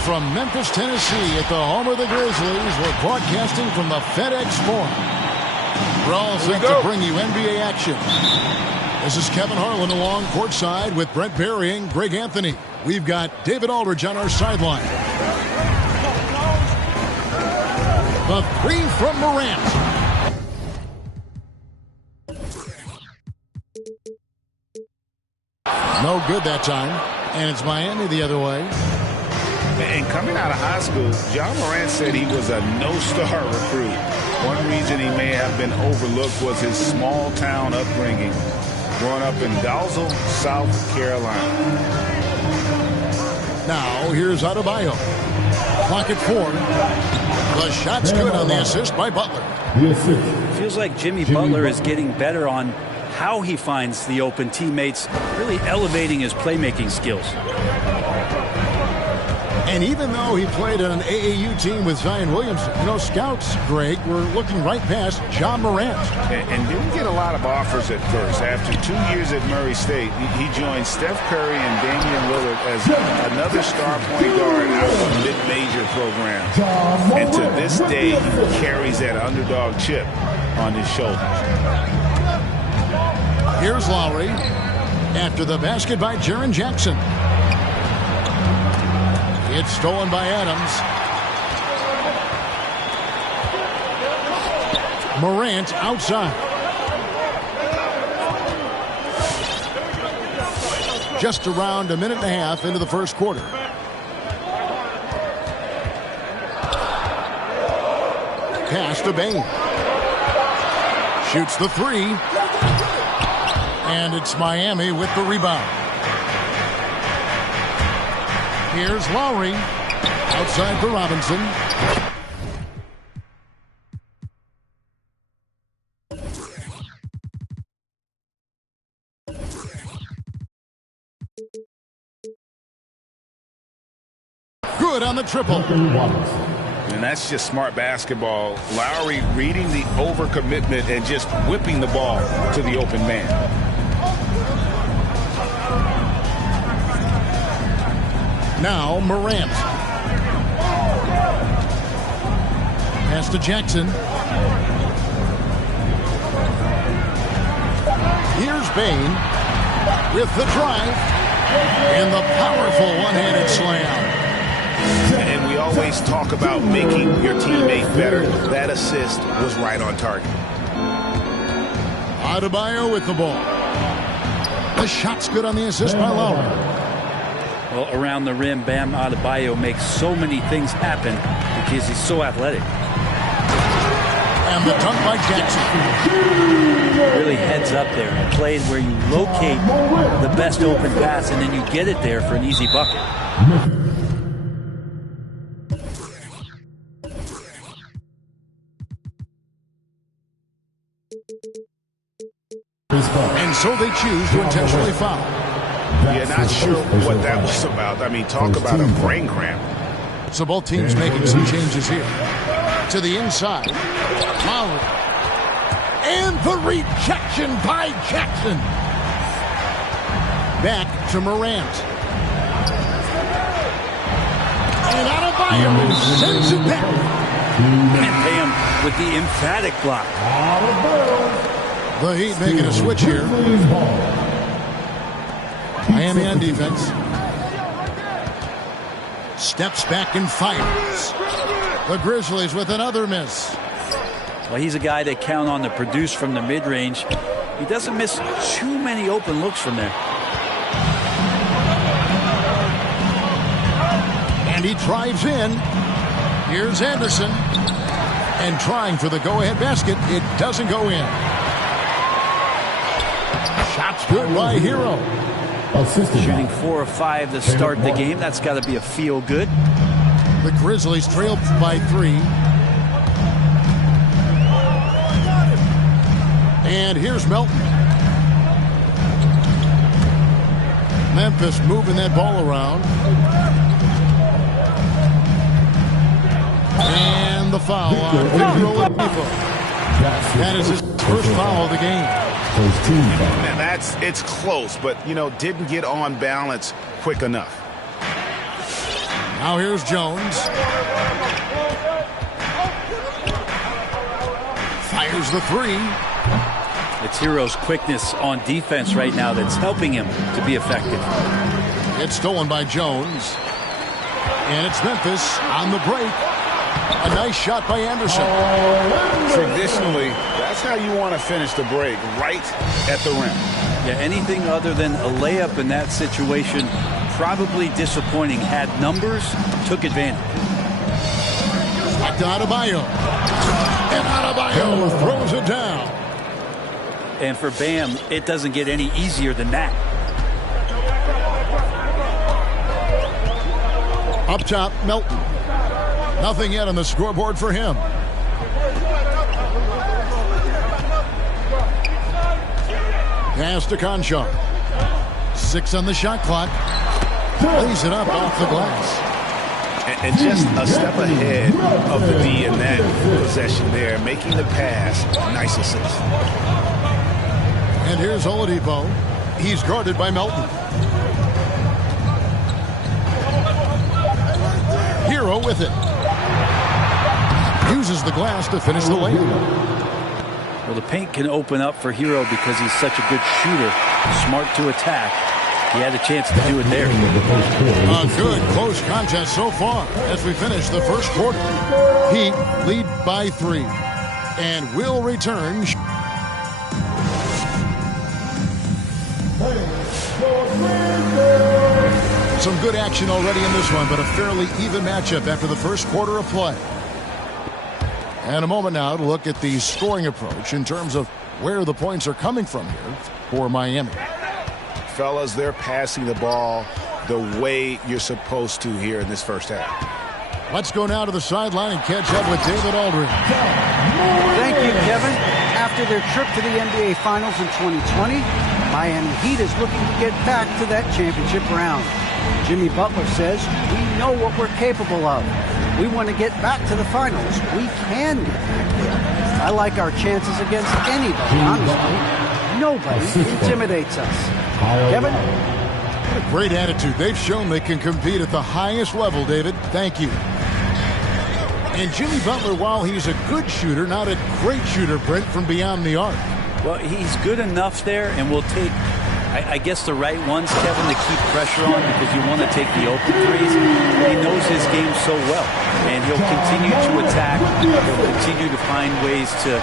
Live from Memphis, Tennessee at the home of the Grizzlies. We're broadcasting from the FedEx Forum. We're all set to bring you NBA action. This is Kevin Harlan along courtside with Brent Barry and Greg Anthony. We've got David Aldridge on our sideline. The three from Morant. No good that time. And it's Miami the other way. And coming out of high school, Ja Morant said he was a no-star recruit. One reason he may have been overlooked was his small-town upbringing, growing up in Dalzell, South Carolina. Now, here's Adebayo. Clock at 4. The shot's good on the assist by Butler. Feels like Jimmy Butler is getting better on how he finds the open teammates, really elevating his playmaking skills. And even though he played on an AAU team with Zion Williamson, scouts, Greg, were looking right past Ja Morant. And didn't get a lot of offers at first. After 2 years at Murray State, he joined Steph Curry and Damian Lillard as another star point guard out of a mid-major program. And to this day, he carries that underdog chip on his shoulders. Here's Lowry after the basket by Jaren Jackson. It's stolen by Adams. Morant outside. Just around a minute and a half into the first quarter. Pass to Bane. Shoots the three. And it's Miami with the rebound. Here's Lowry. Outside for Robinson. Good on the triple. And that's just smart basketball. Lowry reading the overcommitment and just whipping the ball to the open man. Now Morant. Pass to Jackson. Here's Bane with the drive and the powerful one-handed slam. And we always talk about making your teammate better. That assist was right on target. Adebayo with the ball. The shot's good on the assist by Lowry. Well, around the rim, Bam Adebayo makes so many things happen because he's so athletic. And the dunk by Jackson. Really heads up there. A play where you locate the best open pass and then you get it there for an easy bucket. And so they choose to intentionally foul. Yeah, not sure what that was about. I mean, talk about a brain cramp. So both teams making some changes here. To the inside. Lowry. And the rejection by Jackson. Back to Morant. And Adebayo sends it back. And Bam with the emphatic block. The Heat making a switch here. Miami on defense. Steps back and fires. The Grizzlies with another miss. Well, he's a guy they count on to produce from the mid-range. He doesn't miss too many open looks from there. And he drives in. Here's Anderson. And trying for the go-ahead basket. It doesn't go in. Shots good by Hero. Shooting 4 of 5 to start the game. That's got to be a feel good. The Grizzlies trailed by 3. And here's Melton. Memphis moving that ball around. And the foul on Victor Oladipo. That is his first foul of the game. And it's close, but, didn't get on balance quick enough. Now here's Jones. Fires the three. It's Herro's quickness on defense right now that's helping him to be effective. It's stolen by Jones. And it's Memphis on the break. A nice shot by Anderson. Traditionally, that's how you want to finish the break, right at the rim. Yeah, anything other than a layup in that situation, probably disappointing. Had numbers, took advantage. Back to Adebayo. And Adebayo throws it down. And for Bam, it doesn't get any easier than that. Up top, Melton. Nothing yet on the scoreboard for him. Pass to Conchar. 6 on the shot clock. Lays it up off the glass. And just a step ahead of the D in that possession there, making the pass. Nice assist. And here's Oladipo. He's guarded by Melton. Herro with it. Uses the glass to finish the layup. Well, the paint can open up for Herro because he's such a good shooter. Smart to attack. He had a chance to do it there. A good close contest so far as we finish the first quarter. Heat lead by 3 and will return. Some good action already in this one, but a fairly even matchup after the first quarter of play. And a moment now to look at the scoring approach in terms of where the points are coming from here for Miami. Fellas, they're passing the ball the way you're supposed to here in this first half. Let's go now to the sideline and catch up with David Aldridge. Thank you, Kevin. After their trip to the NBA Finals in 2020, Miami Heat is looking to get back to that championship round. Jimmy Butler says, we know what we're capable of. We want to get back to the finals. We can get back there. I like our chances against anybody, honestly. Nobody intimidates us. Kevin? What a great attitude. They've shown they can compete at the highest level, David. Thank you. And Jimmy Butler, while he's a good shooter, not a great shooter, Brent, from beyond the arc. Well, he's good enough there, and will take, I guess, the right ones, Kevin, to keep pressure on because you want to take the open threes. He knows his game so well, and he'll continue to attack. He'll continue to find ways to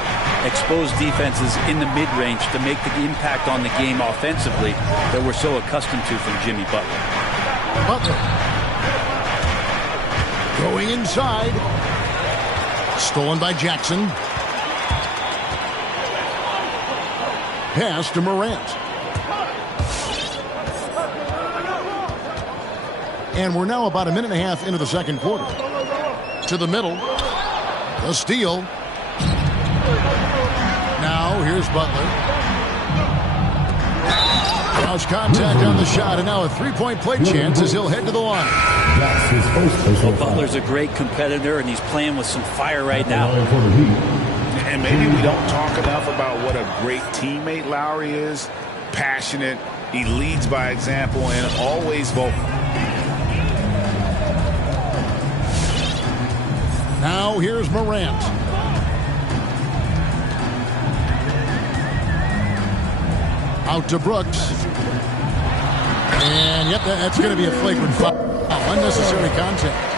expose defenses in the mid-range to make the impact on the game offensively that we're so accustomed to from Jimmy Butler. Butler. Going inside. Stolen by Jackson. Pass to Morant. And we're now about a minute and a half into the second quarter. To the middle. The steal. Now here's Butler. Cross contact on the shot, and now a three-point play chance as he'll head to the line. Well, Butler's a great competitor, and he's playing with some fire right now. And maybe we don't talk enough about what a great teammate Lowry is. Passionate. He leads by example and always vocal. Now here's Morant. Out to Brooks. And, yep, that's going to be a flagrant foul. Unnecessary contact.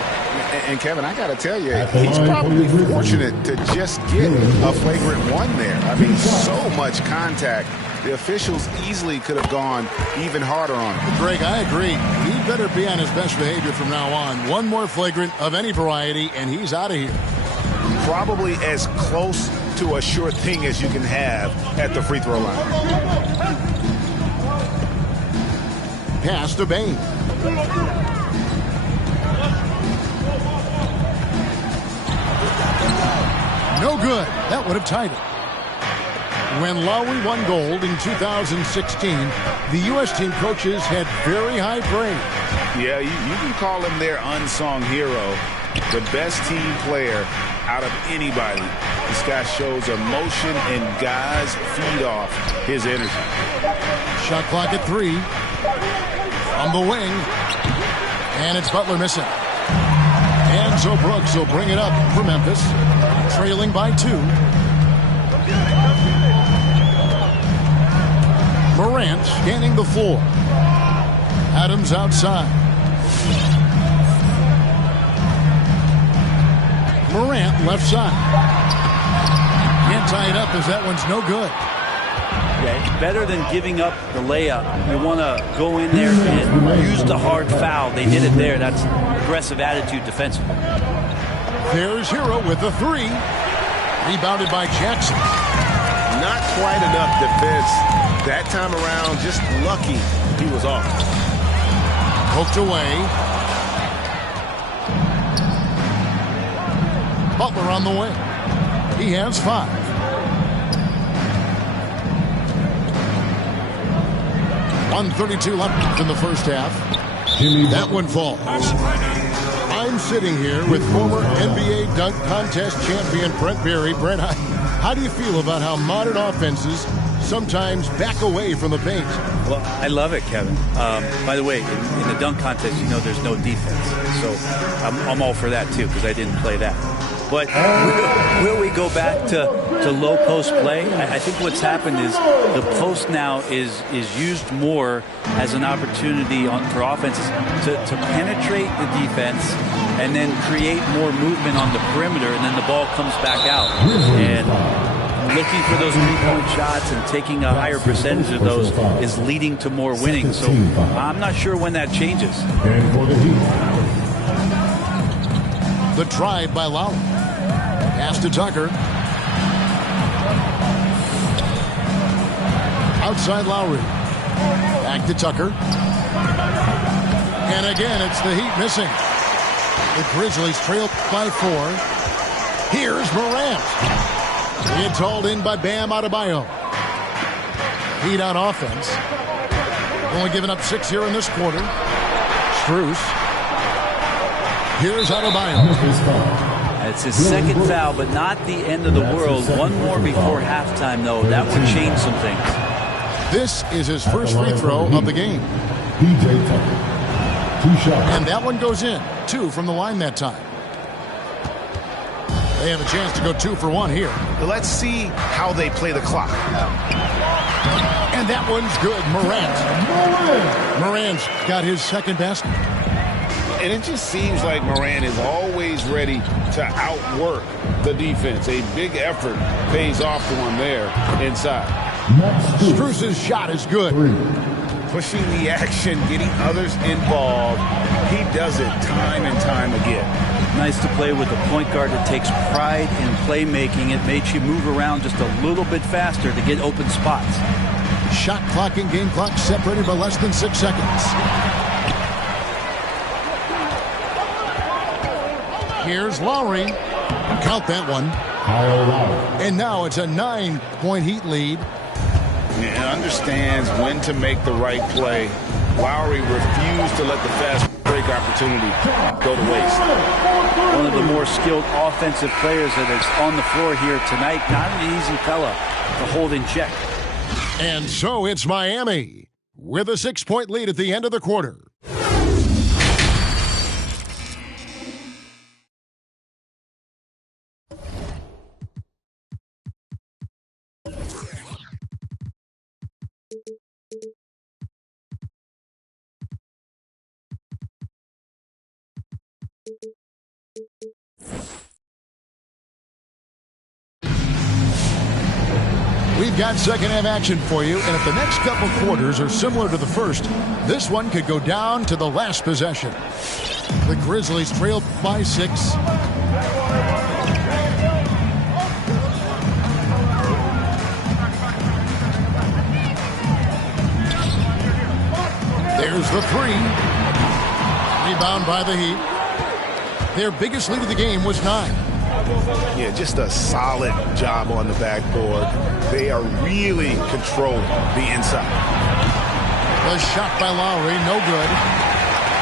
And Kevin, I got to tell you, he's probably fortunate to just get a flagrant one there. I mean, so much contact. The officials easily could have gone even harder on him. Greg, I agree. He better be on his best behavior from now on. One more flagrant of any variety, and he's out of here. Probably as close to a sure thing as you can have at the free throw line. Pass to Bane. No good. That would have tied it. When Lowry won gold in 2016, the U.S. team coaches had very high praise. Yeah, you can call him their unsung hero. The best team player out of anybody. This guy shows emotion, and guys feed off his energy. Shot clock at 3. On the wing. And it's Butler missing. So Brooks will bring it up for Memphis, trailing by 2. Morant scanning the floor. Adams outside. Morant left side. Can't tie it up as that one's no good. Yeah, better than giving up the layup. You want to go in there and use the hard foul. They did it there. That's aggressive attitude defensively. There's Hero with the 3. Rebounded by Jackson. Not quite enough defense that time around. Just lucky he was off. Poked away. Butler on the way. He has 5. .132 left in the first half. That one falls. I'm sitting here with former NBA dunk contest champion Brent Barry. Brent, how do you feel about how modern offenses sometimes back away from the paint? Well, I love it, Kevin. By the way, in the dunk contest, you know there's no defense. So I'm all for that, too, because I didn't play that. But will we go back to low post play? I think what's happened is the post now is used more as an opportunity for offenses to penetrate the defense and then create more movement on the perimeter, and then the ball comes back out. And looking for those three-point shots and taking a higher percentage of those is leading to more winning. So I'm not sure when that changes. The drive by Lowry. Pass to Tucker. Outside Lowry. Back to Tucker. And again, it's the Heat missing. The Grizzlies trail by 4. Here's Morant. It's hauled in by Bam Adebayo. Heat on offense. Only giving up 6 here in this quarter. Strus. Here's Adebayo. It's his second foul, but not the end of the world. One more before halftime, though. That would change some things. This is his first free throw of the game. And that one goes in. 2 from the line that time. They have a chance to go 2 for 1 here. Let's see how they play the clock. And that one's good. Morant's got his second basket. And it just seems like Morant is always ready to outwork the defense. A big effort pays off to him there inside. Strus's shot is good. Pushing the action, getting others involved. He does it time and time again. Nice to play with a point guard that takes pride in playmaking. It makes you move around just a little bit faster to get open spots. Shot clock and game clock separated by less than 6 seconds. Here's Lowry. Count that one. And now it's a 9-point Heat lead. And understands when to make the right play. Lowry refused to let the fast break opportunity go to waste. One of the more skilled offensive players that is on the floor here tonight. Not an easy fella to hold in check. And so it's Miami with a 6-point lead at the end of the quarter. We've got second half action for you, and if the next couple quarters are similar to the first, this one could go down to the last possession. The Grizzlies trail by 6. There's the 3. Rebound by the Heat. Their biggest lead of the game was 9. Yeah, just a solid job on the backboard. They are really controlling the inside. The shot by Lowry, no good.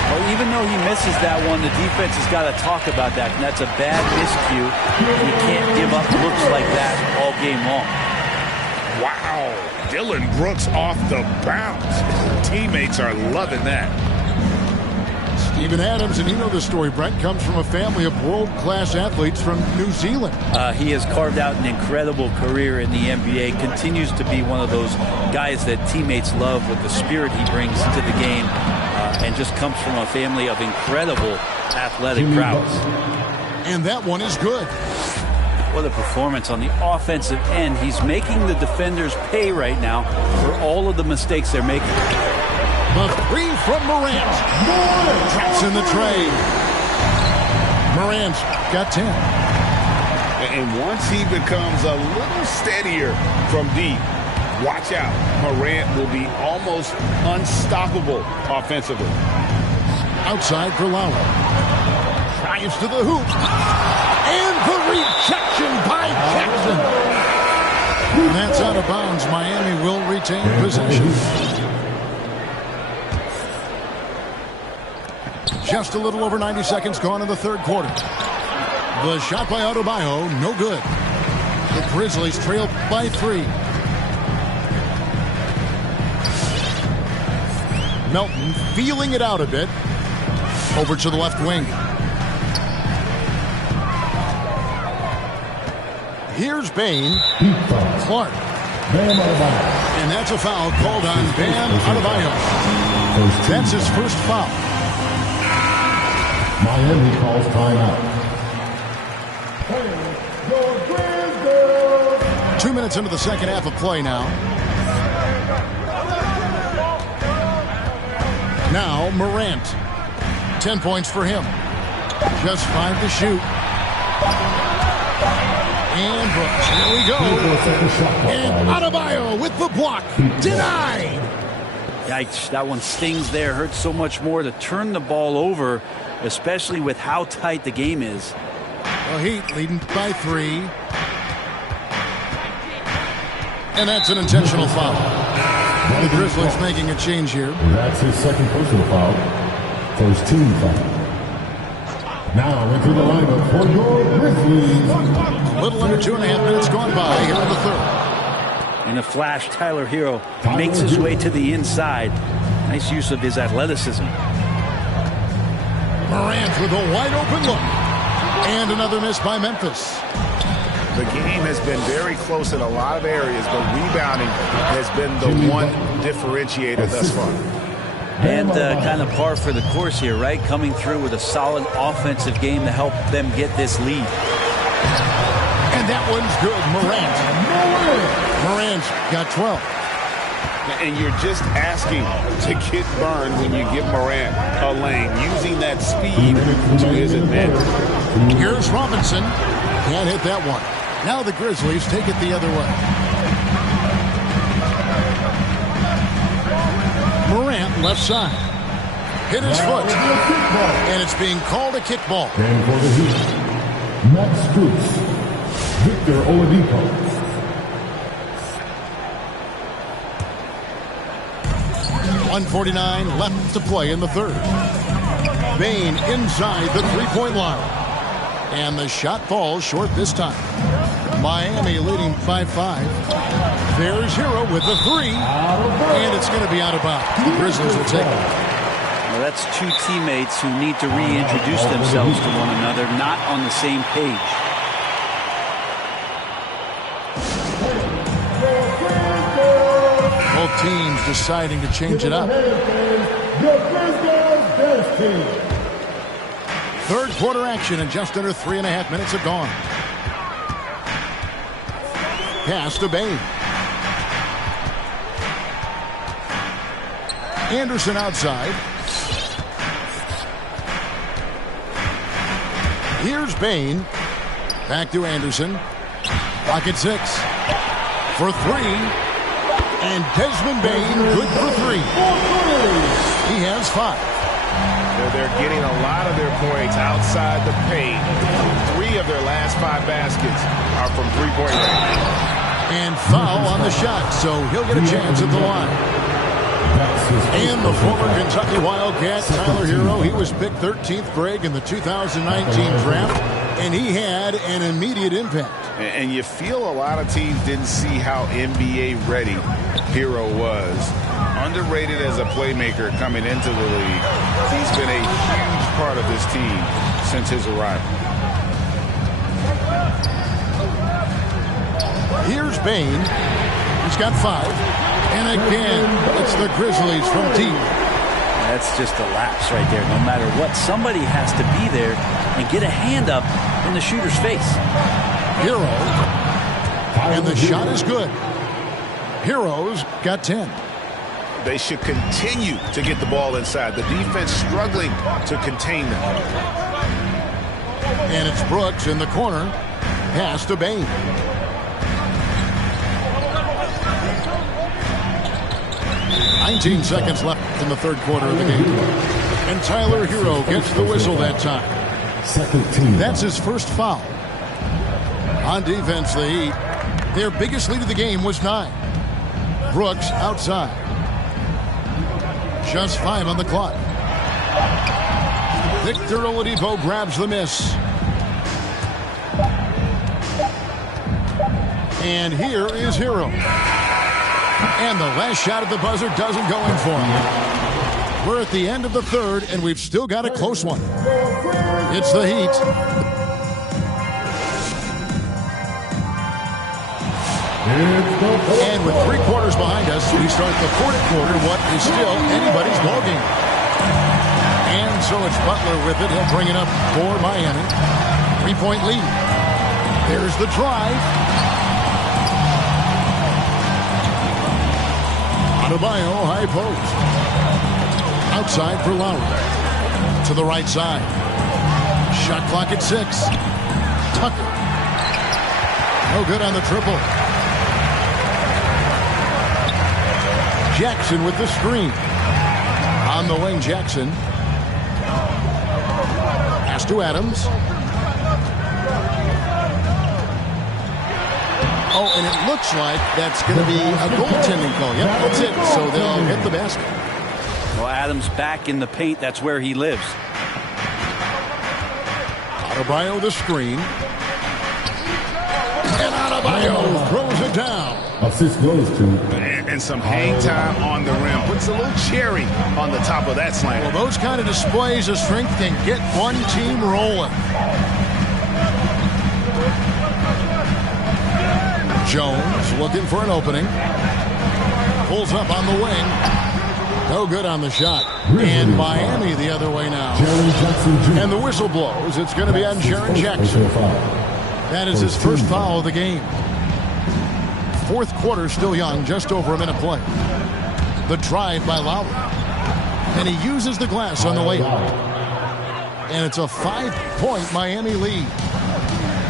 Well, even though he misses that one, the defense has got to talk about that, and that's a bad miscue. You can't give up looks like that all game long. Wow. Dillon Brooks off the bounce. Teammates are loving that. Even Adams, and you know the story, Brent, comes from a family of world-class athletes from New Zealand. He has carved out an incredible career in the NBA, continues to be one of those guys that teammates love with the spirit he brings to the game, and just comes from a family of incredible athletic prowess. And that one is good. What a performance on the offensive end. He's making the defenders pay right now for all of the mistakes they're making. The three from Morant. Traps in the trade. Morant's got 10. And once he becomes a little steadier from deep, watch out. Morant will be almost unstoppable offensively. Outside for Lowry. Drives to the hoop. And the rejection by Jackson. And that's out of bounds. Miami will retain possession. Just a little over 90 seconds gone in the third quarter. The shot by Adebayo, no good. The Grizzlies trail by 3. Melton feeling it out a bit. Over to the left wing. Here's Bane. Clark. And that's a foul called on Bam Adebayo. That's his first foul. Miami calls timeout. 2 minutes into the second half of play now. Now Morant. 10 points for him. Just 5 to shoot. And Brooks. Here we go. And Adebayo with the block. Denied. Yikes, that one stings there. Hurts so much more to turn the ball over, especially with how tight the game is. The Heat leading by 3. And that's an intentional foul. The Grizzlies making a change here. That's his second personal foul. First team foul. Now into the lineup for your Grizzlies. A little under 2.5 minutes gone by here in the third. In a flash, Tyler Hero makes his way to the inside. Nice use of his athleticism. Morant with a wide open look. And another miss by Memphis. The game has been very close in a lot of areas, but rebounding has been the one differentiator thus far. And kind of par for the course here, right? Coming through with a solid offensive game to help them get this lead. And that one's good. Morant's got 12. And you're just asking to get burned when you give Morant a lane, using that speed to his advantage. Here's Robinson. Can't hit that one. Now the Grizzlies take it the other way. Morant left side. Hit his foot. And it's being called a kickball. And for the Heat, Max Strus, Victor Oladipo. 1:49 left to play in the third. Bane inside the three-point line. And the shot falls short this time. Miami leading by 5. There's Hero with the 3. And it's going to be out of bounds. The Grizzlies will take it. Well, that's two teammates who need to reintroduce themselves to one another, not on the same page. Both teams deciding to change it up. Third quarter action, and just under 3.5 minutes have gone. Pass to Bane. Anderson outside. Here's Bane. Back to Anderson. Pocket 6. For 3. And Desmond Bane good for 3. He has 5. They're getting a lot of their points outside the paint. 3 of their last 5 baskets are from three-point range. And foul on the shot, so he'll get a chance at the line. And the former Kentucky Wildcat, Tyler Hero, he was picked 13th grade in the 2019 draft. and he had an immediate impact. And you feel a lot of teams didn't see how NBA ready Herro was. Underrated as a playmaker coming into the league. He's been a huge part of this team since his arrival. Here's Bane. He's got 5. And again, it's the Grizzlies from deep. That's just a lapse right there. No matter what, somebody has to be there and get a hand up in the shooter's face. Herro. And the shot is good. Herro's got 10. They should continue to get the ball inside. The defense struggling to contain them. And it's Brooks in the corner. Pass to Bane. "19 seconds left in the third quarter of the game. And Tyler Herro gets the whistle that time. Second team. That's his first foul. On defense, the Heat, their biggest lead of the game was 9. Brooks outside. Just 5 on the clock. Victor Oladipo grabs the miss. And here is Herro. And the last shot at the buzzer doesn't go in for him. We're at the end of the third, and we've still got a close one. It's the Heat. And with 3 quarters behind us, we start the fourth quarter, what is still anybody's ballgame. And so it's Butler with it. He'll bring it up for Miami. 3-point lead. There's the drive. Adebayo, high post. Outside for Lowry. To the right side. Shot clock at 6. Tucker. No good on the triple. Jackson with the screen. On the wing, Jackson. Pass to Adams. Oh, and it looks like that's going to be a goaltending call. Yep, that's it. So they'll hit the basket. Well, Adams back in the paint. That's where he lives. Adebayo the screen. And Adebayo throws it down. Assist goes to. And some hang time on the rim. Puts a little cherry on the top of that slam. Well, those kind of displays of strength can get one team rolling. Jones looking for an opening. Pulls up on the wing. No good on the shot. And Miami the other way now. And the whistle blows. It's going to be on Jaren Jackson. That is his first foul of the game. Fourth quarter still young, just over a minute play. The drive by Lowry. And he uses the glass on the layup. And it's a 5-point Miami lead.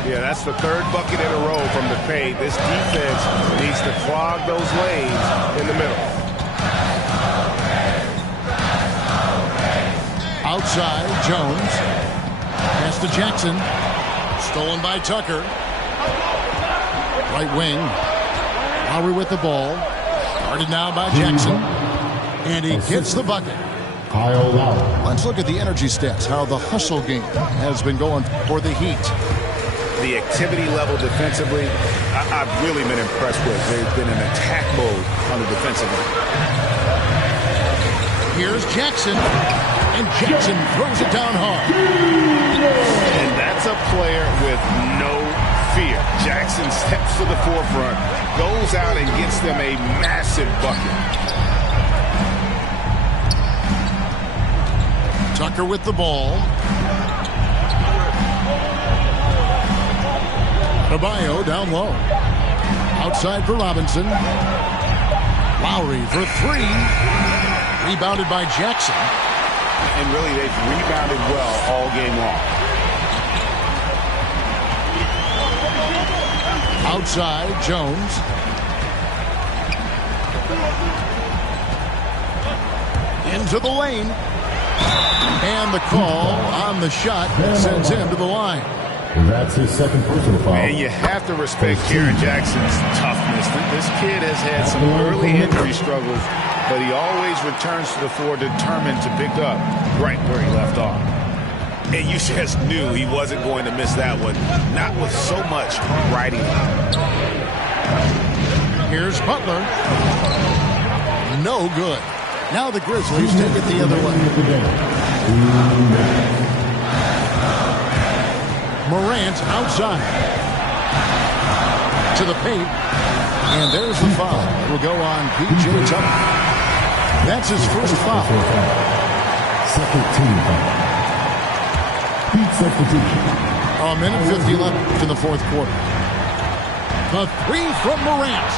Yeah, that's the third bucket in a row from the paint. This defense needs to clog those lanes in the middle. Outside, Jones. Pass to Jackson. Stolen by Tucker. Right wing. Lowry with the ball. Guarded now by Jackson. And he gets the bucket. Kyle Lowry. Let's look at the energy stats, how the hustle game has been going for the Heat. The activity level defensively, I've really been impressed with. They've been in attack mode on the defensive end. Here's Jackson. And Jackson throws it down hard. And that's a player with no fear. Jackson steps to the forefront, goes out and gets them a massive bucket. Tucker with the ball. Adebayo down low. Outside for Robinson. Lowry for 3. Rebounded by Jackson. And really, they've rebounded well all game long. Outside, Jones. Into the lane. And the call on the shot that sends him to the line. That's his second personal foul. And you have to respect Jaren Jackson's toughness. This kid has had some early injury struggles, but he always returns to the floor determined to pick up right where he left off. And you just knew he wasn't going to miss that one. Not with so much riding on. Here's Butler. No good. Now the Grizzlies take it the other way. Morant outside. To the paint. And there's the foul. It will go on P.J. Tucker. That's his first foul. Second team foul. Heat substitution. A minute 50 left in the fourth quarter. The three from Morant.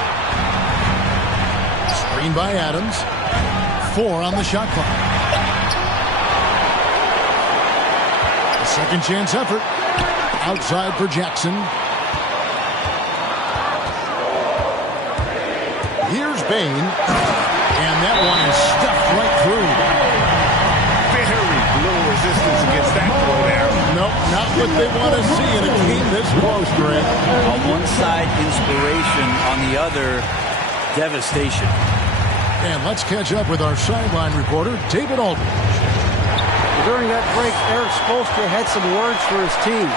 Screen by Adams. 4 on the shot clock. A second chance effort. Outside for Jackson. Here's Bane. And that one is stuffed right through. Very little resistance against that throw there. Nope, not what they want to see in a game this close, Greg. On one side, inspiration. On the other, devastation. And let's catch up with our sideline reporter, David Aldridge. During that break, Eric Spoelstra had some words for his team.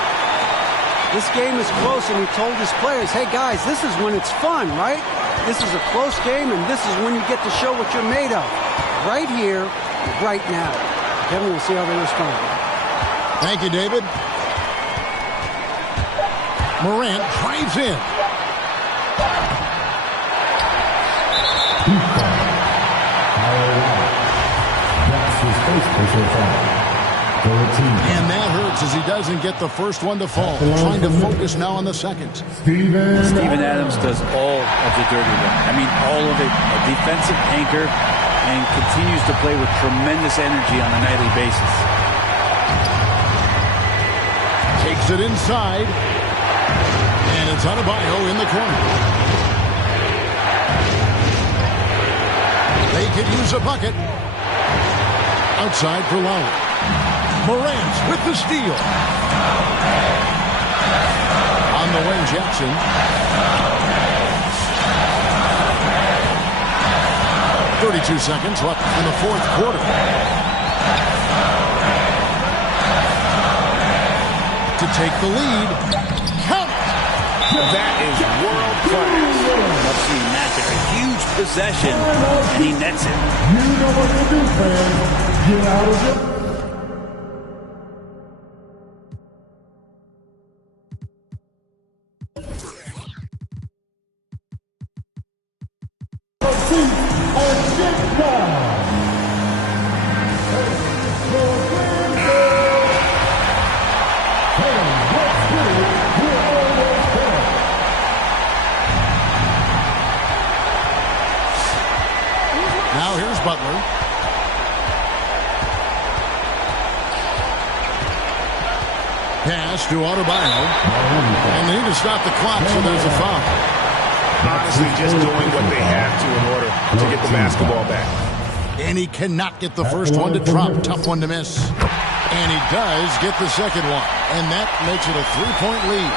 This game is close, and he told his players, hey, guys, this is when it's fun, right? This is a close game, and this is when you get to show what you're made of. Right here, right now. Kevin, we'll see how they respond. Thank you, David. Morant drives in. That's his first personal foul. And that hurts as he doesn't get the first one to fall. Trying to focus now on the second. Steven Adams does all of the dirty work. I mean, all of it. A defensive anchor, and continues to play with tremendous energy on a nightly basis. Takes it inside. And it's Adebayo in the corner. They could use a bucket. Outside for Lowry. Morant with the steal. On the wing, Jackson. .32 seconds left in the fourth quarter. To take the lead. Count it! That is world class. Love seeing that there. A huge possession, and he nets it. You know what to do, fans. Get out of it. Now here's Butler. Pass to Adebayo. And they need to stop the clock, so there's a foul. Honestly, just doing what they have to in order to get the basketball back. And he cannot get the first one to drop. Tough one to miss. And he does get the second one. And that makes it a 3-point lead.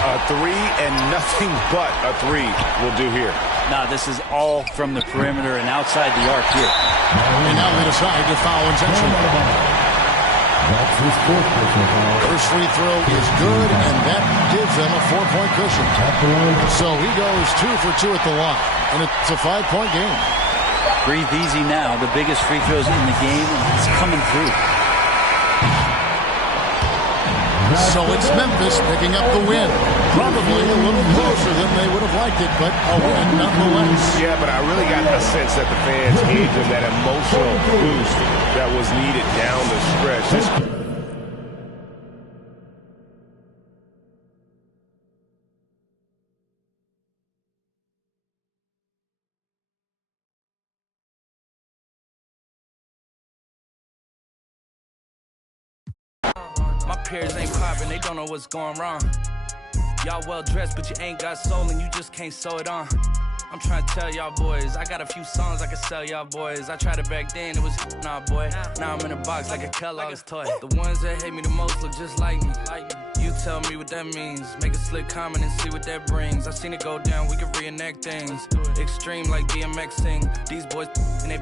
A three and nothing but a three will do here. Now, this is all from the perimeter and outside the arc here. And now they decide to foul intentionally. That's his fourth personal foul. First free throw is good, and that gives them a 4-point cushion. So he goes 2 for 2 at the line, and it's a 5-point game. Breathe easy now. The biggest free throws in the game, and it's coming through. So it's Memphis picking up the win. Probably a little closer than they would have liked it, but a win nonetheless. Yeah, but I really got a sense that the fans gave them that emotional boost that was needed down the stretch. My peers ain't poppin', they don't know what's going wrong. Y'all well dressed, but you ain't got soul and you just can't sew it on. I'm trying to tell y'all boys, I got a few songs I can sell y'all boys. I tried it back then, it was nah boy. Now I'm in a box like a Kellogg's toy. The ones that hate me the most look just like me. You tell me what that means. Make a slick comment and see what that brings. I seen it go down, we can reenact things. Extreme like BMX thing. These boys and they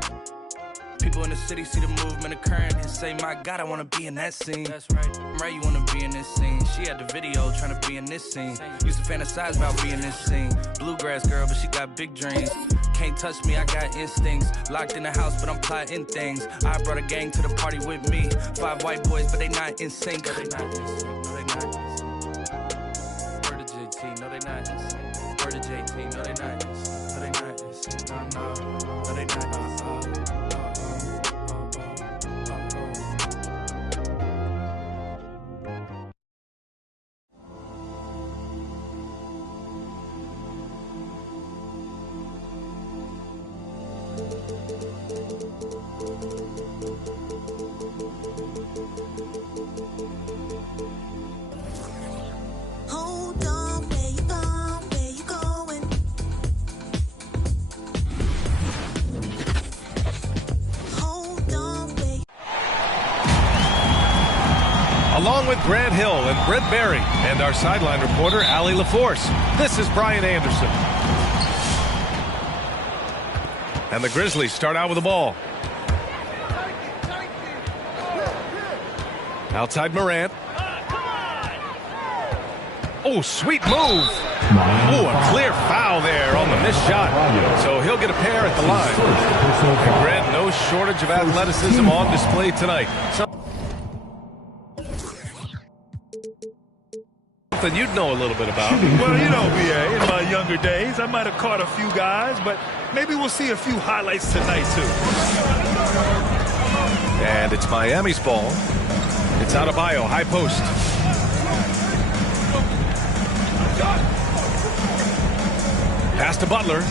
People in the city see the movement occurring and say, my God, I wanna be in that scene. That's right. Right, you wanna be in this scene. She had the video trying to be in this scene. Used to fantasize about being in this scene. Bluegrass girl, but she got big dreams. Can't touch me, I got instincts. Locked in the house, but I'm plotting things. I brought a gang to the party with me. 5 white boys, but they not in sync. No, they not in sync. No, they not in sync. Word to JT, no, they not in sync. Word to JT, no, they not in sync. No, they not in sync. No, they not in sync. Along with Grant Hill and Brent Barry and our sideline reporter, Allie LaForce, this is Brian Anderson. And the Grizzlies start out with the ball. Outside Morant. Oh, sweet move. Oh, a clear foul there on the missed shot. So he'll get a pair at the line. And Grant, no shortage of athleticism on display tonight. Something you'd know a little bit about. Well, you know, BA, in my younger days, I might have caught a few guys, but maybe we'll see a few highlights tonight, too. And it's Miami's ball. It's Adebayo, high post. Pass to Butler.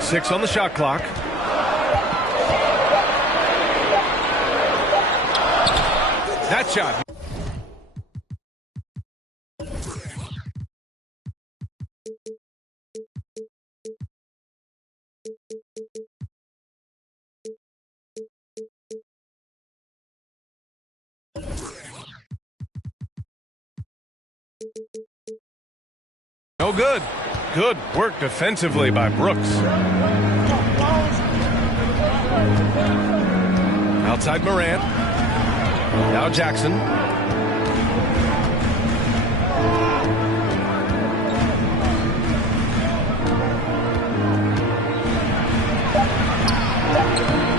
6 on the shot clock. That shot. No good. Good work defensively by Brooks. Outside Morant. Now Jackson.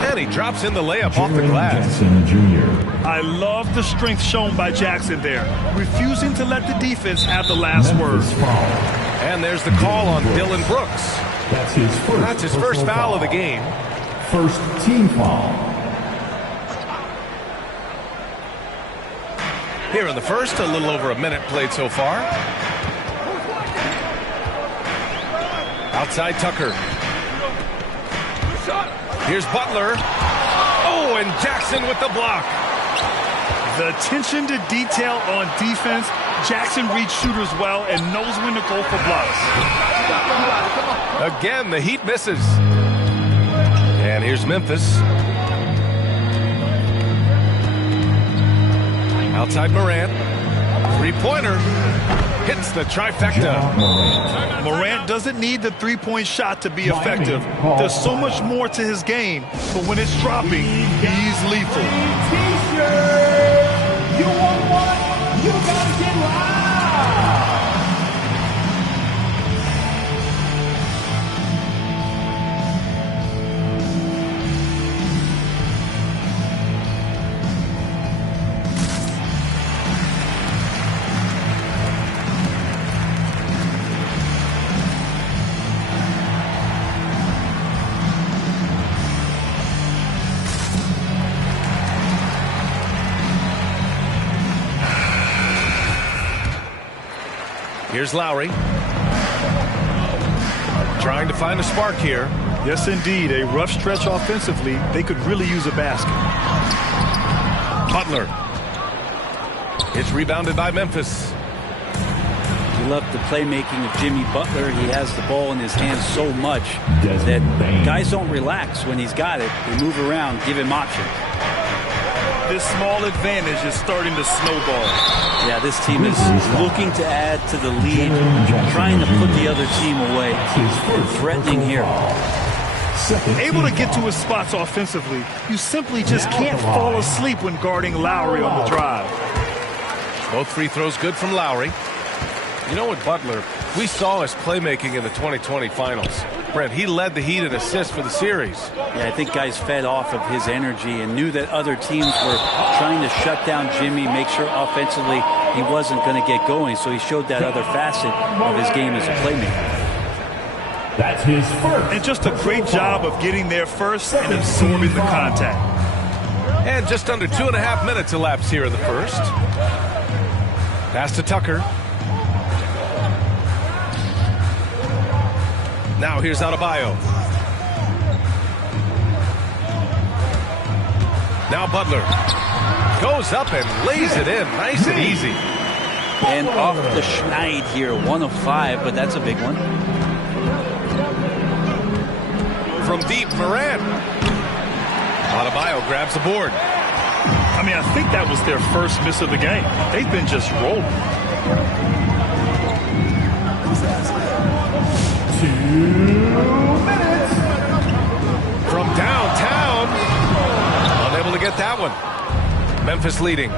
And he drops in the layup off the glass. Jackson Jr. I love the strength shown by Jackson there, refusing to let the defense have the last word. And there's the call on Dylan Brooks. That's his first foul of the game. First team foul. Here in the first, a little over a minute played so far. Outside Tucker. Here's Butler. Oh, and Jackson with the block. The attention to detail on defense. Jackson reads shooters well and knows when to go for blocks. Again, the Heat misses. And here's Memphis. Outside Morant. Three-pointer. Hits the trifecta. Morant doesn't need the three-point shot to be effective. There's so much more to his game, but when it's dropping, he's lethal. You want one? You gotta get loud. Here's Lowry. Trying to find a spark here. Yes, indeed. A rough stretch offensively. They could really use a basket. Butler. It's rebounded by Memphis. You love the playmaking of Jimmy Butler. He has the ball in his hands so much that guys don't relax when he's got it. They move around, give him options. this small advantage is starting to snowball. Yeah, this team is looking to add to the lead, trying to put the other team away, and threatening here. Able to get to his spots offensively, you simply just can't fall asleep when guarding Lowry on the drive. Both free throws good from Lowry. You know what, Butler, we saw his playmaking in the 2020 finals. Brent, he led the Heat in assists for the series. Yeah, I think guys fed off of his energy and knew that other teams were trying to shut down Jimmy, make sure offensively he wasn't going to get going. So he showed that other facet of his game as a playmaker. That's his first. And just a great job of getting there first and absorbing the contact. And just under 2.5 minutes elapsed here in the first. Pass to Tucker. Now here's Adebayo. Now Butler goes up and lays it in, nice and easy. And off the schneid here, 1 of 5, but that's a big one. From deep, Morant. Adebayo grabs the board. I mean, I think that was their first miss of the game. They've been just rolling. 2 minutes. From downtown. Unable to get that one. Memphis leading.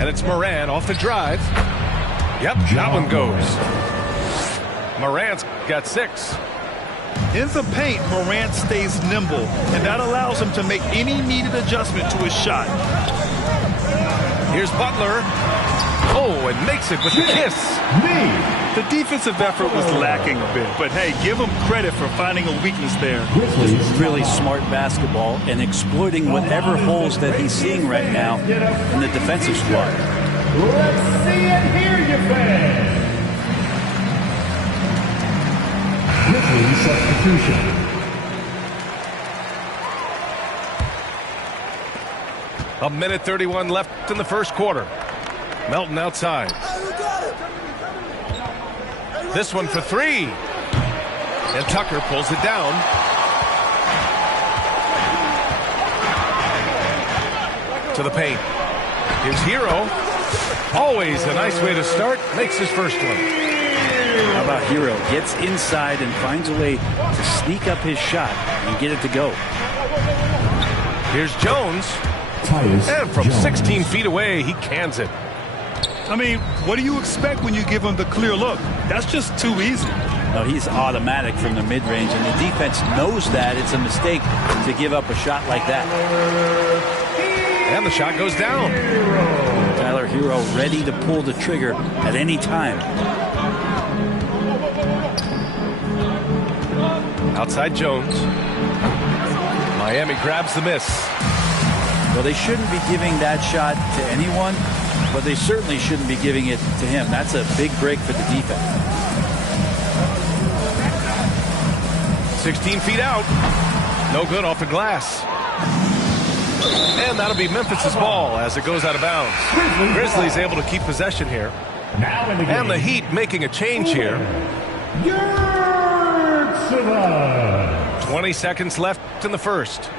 And it's Morant off the drive. Yep, that one goes. Morant's got 6. In the paint, Morant stays nimble, and that allows him to make any needed adjustment to his shot. Here's Butler. Oh, and makes it with a kiss. The defensive effort was lacking a bit, but hey, give him credit for finding a weakness there. Really smart basketball and exploiting whatever holes that he's seeing right now in the defensive squad. Let's see and hear you, fans. Grizzlies substitution. A minute 31 left in the first quarter. Melton outside. This one for 3. And Tucker pulls it down. To the paint. Here's Hero. Always a nice way to start. Makes his first one. How about Hero? Gets inside and finds a way to sneak up his shot and get it to go. Here's Jones. And from 16 feet away, he cans it. I mean, what do you expect when you give him the clear look? That's just too easy. No, he's automatic from the mid-range, and the defense knows that it's a mistake to give up a shot like that. And the shot goes down. Tyler Hero ready to pull the trigger at any time. Outside Jones. Miami grabs the miss. Well, they shouldn't be giving that shot to anyone, but they certainly shouldn't be giving it to him. That's a big break for the defense. 16 feet out. No good off the glass. And that'll be Memphis's ball as it goes out of bounds. Grizzlies able to keep possession here. And the Heat making a change here. 20 seconds left in the first.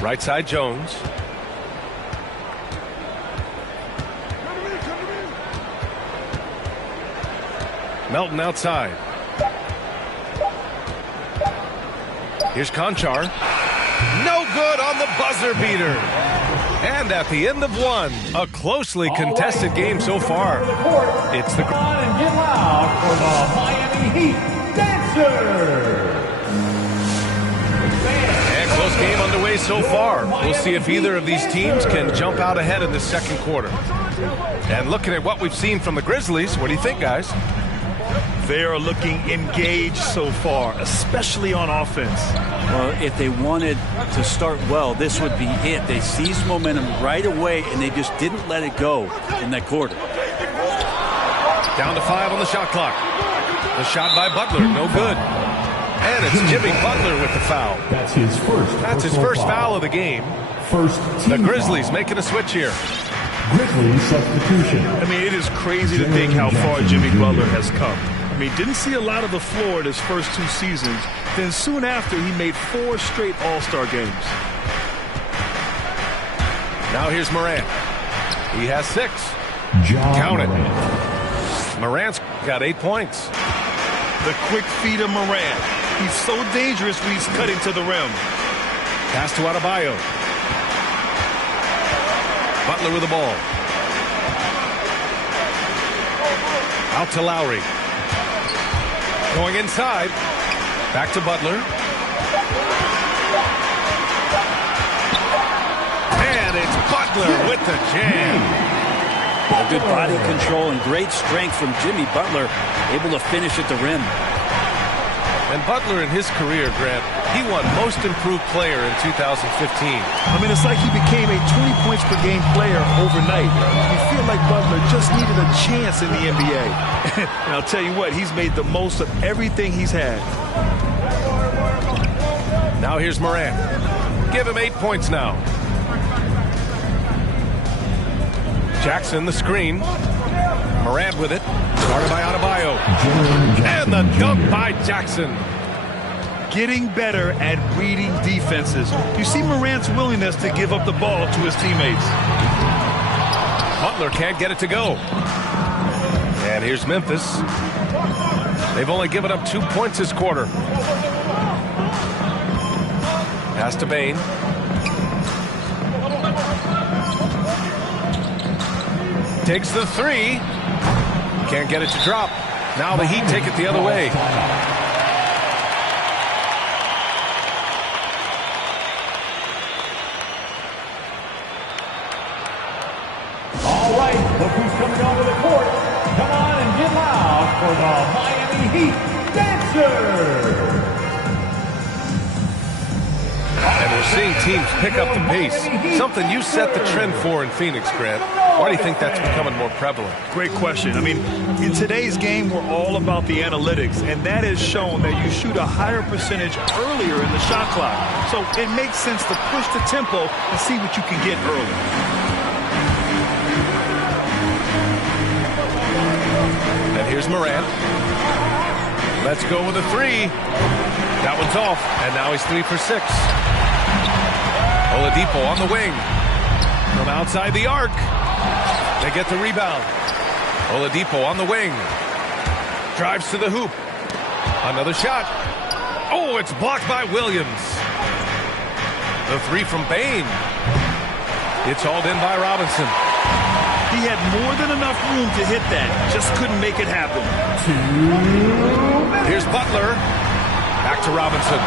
Right side Jones. Melton outside. Here's Conchar. No good on the buzzer beater. And at the end of one, a closely contested game so far. It's the... And get loud for the Miami Heat Dancer. And close game underway so far. We'll see if either of these teams can jump out ahead in the second quarter. And looking at what we've seen from the Grizzlies, what do you think, guys? They are looking engaged so far, especially on offense. Well, if they wanted to start well, this would be it. They seized momentum right away, and they just didn't let it go in that quarter. Down to 5 on the shot clock. The shot by Butler, no good. And it's Jimmy Butler with the foul. That's his first. That's his first foul of the game. The Grizzlies making a switch here. Grizzlies substitution. I mean, it is crazy to think how far Jimmy Butler has come. I mean, didn't see a lot of the floor in his first 2 seasons. Then soon after, he made 4 straight All-Star games. Now here's Morant. He has 6. Count it. Morant's got 8 points. The quick feed of Morant. He's so dangerous when he's cutting to the rim. Pass to Adebayo. Butler with the ball. Out to Lowry. Going inside. Back to Butler. And it's Butler with the jam. A good body control and great strength from Jimmy Butler, able to finish at the rim. And Butler in his career, Grant, he won Most Improved Player in 2015. I mean, it's like he became a 20 points per game player overnight. You feel like Butler just needed a chance in the NBA. And I'll tell you what, he's made the most of everything he's had. Now here's Morant. Give him 8 points now. Jackson the screen. Morant with it. Started by Adebayo. And the dunk by Jackson. Getting better at reading defenses. You see Morant's willingness to give up the ball to his teammates. Butler can't get it to go. And here's Memphis. They've only given up 2 points this quarter. Pass to Bane. Takes the 3. Can't get it to drop. Now the Heat take it the other way. All right, look who's coming onto the court. Come on and get loud for the Miami Heat Dancers. And we're seeing teams pick up the pace. Something you set the trend for in Phoenix, Grant. Why do you think that's becoming more prevalent? Great question. I mean, in today's game, we're all about the analytics, and that has shown that you shoot a higher percentage earlier in the shot clock. So it makes sense to push the tempo and see what you can get early. And here's Morant. Let's go with a 3. That one's off, and now he's 3 for 6. Oladipo on the wing. From outside the arc. They get the rebound. Oladipo on the wing. Drives to the hoop. Another shot. Oh, it's blocked by Williams. The 3 from Bane. It's hauled in by Robinson. He had more than enough room to hit that. Just couldn't make it happen. Here's Butler. Back to Robinson.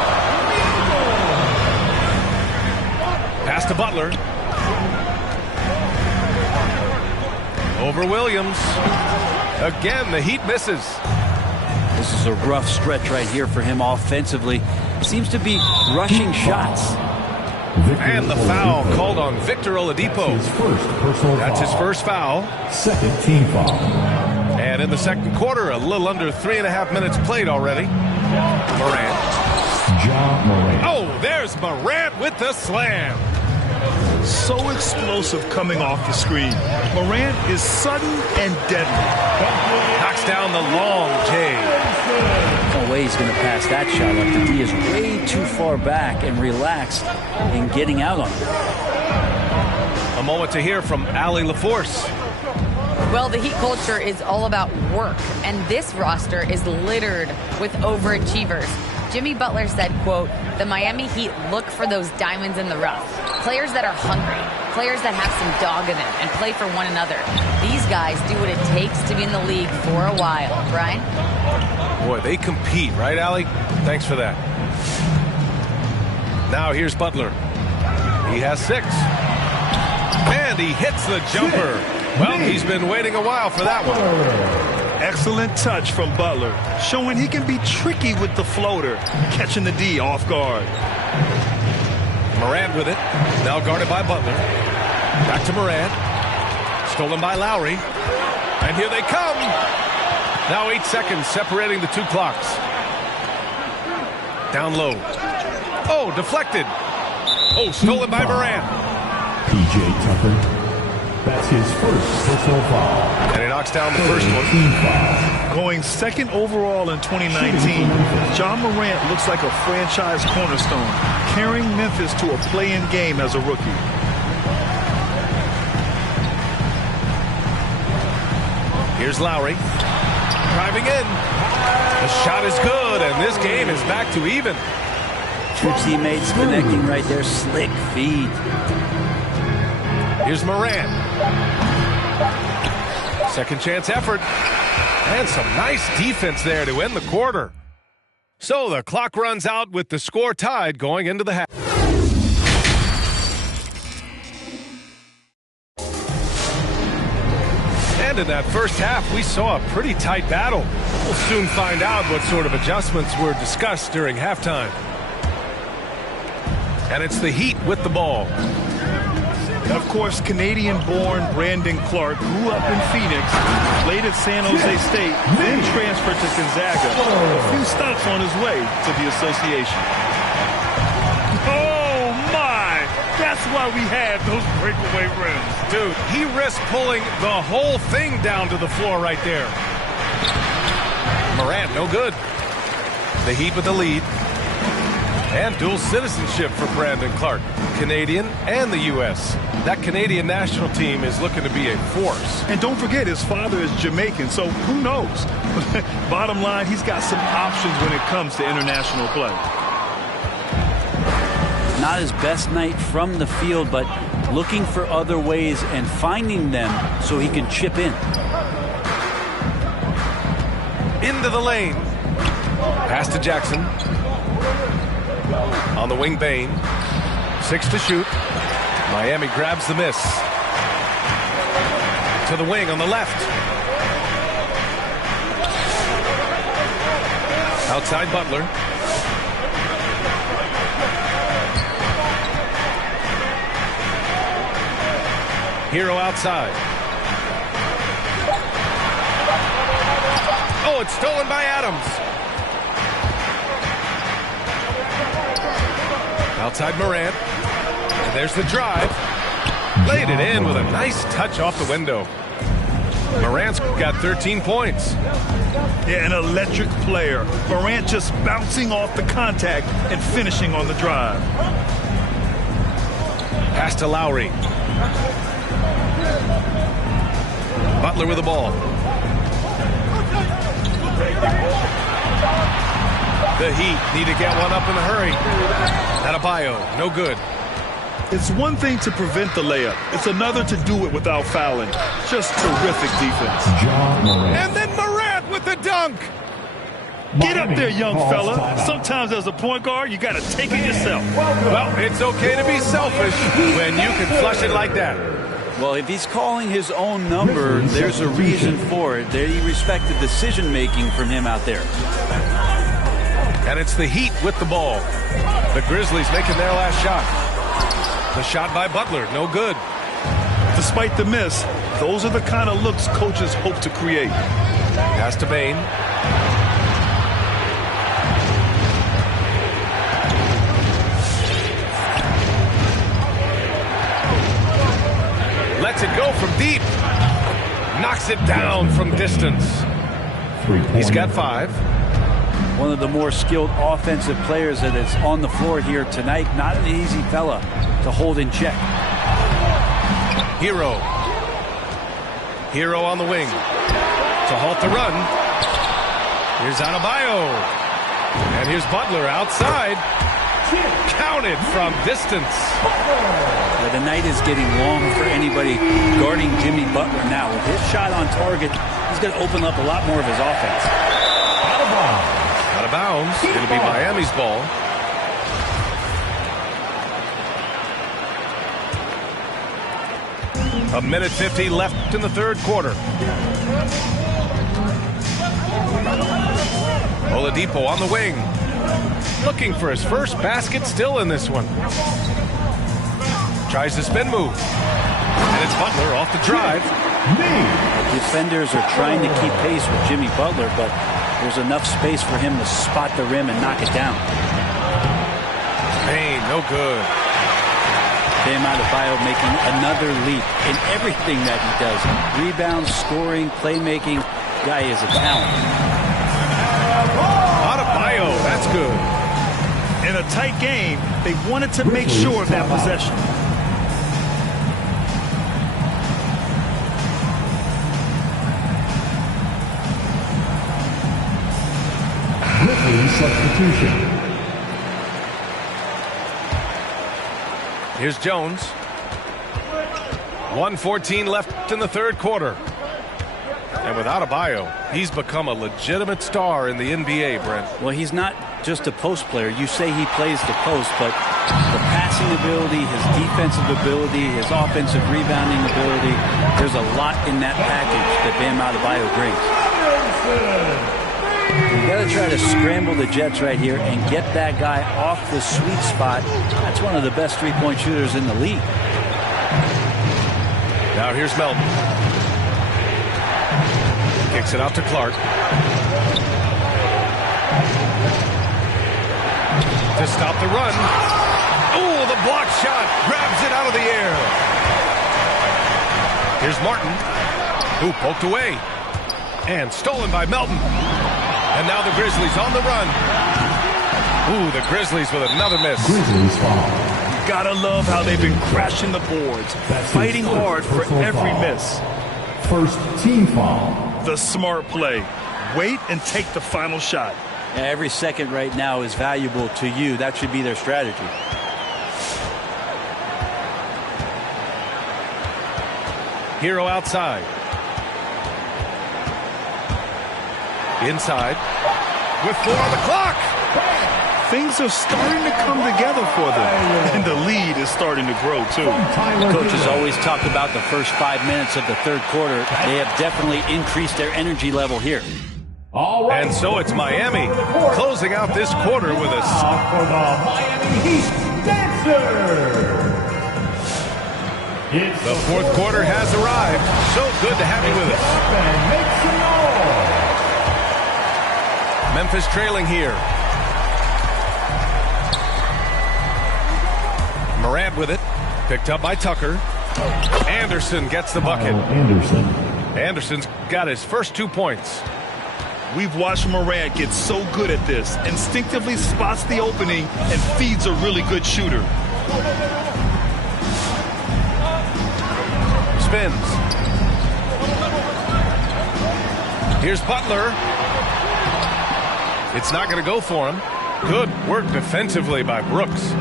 Pass to Butler. Over Williams. Again, the Heat misses. This is a rough stretch right here for him offensively. Seems to be rushing shots. And the foul called on Victor Oladipo. That's his first foul. Second team foul. And in the second quarter, a little under 3.5 minutes played already. Morant. Oh, there's Morant with the slam. So explosive coming off the screen. Morant is sudden and deadly. Knocks down the long J. No way he's going to pass that shot up. The D is way too far back and relaxed in getting out on it. A moment to hear from Allie LaForce. Well, the Heat culture is all about work, and this roster is littered with overachievers. Jimmy Butler said, quote, "The Miami Heat look for those diamonds in the rough. Players that are hungry, players that have some dog in them and play for one another. These guys do what it takes to be in the league for a while." Brian? Boy, they compete, right, Allie? Thanks for that. Now here's Butler. He has 6. And he hits the jumper. Well, he's been waiting a while for that one. Excellent touch from Butler, showing he can be tricky with the floater, catching the D off guard. Morant with it. Now guarded by Butler. Back to Morant. Stolen by Lowry. And here they come. Now 8 seconds separating the 2 clocks. Down low. Oh, deflected. Oh, stolen by Morant. P.J. Tucker. That's his first personal foul. And he knocks down the first one. Going second overall in 2019, John Morant looks like a franchise cornerstone, carrying Memphis to a play-in game as a rookie. Here's Lowry. Driving in. The shot is good, and this game is back to even. Two teammates connecting right there. Slick feed. Here's Morant. Second chance effort. And some nice defense there to end the quarter. So the clock runs out with the score tied going into the half. And in that first half, we saw a pretty tight battle. We'll soon find out what sort of adjustments were discussed during halftime. And it's the Heat with the ball. And of course, Canadian-born Brandon Clark grew up in Phoenix, played at San Jose State, then transferred to Gonzaga. A few stops on his way to the association. Oh, my! That's why we had those breakaway rims. Dude, he risked pulling the whole thing down to the floor right there. Morant, no good. The Heat with the lead. And dual citizenship for Brandon Clark, Canadian and the U.S. That Canadian national team is looking to be a force. And don't forget, his father is Jamaican, so who knows? Bottom line, he's got some options when it comes to international play. Not his best night from the field, but looking for other ways and finding them so he can chip in. Into the lane. Pass to Jackson. On the wing, Bane. 6 to shoot. Miami grabs the miss. To the wing on the left. Outside Butler. Hero outside. Oh, it's stolen by Adams. Outside Morant. And there's the drive. Laid it in with a nice touch off the window. Morant's got 13 points. Yeah, an electric player. Morant just bouncing off the contact and finishing on the drive. Pass to Lowry. Butler with the ball. The Heat need to get one up in a hurry. Adebayo, no good. It's one thing to prevent the layup. It's another to do it without fouling. Just terrific defense. And then Morant with the dunk. Get up there, young fella. Sometimes as a point guard, you got to take it yourself. Well, it's okay to be selfish when you can flush it like that. Well, if he's calling his own number, there's a reason for it. They respect the decision-making from him out there. And it's the Heat with the ball. The Grizzlies making their last shot. The shot by Butler, no good. Despite the miss, those are the kind of looks coaches hope to create. Pass to Bane. Lets it go from deep. Knocks it down from distance. He's got 5. One of the more skilled offensive players that is on the floor here tonight. Not an easy fella to hold in check. Hero. Hero on the wing. To halt the run. Here's Adebayo. And here's Butler outside. Counted from distance. Yeah, the night is getting long for anybody guarding Jimmy Butler now. With his shot on target, he's going to open up a lot more of his offense. Out of bounds. Going to be Miami's ball. A minute 50 left in the third quarter. Oladipo on the wing. Looking for his first basket still in this one. Tries the spin move. And it's Butler off the drive. Defenders are trying to keep pace with Jimmy Butler, but there's enough space for him to spot the rim and knock it down. Bane, no good. Bam Adebayo making another leap in everything that he does. Rebounds, scoring, playmaking. Guy is a talent. Adebayo, that's good. In a tight game, they wanted to make sure of that possession. Substitution. Here's Jones. 1:14 left in the third quarter. And with Adebayo, he's become a legitimate star in the NBA, Brent. Well, he's not just a post player. You say he plays the post, but the passing ability, his defensive ability, his offensive rebounding ability, there's a lot in that package that Bam Adebayo brings. You got to try to scramble the Jets right here and get that guy off the sweet spot. That's one of the best three-point shooters in the league. Now here's Melton. Kicks it out to Clark. To stop the run. Oh, the block shot. Grabs it out of the air. Here's Martin, who poked away. And stolen by Melton. And now the Grizzlies on the run. Ooh, the Grizzlies with another miss. Grizzlies foul. Gotta love how they've been crashing the boards, fighting hard for every miss. First team foul. The smart play. Wait and take the final shot. Yeah, every second right now is valuable to you. That should be their strategy. Hero outside. Inside. With 4 on the clock. Things are starting to come together for them. And the lead is starting to grow, too. Coaches always talk about the first 5 minutes of the third quarter. They have definitely increased their energy level here. All right. And so it's Miami closing out this quarter with a... For the Miami Heat Dancers. The fourth quarter has arrived. So good to have you with us. Make some noise. Memphis trailing here. Morant with it. Picked up by Tucker. Anderson gets the bucket. Anderson's got his first 2 points. We've watched Morant get so good at this. Instinctively spots the opening and feeds a really good shooter. Spins. Here's Butler. It's not going to go for him. Good work defensively by Brooks.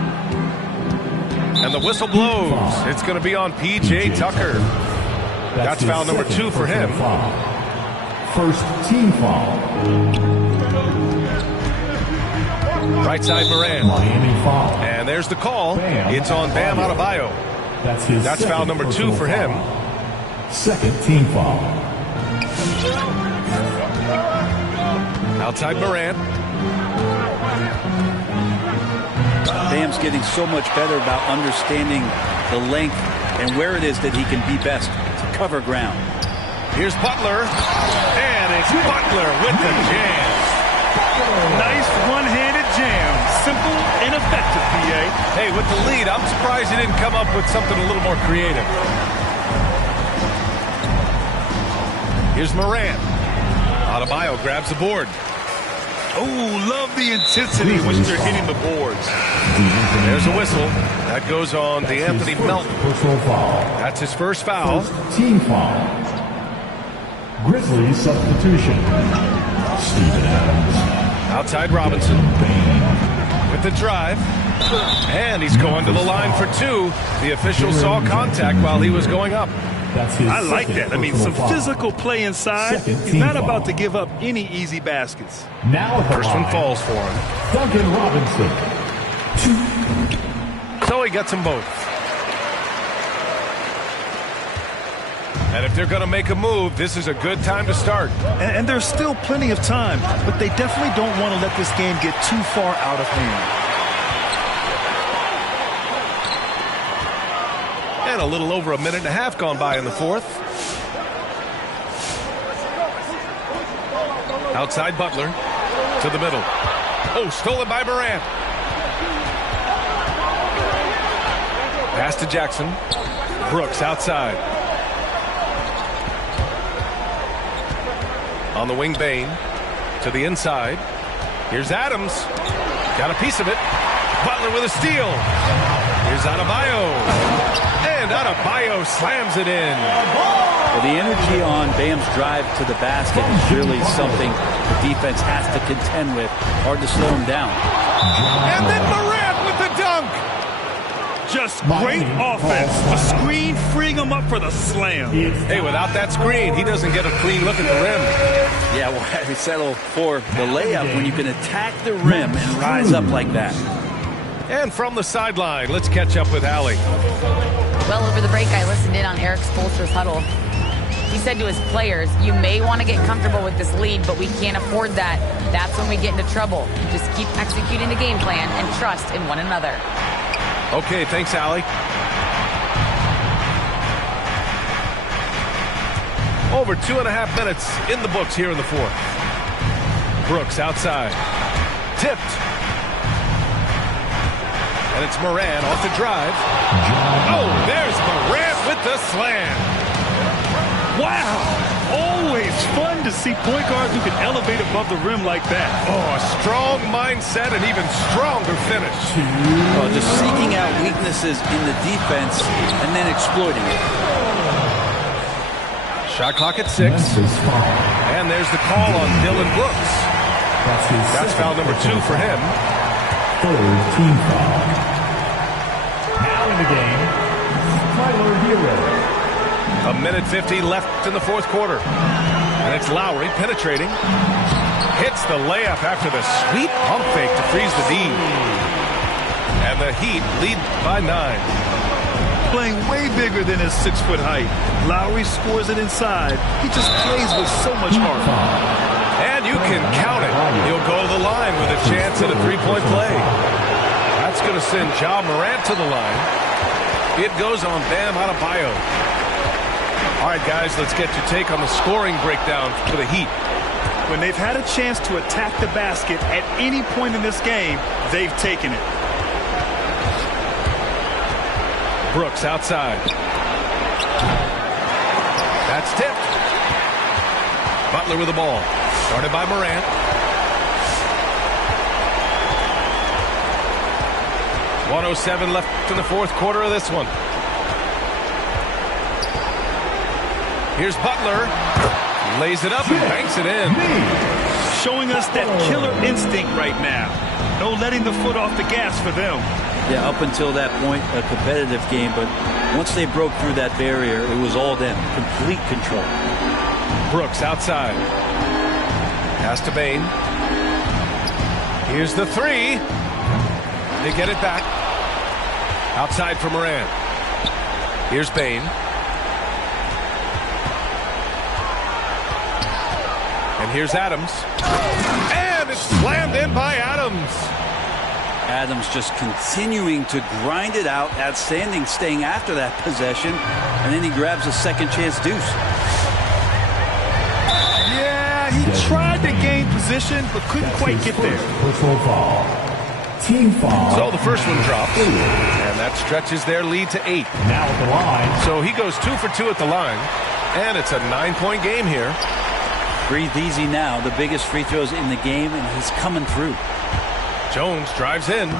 And the whistle blows. It's going to be on P.J. Tucker. That's foul number 2 for him. First team foul. Right side Morant. Miami foul. And there's the call. It's on Bam Adebayo. That's foul number 2 for him. Second team foul. Outside Morant. Bam's getting so much better about understanding the length and where it is that he can be best to cover ground. Here's Butler. And it's Butler with the jam. Nice one-handed jam. Simple and effective, PA. Hey, with the lead, I'm surprised he didn't come up with something a little more creative. Here's Morant. Adebayo grabs the board. Oh, love the intensity when you're hitting the boards. There's a whistle. That goes on DeAnthony Melton. That's his first foul. First team foul. Grizzlies substitution. Steven Adams. Outside Robinson. With the drive. And he's going to the line for 2. The official saw contact while he was going up. I like that. I mean, some physical play inside. He's not about to give up any easy baskets. Now first one falls for him. Duncan Robinson. 2. So he gets them both. And if they're going to make a move, this is a good time to start. And there's still plenty of time, but they definitely don't want to let this game get too far out of hand. And a little over a minute and a half gone by in the fourth. Outside Butler to the middle. Oh, stolen by Morant. Pass to Jackson. Brooks outside. On the wing, Bain. To the inside. Here's Adams. Got a piece of it. Butler with a steal. Here's Adebayo. And Adebayo slams it in. Well, the energy on Bam's drive to the basket is really something the defense has to contend with. Hard to slow him down. And then Morant with the dunk. Just great offense. The screen freeing him up for the slam. Hey, without that screen, he doesn't get a clean look at the rim. Yeah, well, we settle for the layup when you can attack the rim and rise up like that. And from the sideline, let's catch up with Allie. Well, over the break, I listened in on Eric Spoelstra's huddle. He said to his players, you may want to get comfortable with this lead, but we can't afford that. That's when we get into trouble. Just keep executing the game plan and trust in one another. Okay, thanks, Allie. Over 2.5 minutes in the books here in the fourth. Brooks outside. Tipped. And it's Morant off the drive. Oh, there's Morant with the slam. Wow. Always fun to see point guards who can elevate above the rim like that. Oh, a strong mindset and even stronger finish. Oh, just seeking out weaknesses in the defense and then exploiting it. Shot clock at 6. And there's the call on Dylan Brooks. That's foul number 2 for him. Third team foul. Now in the game, Tyler Hero. A minute 50 left in the fourth quarter. And it's Lowry penetrating. Hits the layup after the sweet pump fake to freeze the D. And the Heat lead by 9. Playing way bigger than his 6-foot height. Lowry scores it inside. He just plays with so much heart. And you can count it. He'll go to the line with a chance at a three-point play. That's going to send Ja Morant to the line. It goes on Bam Adebayo. All right, guys, let's get your take on the scoring breakdown for the Heat. When they've had a chance to attack the basket at any point in this game, they've taken it. Brooks outside. That's tipped. Butler with the ball. Started by Morant. .107 left in the fourth quarter of this one. Here's Butler. Lays it up and banks it in. Showing us that killer instinct right now. No letting the foot off the gas for them. Yeah, up until that point, a competitive game, but once they broke through that barrier, it was all them. Complete control. Brooks outside. Pass to Bain. Here's the 3. They get it back. Outside for Morant. Here's Bain. And here's Adams. And it's slammed in by Adams. Adams just continuing to grind it out. Outstanding staying after that possession. And then he grabs a second chance deuce. Yeah, he tried to gain position, but couldn't quite get there. Personal foul. Team foul. So the first one drops. And that stretches their lead to 8. Now at the line. So he goes 2 for 2 at the line. And it's a 9-point game here. Breathe easy now. The biggest free throws in the game, and he's coming through. Jones drives in.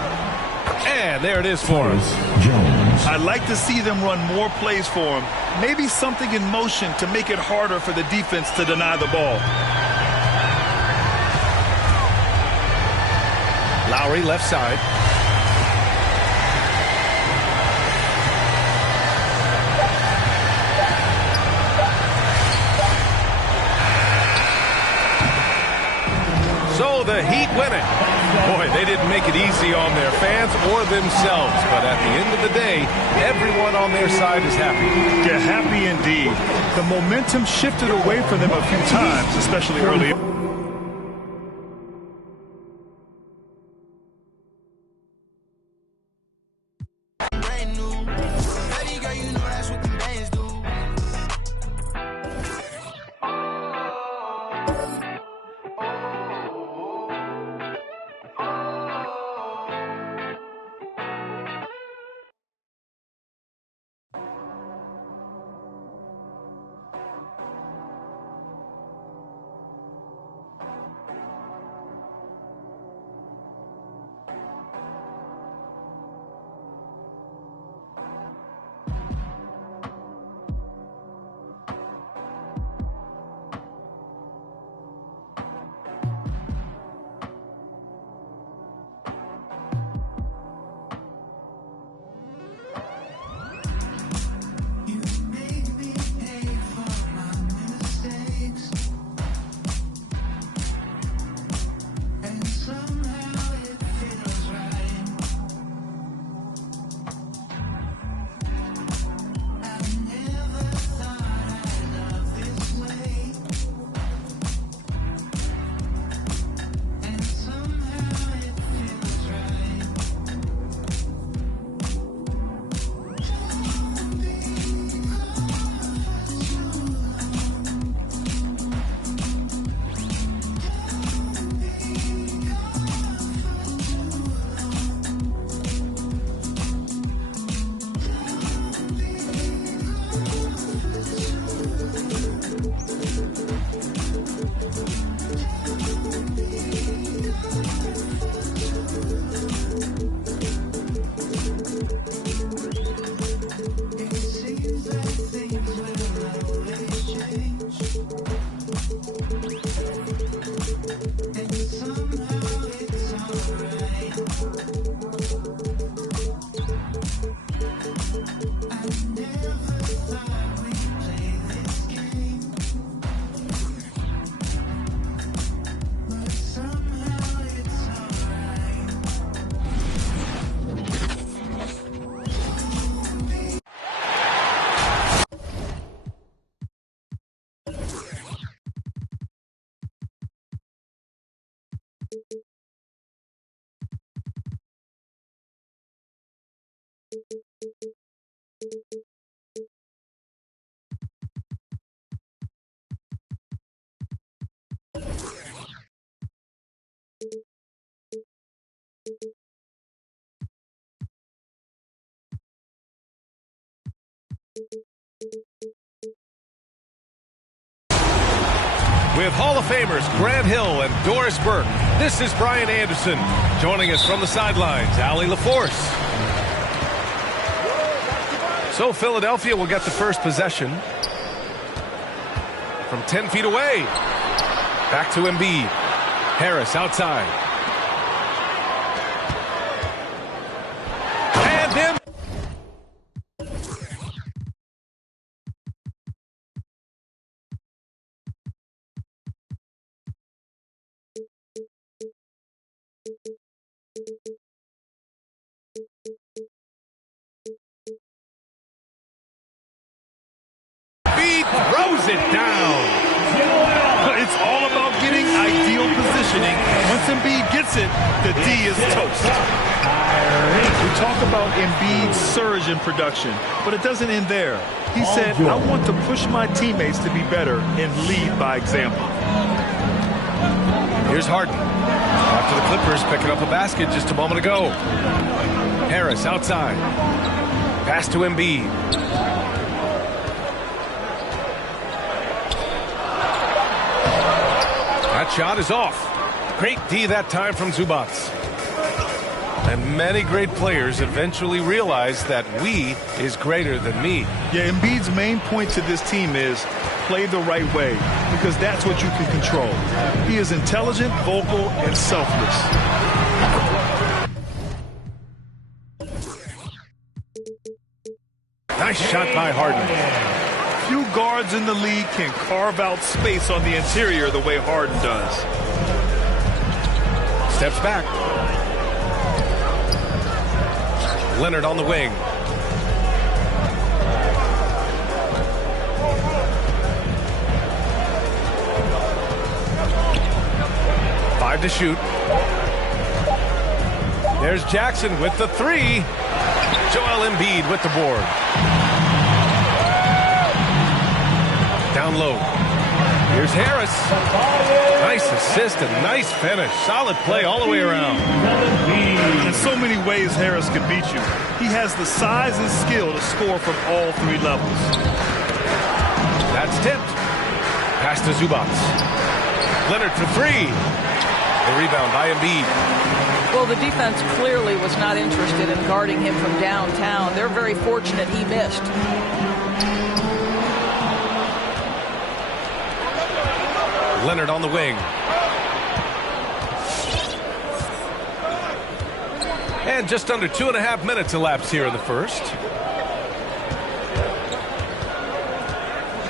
And there it is for him. Jones. I'd like to see them run more plays for him. Maybe something in motion to make it harder for the defense to deny the ball. Lowry left side. So the Heat win it. Boy, they didn't make it easy on their fans or themselves. But at the end of the day, everyone on their side is happy. Yeah, happy indeed. The momentum shifted away from them a few times, especially early. With Hall of Famers Grant Hill and Doris Burke, this is Brian Anderson. Joining us from the sidelines, Allie LaForce. So Philadelphia will get the first possession from 10 feet away. Back to Embiid. Harris outside. And then throws it down. It's all about getting ideal positioning. Once Embiid gets it, the D is toast. We talk about Embiid's surge in production, but it doesn't end there. He said, I want to push my teammates to be better and lead by example. Here's Harden. After the Clippers picking up a basket just a moment ago. Harris outside. Pass to Embiid. That shot is off. Great D that time from Zubac. And many great players eventually realize that we is greater than me. Yeah, Embiid's main point to this team is play the right way, because that's what you can control. He is intelligent, vocal, and selfless. Nice shot by Harden. Few guards in the league can carve out space on the interior the way Harden does. Steps back. Leonard on the wing. Five to shoot. There's Jackson with the three. Joel Embiid with the board. Down low. Here's Harris. Nice assist and nice finish. Solid play all the way around. In so many ways, Harris can beat you. He has the size and skill to score from all three levels. That's tipped. Pass to Zubac. Leonard for three. The rebound by Embiid. Well, the defense clearly was not interested in guarding him from downtown. They're very fortunate he missed. Leonard on the wing. And just under 2.5 minutes elapsed here in the first.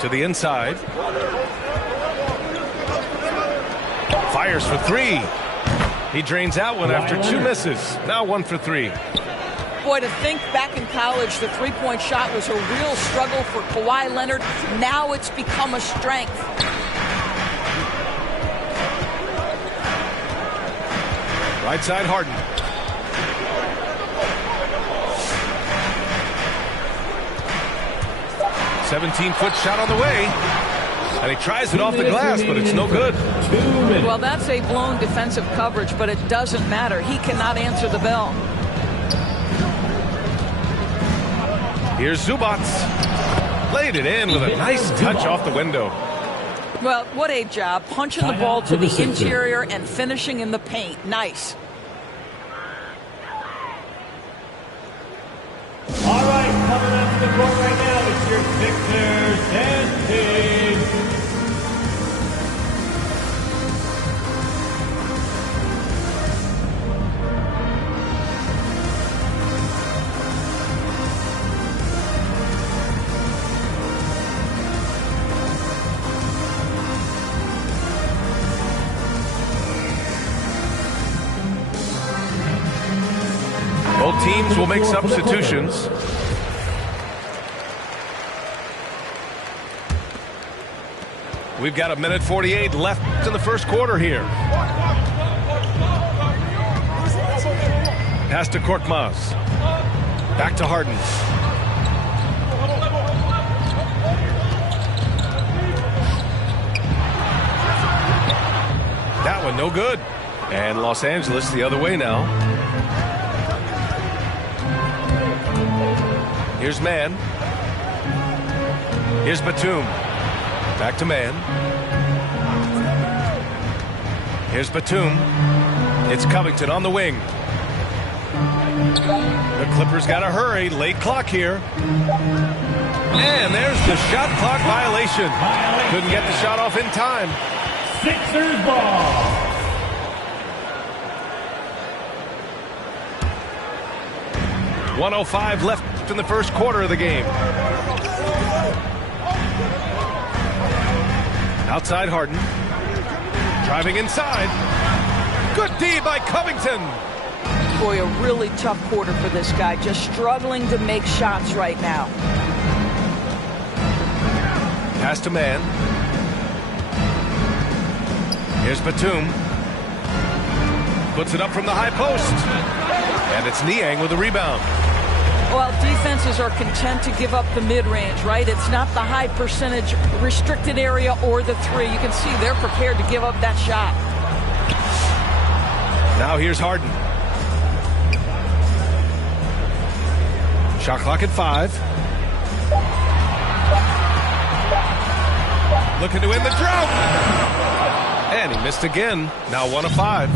To the inside. Fires for three. He drains out one after two misses. Now 1 for 3. Boy, to think back in college, the three-point shot was a real struggle for Kawhi Leonard. Now it's become a strength. Right side, Harden. "17-foot shot on the way. And he tries it off the glass, but it's no good. Well, that's a blown defensive coverage, but it doesn't matter. He cannot answer the bell. Here's Zubac. Laid it in with a nice touch off the window. Well, what a job. Punching the ball to the interior and finishing in the paint. Nice. All right, coming up to the court right now is your Victor Sanchez. Both teams will make substitutions. We've got 1:48 left in the first quarter here. Pass to Korkmaz. Back to Harden. That one no good. And Los Angeles the other way now. Here's Mann. Here's Batum. Back to Mann. Here's Batum. It's Covington on the wing. The Clippers got to hurry. Late clock here. And there's the shot clock violation. Couldn't get the shot off in time. Sixers ball. .105 left in the first quarter of the game. Outside Harden. Driving inside. Good D by Covington. Boy, a really tough quarter for this guy. Just struggling to make shots right now. Pass to Mann. Here's Batum. Puts it up from the high post. And it's Niang with the rebound. Well, defenses are content to give up the mid-range, right? It's not the high percentage restricted area or the three. You can see they're prepared to give up that shot. Now here's Harden. Shot clock at 5. Looking to win the drought. And he missed again. Now 1 of 5.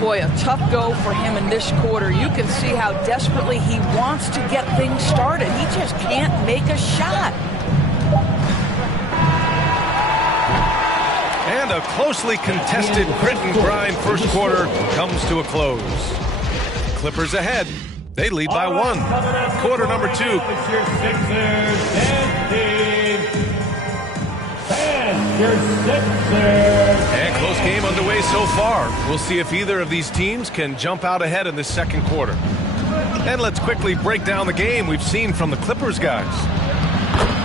Boy, a tough go for him in this quarter. You can see how desperately he wants to get things started. He just can't make a shot. And a closely contested grit and grind first quarter comes to a close. Clippers ahead. They lead by 1. Quarter number 2. It's your Sixers and your Sixers. And close game underway so far. We'll see if either of these teams can jump out ahead in this second quarter. And let's quickly break down the game we've seen from the Clippers guys.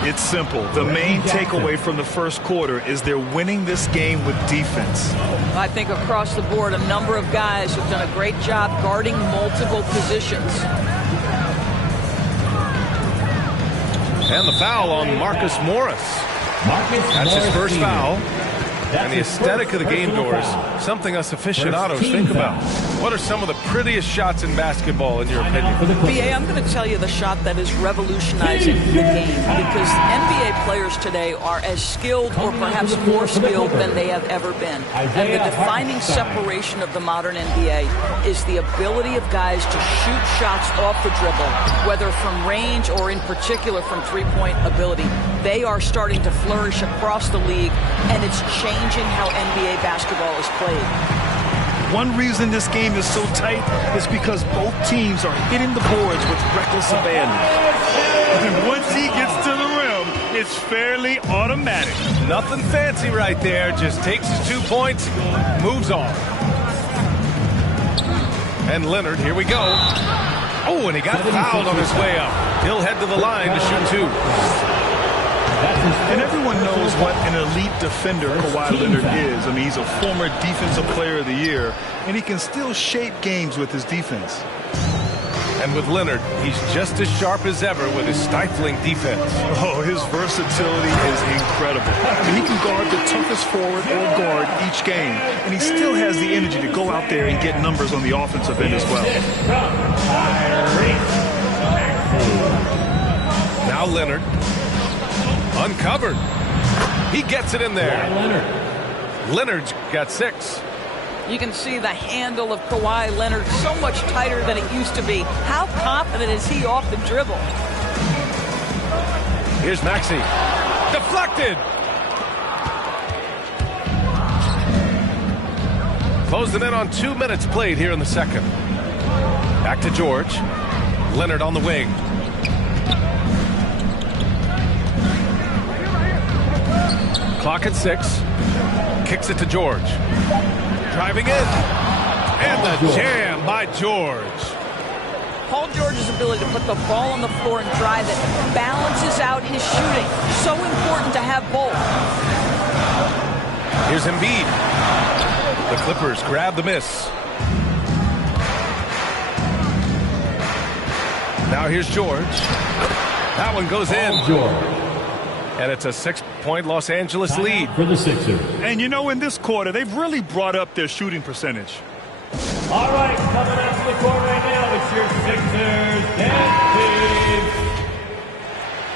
It's simple. The main takeaway from the first quarter is they're winning this game with defense. I think across the board, a number of guys have done a great job guarding multiple positions. And the foul on Marcus Morris. That's his first foul. And the aesthetic of the game, Doris, something us aficionados think about. What are some of the prettiest shots in basketball, in your opinion? BA, I'm going to tell you the shot that is revolutionizing the game, because NBA players today are as skilled or perhaps more skilled than they have ever been. And the defining separation of the modern NBA is the ability of guys to shoot shots off the dribble, whether from range or in particular from three-point ability. They are starting to flourish across the league, and it's changing how NBA basketball is played. One reason this game is so tight is because both teams are hitting the boards with reckless abandon. And once he gets to the rim, it's fairly automatic. Nothing fancy right there. Just takes his 2 points, moves on. And Leonard, here we go. Oh, and he got fouled on his way up. He'll head to the line to shoot 2. And everyone knows what an elite defender Kawhi Leonard is. I mean, he's a former Defensive Player of the Year, and he can still shape games with his defense. And with Leonard, he's just as sharp as ever with his stifling defense. Oh, his versatility is incredible. I mean, he can guard the toughest forward or guard each game, and he still has the energy to go out there and get numbers on the offensive end as well. Now Leonard. Uncovered. He gets it in there. Leonard's got 6. You can see the handle of Kawhi Leonard so much tighter than it used to be. How confident is he off the dribble? Here's Maxey. Deflected. Closing in on 2 minutes played here in the second. Back to George. Leonard on the wing. Clock at 6. Kicks it to George. Driving in. And the jam by George. Paul George's ability to put the ball on the floor and drive it balances out his shooting. So important to have both. Here's Embiid. The Clippers grab the miss. Now here's George. That one goes in. And it's a 6-point Los Angeles lead. For the Sixers. And you know, in this quarter, they've really brought up their shooting percentage. All right, coming up to the court right now, it's your Sixers dance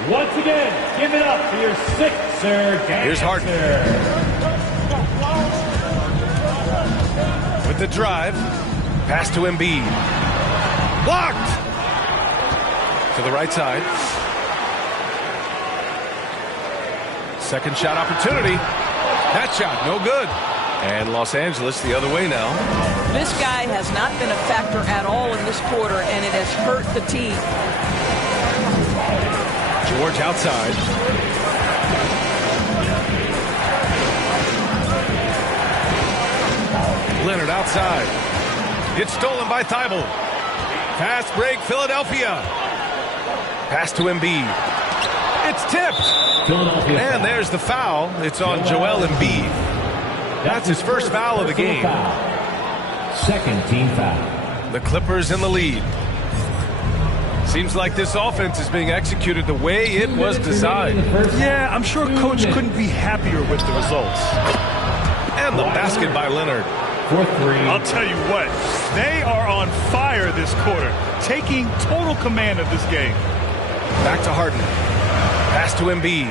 team. Once again, give it up for your Sixer dancer. Here's Harden. With the drive. Pass to Embiid. Blocked! To the right side. Second shot opportunity. That shot, no good. And Los Angeles the other way now. This guy has not been a factor at all in this quarter, and it has hurt the team. George outside. Leonard outside. It's stolen by Thibault. Fast break, Philadelphia. Pass to Embiid. It's tipped. And there's the foul. It's on Joel Embiid. That's his first foul of the game. Second team foul. The Clippers in the lead. Seems like this offense is being executed the way it was designed. Yeah, I'm sure Coach couldn't be happier with the results. And the basket by Leonard. For three. I'll tell you what, they are on fire this quarter, taking total command of this game. Back to Harden. Pass to Embiid.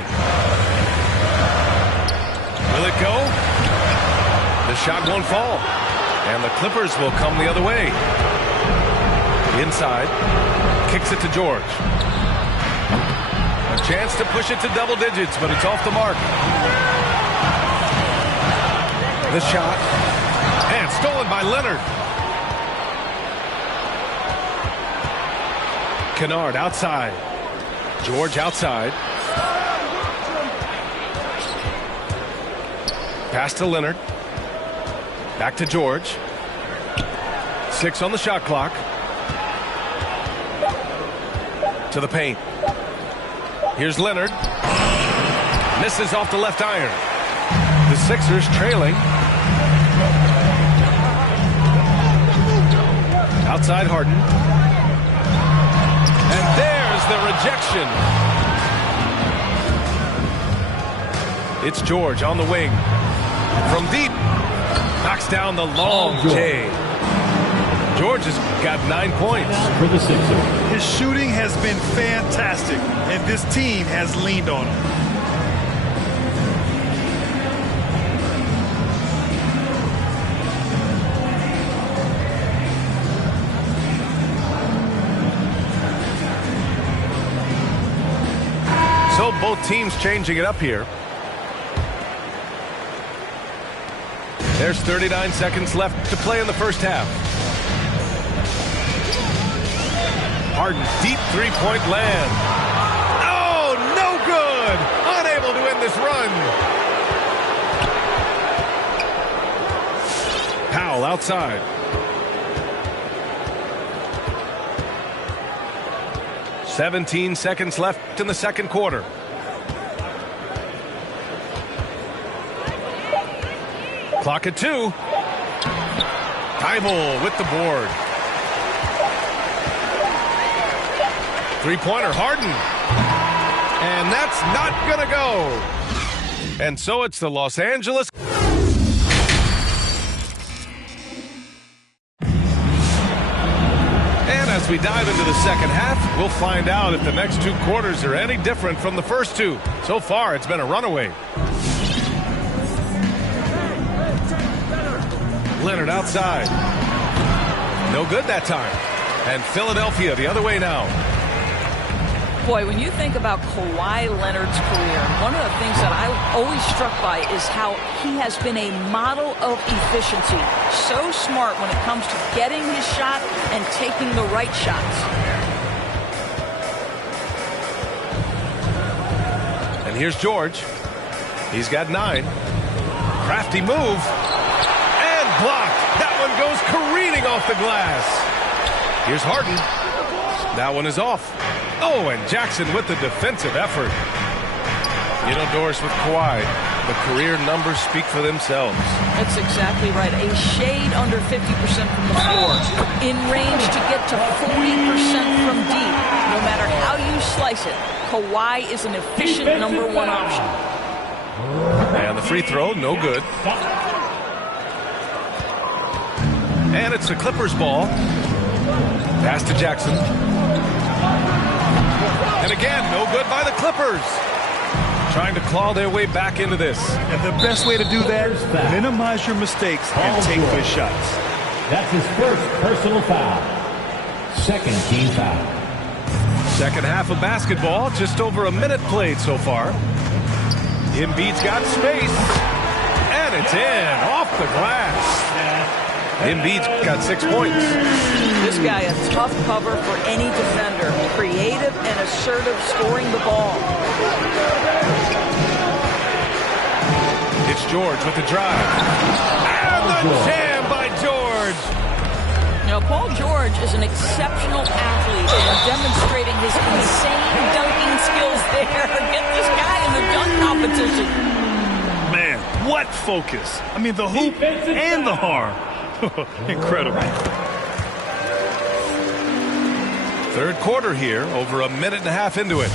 Will it go? The shot won't fall. And the Clippers will come the other way. Inside. Kicks it to George. A chance to push it to double digits, but it's off the mark. The shot. And stolen by Leonard. Kennard outside. George outside. Pass to Leonard. Back to George. 6 on the shot clock. To the paint. Here's Leonard. Misses off the left iron. The Sixers trailing. Outside Harden. And there's the rejection. It's George on the wing. From deep. Knocks down the long J. George has got 9 points. For the Sixers. His shooting has been fantastic, and this team has leaned on him. So both teams changing it up here. There's 39 seconds left to play in the first half. Harden, deep three-point land. Oh, no good! Unable to end this run. Powell outside. "17 seconds left in the second quarter. Clock at 2. Thibault with the board. Three-pointer, Harden. And that's not going to go. And so it's the Los Angeles. And as we dive into the second half, we'll find out if the next 2 quarters are any different from the first 2. So far, it's been a runaway. Leonard outside. No good that time. And Philadelphia the other way now. Boy, when you think about Kawhi Leonard's career, one of the things that I'm always struck by is how he has been a model of efficiency. So smart when it comes to getting his shot and taking the right shots. And here's George. He's got 9. Crafty move. And blocked. That one goes careening off the glass. Here's Harden. That one is off. Oh, and Jackson with the defensive effort. You know, Doris, with Kawhi, The career numbers speak for themselves. That's exactly right. A shade under 50% from the floor. In range to get to 40% from deep. No matter how you slice it, Kawhi is an efficient #1 option. And the free throw, no good. And it's the Clippers ball. Pass to Jackson. And again, no good by the Clippers. Trying to claw their way back into this. And the best way to do that, minimize your mistakes and take good shots. That's his first personal foul. Second team foul. Second half of basketball, just over a minute played so far. Embiid's got space. And it's in, off the glass. Embiid's got 6 points. This guy, a tough cover for any defender. Creative and assertive scoring the ball. It's George with the drive. And the jam by George. Now, Paul George is an exceptional athlete and demonstrating his insane dunking skills there. Get this guy in the dunk competition. Man, what focus. I mean, the hoop and the harm. Incredible. Third quarter here, over a minute and a half into it.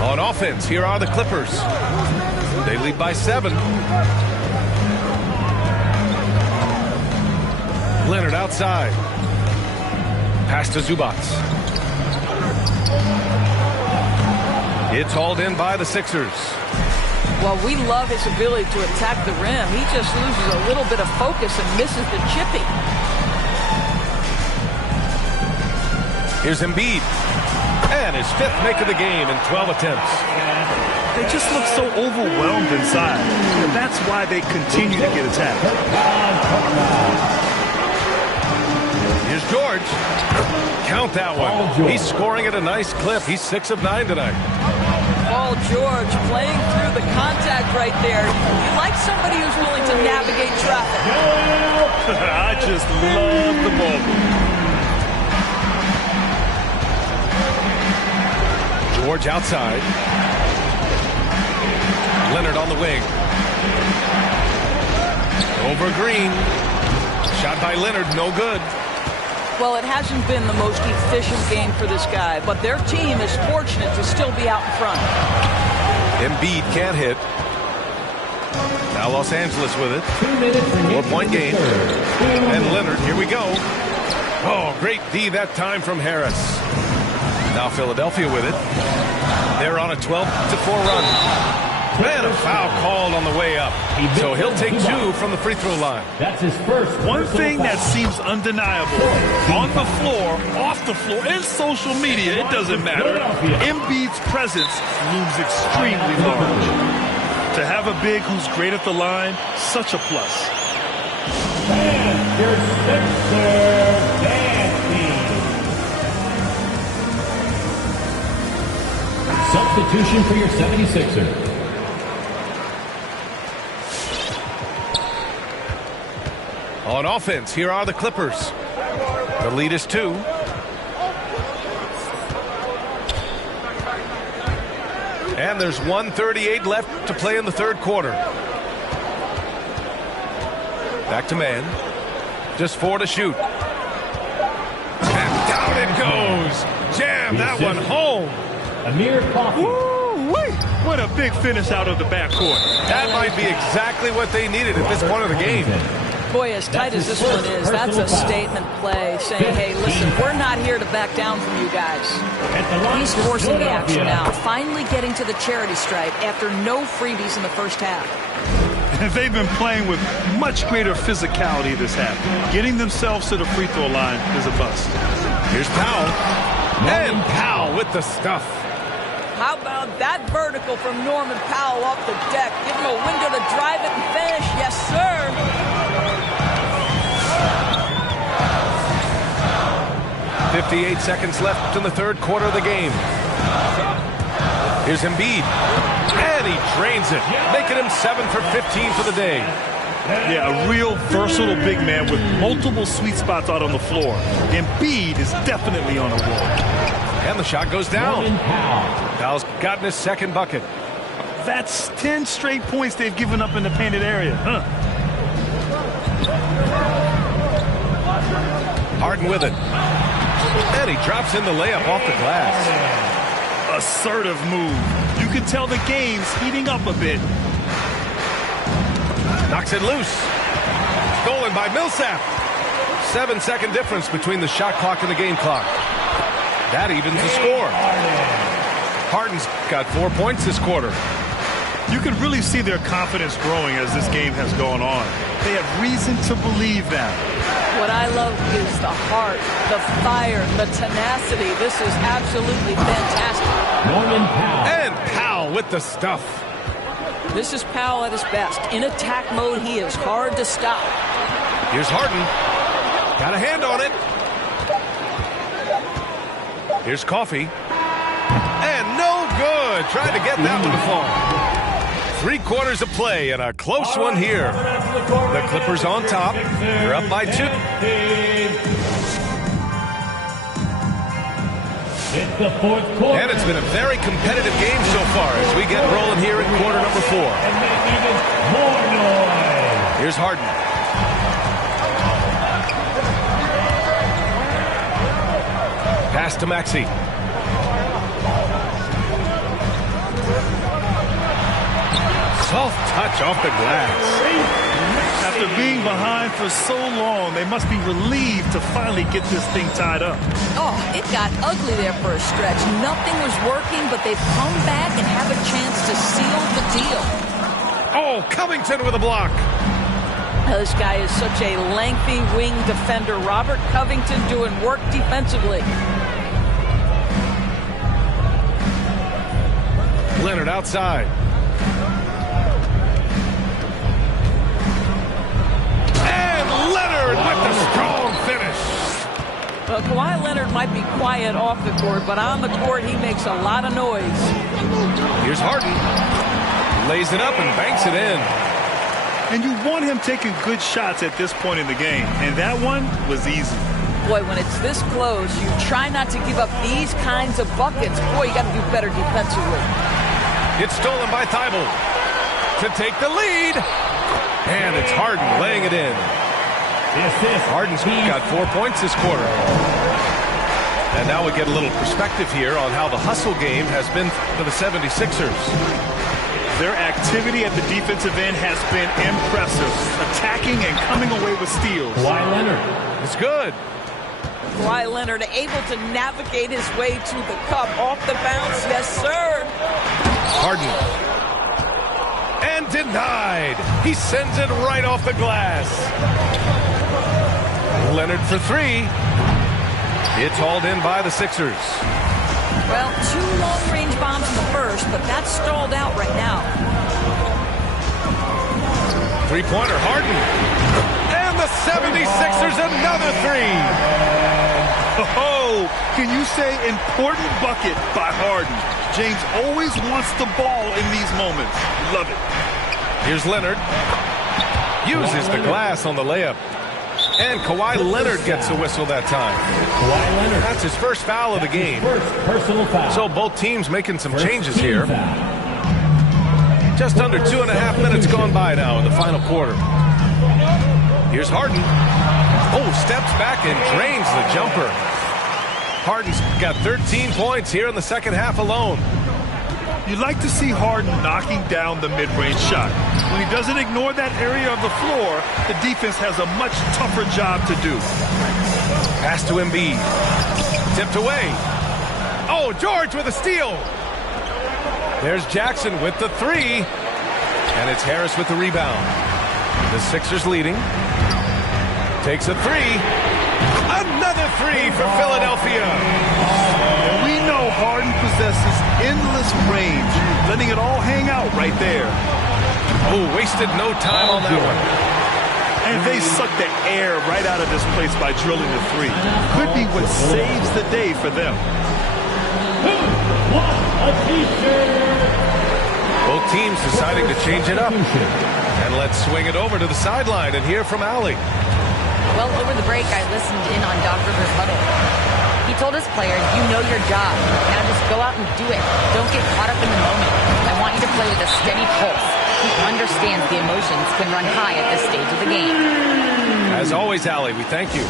On offense, here are the Clippers. They lead by 7. Leonard outside. Pass to Zubac. It's hauled in by the Sixers. Well, we love his ability to attack the rim. He just loses a little bit of focus and misses the chippy. Here's Embiid. And his 5th make of the game in 12 attempts. They just look so overwhelmed inside. And that's why they continue to get attacked. Here's George. Count that one. He's scoring at a nice clip. He's 6 of 9 tonight. Paul George playing through the contact right there. You like somebody who's willing to navigate traffic. I just love the ball. George outside. Leonard on the wing. Over Green. Shot by Leonard, no good. Well, it hasn't been the most efficient game for this guy, but their team is fortunate to still be out in front. Embiid can't hit. Now Los Angeles with it. 4-point game. And Leonard, here we go. Oh, great D that time from Harris. Now Philadelphia with it. They're on a 12-4 run. And a foul called on the way up. So he'll take 2 from the free throw line. That's his first. One thing that seems undeniable, on the floor, off the floor, in social media, it doesn't matter. Embiid's presence looms extremely large. To have a big who's great at the line, such a plus. And your Sixer, Dancy. Substitution for your 76er. On offense, here are the Clippers. The lead is 2. And there's 1:38 left to play in the third quarter. Back to man. Just 4 to shoot. And down it goes. Jam that one home. Amir Coffey. Woo-wee. What a big finish out of the backcourt. That might be exactly what they needed at this point of the game. Boy, as tight as this one is, that's a statement play saying, hey, listen, we're not here to back down from you guys. He's forcing the action now, finally getting to the charity stripe after no freebies in the first half. And they've been playing with much greater physicality this half. Getting themselves to the free throw line is a bust. Here's Powell. And Powell with the stuff. How about that vertical from Norman Powell off the deck? Give him a window to drive it and finish. Yes, sir. 58 seconds left in the third quarter of the game. Here's Embiid. And he drains it, making him 7 for 15 for the day. Yeah, a real versatile big man with multiple sweet spots out on the floor. Embiid is definitely on a roll. And the shot goes down. Powell's gotten his second bucket. That's 10 straight points they've given up in the painted area. Harden with it. And he drops in the layup off the glass. Assertive move. You can tell the game's heating up a bit. Knocks it loose. Stolen by Millsap. 7-second difference between the shot clock and the game clock. That evens the score. Harden's got 4 points this quarter. You can really see their confidence growing as this game has gone on. They have reason to believe that. What I love is the heart, the fire, the tenacity. This is absolutely fantastic. And Powell with the stuff. This is Powell at his best. In attack mode, he is hard to stop. Here's Harden. Got a hand on it. Here's Coffee. And no good. Tried to get that one to fall. 3 quarters of play and a close one here. The Clippers on top. They're up by 2. It's the fourth quarter. And it's been a very competitive game so far as we get rolling here in quarter number 4. And make even more noise. Here's Harden. Pass to Maxey. Soft touch off the glass. After being behind for so long, they must be relieved to finally get this thing tied up. Oh, it got ugly there for a stretch. Nothing was working, but they've come back and have a chance to seal the deal. Oh, Covington with a block. Now, this guy is such a lengthy wing defender. Robert Covington doing work defensively. Leonard outside. Leonard with the strong finish. Well, Kawhi Leonard might be quiet off the court, but on the court he makes a lot of noise. Here's Harden. Lays it up and banks it in. And you want him taking good shots at this point in the game, and that one was easy. Boy, when it's this close, you try not to give up these kinds of buckets. Boy, you got to do better defensively. It's stolen by Thibault to take the lead. And it's Harden laying it in. Harden's got 4 points this quarter. And now we get a little perspective here on how the hustle game has been for the 76ers. Their activity at the defensive end has been impressive. Attacking and coming away with steals. Kawhi Leonard. It's good. Kawhi Leonard able to navigate his way to the cup off the bounce. Yes, sir. Harden. And denied. He sends it right off the glass. Leonard for 3. It's hauled in by the Sixers. Well, 2 long-range bombs in the first, but that's stalled out right now. 3-pointer, Harden. And the 76ers another 3. Oh, can you say important bucket by Harden? James always wants the ball in these moments. Love it. Here's Leonard. Uses the glass on the layup. And Kawhi Leonard gets a whistle that time. Kawhi Leonard. That's his first foul of the game. First personal foul. So both teams making some changes here. Just under 2.5 minutes gone by now in the final quarter. Here's Harden. Oh, steps back and drains the jumper. Harden's got 13 points here in the second half alone. You'd like to see Harden knocking down the mid-range shot. When he doesn't ignore that area of the floor, the defense has a much tougher job to do. Pass to Embiid. Tipped away. Oh, George with a steal. There's Jackson with the 3. And it's Harris with the rebound. The Sixers leading. Takes a 3. Another 3 for Philadelphia. We know Harden possesses endless range, letting it all hang out right there. Oh, wasted no time on that one. And they suck the air right out of this place by drilling the 3. Could be what saves the day for them. Both teams deciding to change it up. And let's swing it over to the sideline and hear from Allie. Well, over the break, I listened in on Doc Rivers' huddle. He told his players, you know your job. Now just go out and do it. Don't get caught up in the moment. I want you to play with a steady pulse. He understands the emotions can run high at this stage of the game. As always, Allie, we thank you.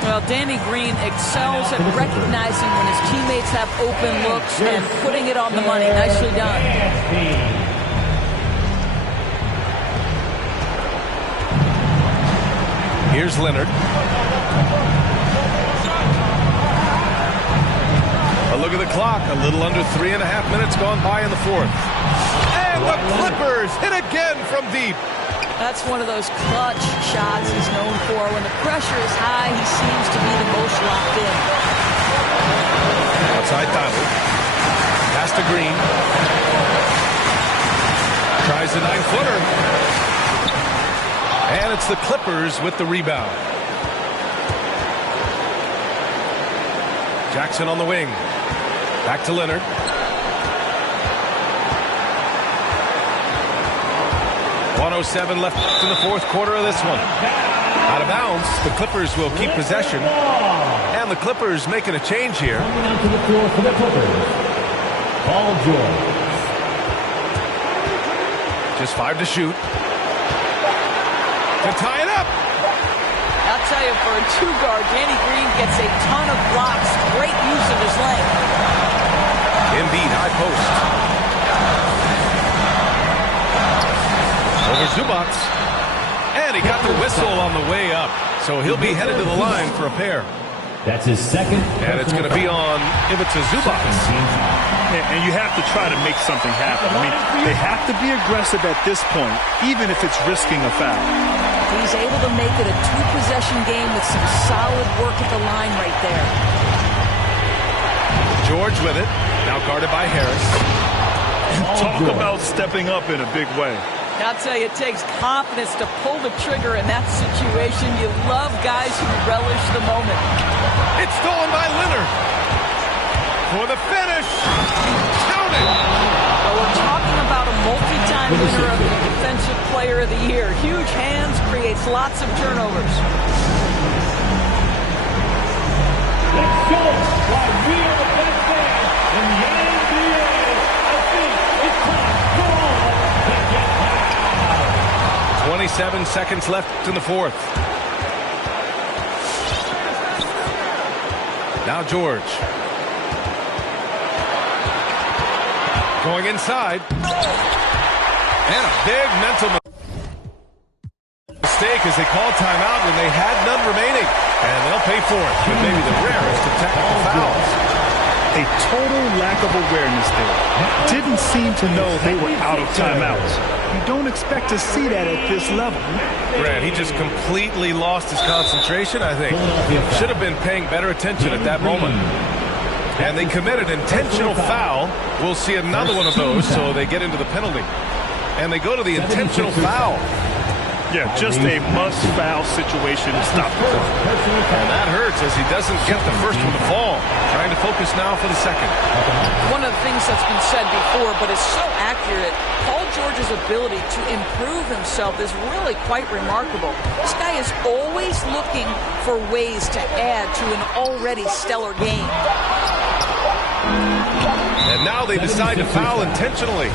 Well, Danny Green excels at recognizing when his teammates have open looks and putting it on the money. Nicely done. Here's Leonard. A look at the clock. A little under 3.5 minutes gone by in the fourth. And the Clippers hit again from deep. That's one of those clutch shots he's known for. When the pressure is high, he seems to be the most locked in. Outside Donald. Pass to Green. Tries the 9-footer. And it's the Clippers with the rebound. Jackson on the wing. Back to Leonard. .107 left in the fourth quarter of this one. Out of bounds, the Clippers will keep possession. And the Clippers making a change here. Coming out to the floor for the Clippers, Paul George. Just 5 to shoot. To tie it up. I'll tell you, for a two-guard, Danny Green gets a ton of blocks. Great use of his length. Embiid, high post. Over Zubac. And he got the whistle on the way up. So he'll be headed to the line for a pair. That's his second. And it's going to be on Ivica Zubac. And you have to try to make something happen. I mean, they have to be aggressive at this point, even if it's risking a foul. He's able to make it a two-possession game with some solid work at the line right there. George with it. Now guarded by Harris. Talk about stepping up in a big way. I'll tell you, it takes confidence to pull the trigger in that situation. You love guys who relish the moment. It's stolen by Leonard. For the finish. Count it. Well, we're talking about a multi-time winner of the Defensive Player of the Year. Huge hands creates lots of turnovers. Let's go. Why we are the best fans in the NBA. I think it's time for all to get down. 27 seconds left in the fourth. Now George. Going inside. And a big mental mistake as they call timeout when they had none remaining. And they'll pay for it with maybe the rarest of technical fouls. A total lack of awareness there. Didn't seem to know they were out of timeouts. You don't expect to see that at this level. Grant, he just completely lost his concentration, I think. Should have been paying better attention at that moment. And they committed intentional foul. We'll see another one of those, so they get into the penalty. And they go to the intentional foul. Yeah, just a must-foul situation to stop the clock. And that hurts as he doesn't get the first one to fall. Trying to focus now for the second. One of the things that's been said before, but is so accurate, Paul George's ability to improve himself is really quite remarkable. This guy is always looking for ways to add to an already stellar game. And now they decide to foul intentionally.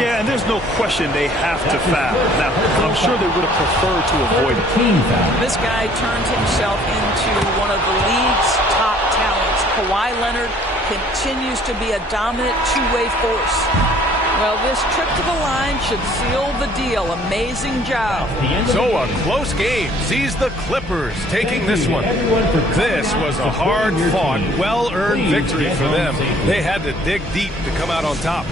Yeah, and there's no question they have to foul. Now, I'm sure they would have preferred to avoid it. This guy turned himself into one of the league's top talents. Kawhi Leonard continues to be a dominant two-way force. Well, this trip to the line should seal the deal. Amazing job. So a close game sees the Clippers taking this one. This was a hard-fought, well-earned victory for them. They had to dig deep to come out on top.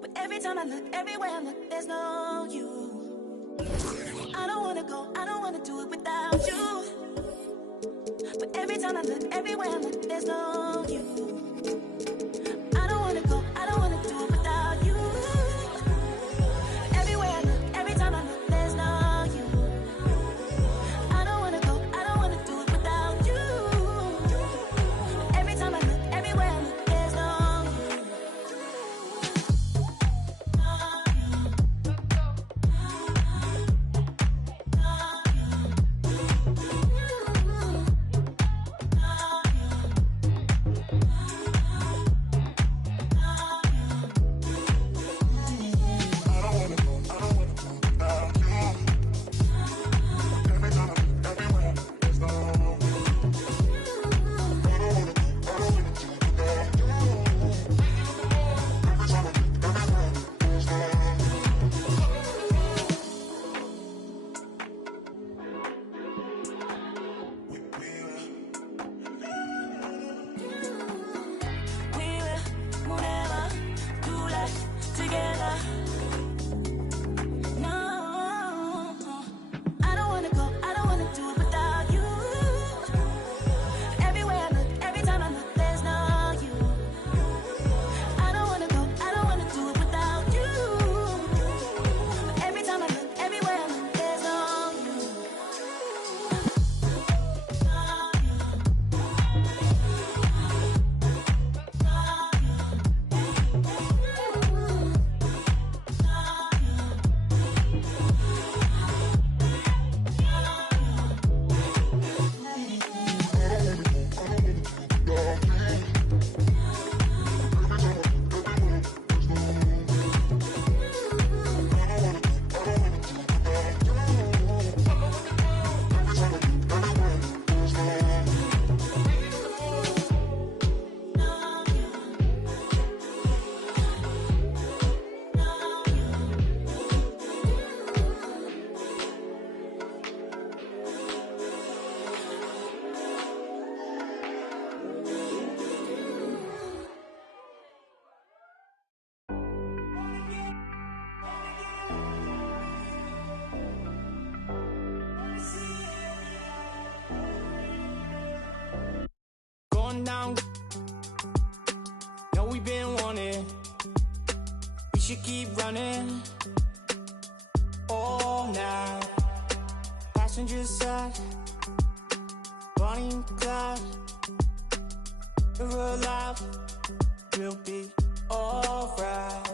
But every time I look, everywhere I look, there's no you. I don't wanna go, I don't wanna do it without you. But every time I look, everywhere I look, there's no you. I don't wanna go, I don't wanna do it without you. Everywhere I look, every time I look, there's no you. I don't wanna go, I don't wanna do it without you. Every time I look, everywhere I look, there's no you. down. Know we've been wanting. We should keep running all night. Passenger side, Bonnie and Clyde. We're alive, we'll be alright.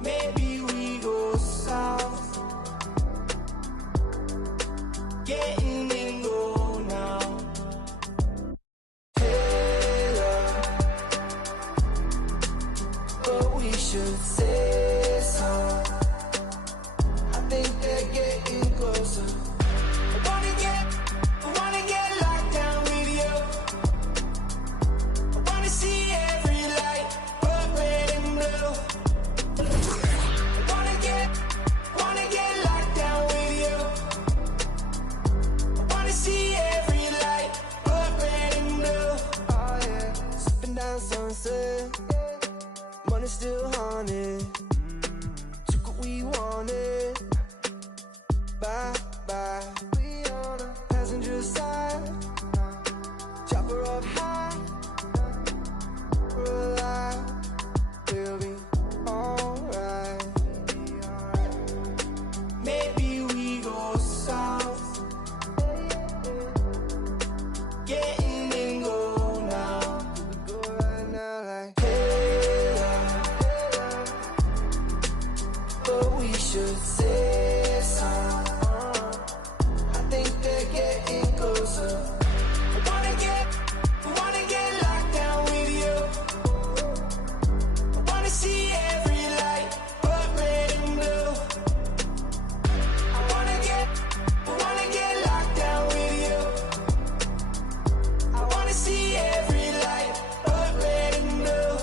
Maybe we go south, getting in go now. Hey, but we should say so. I think they're getting closer. I wanna get locked down with you. I wanna see every light, but red and blue. I wanna get locked down with you. I wanna see every light, but red and blue. Oh yeah, sipping down sunset, money still haunted. Took what we wanted. Bye bye. We on a passenger side, chopper up high. We're alive, we'll be alright. Maybe we go south, getting in go now. We go right now like hey, but we should say so. I think they're getting closer. I wanna get locked down with you. I wanna see every light, but red and blue. I wanna get locked down with you. I wanna see every light, but red and blue.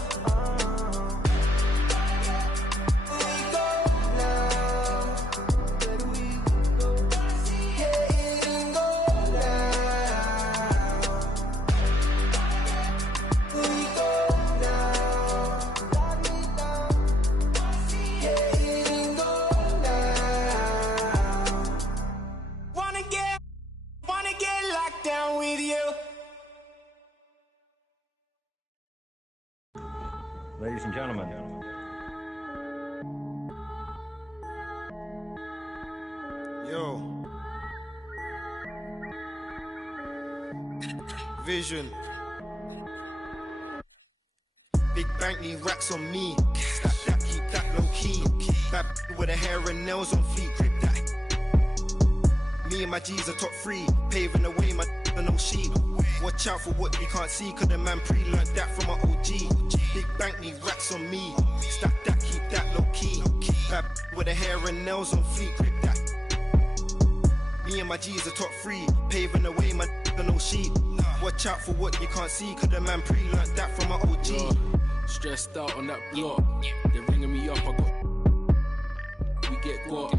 We go now. Where do we go? Getting go now. We go now. Lock me down. Getting go now. Wanna get locked down with you. Ladies and gentlemen. Yo. Vision. Big bank need racks on me. Stack that, keep that low key. Bad with the hair and nails on fleek. Grip that. Me and my G's are top 3. Paving the way, my no sheep. Watch out for what you can't see, cause the man pre-learned that from my OG. Big bank need racks on me. Stack that, keep that low key. Bad with the hair and nails on fleek. Grip that. Me and my G's are top 3. Paving the way, my no sheep. Watch out for what you can't see, cause the man pre-learned that from my OG. Stressed out on that block. They're ringing me up, I got. We get got.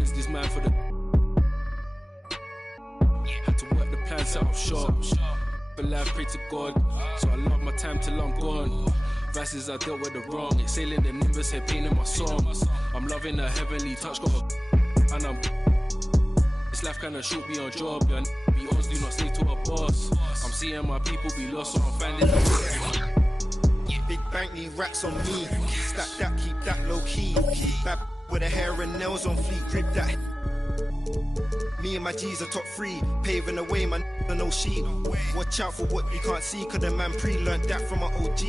Is this man for the. Had to work the plan, set up shop. But life, pray to God. So I love my time till I'm gone. Verses I dealt with the wrong. Exhaling them nimbus, head pain in my song. I'm loving a heavenly touch, got a. And I'm. This life kinda short, be on job. Yeah, be odds, do not stay to a boss. I'm seeing my people be lost, so I'm finding them. Big bank need racks on me. Stack that, keep that low key. Bad with the hair and nails on fleek. Grip that. Me and my G's are top 3. Paving the way, man, no sheep. Watch out for what you can't see, cause the man pre-learned that from my OG.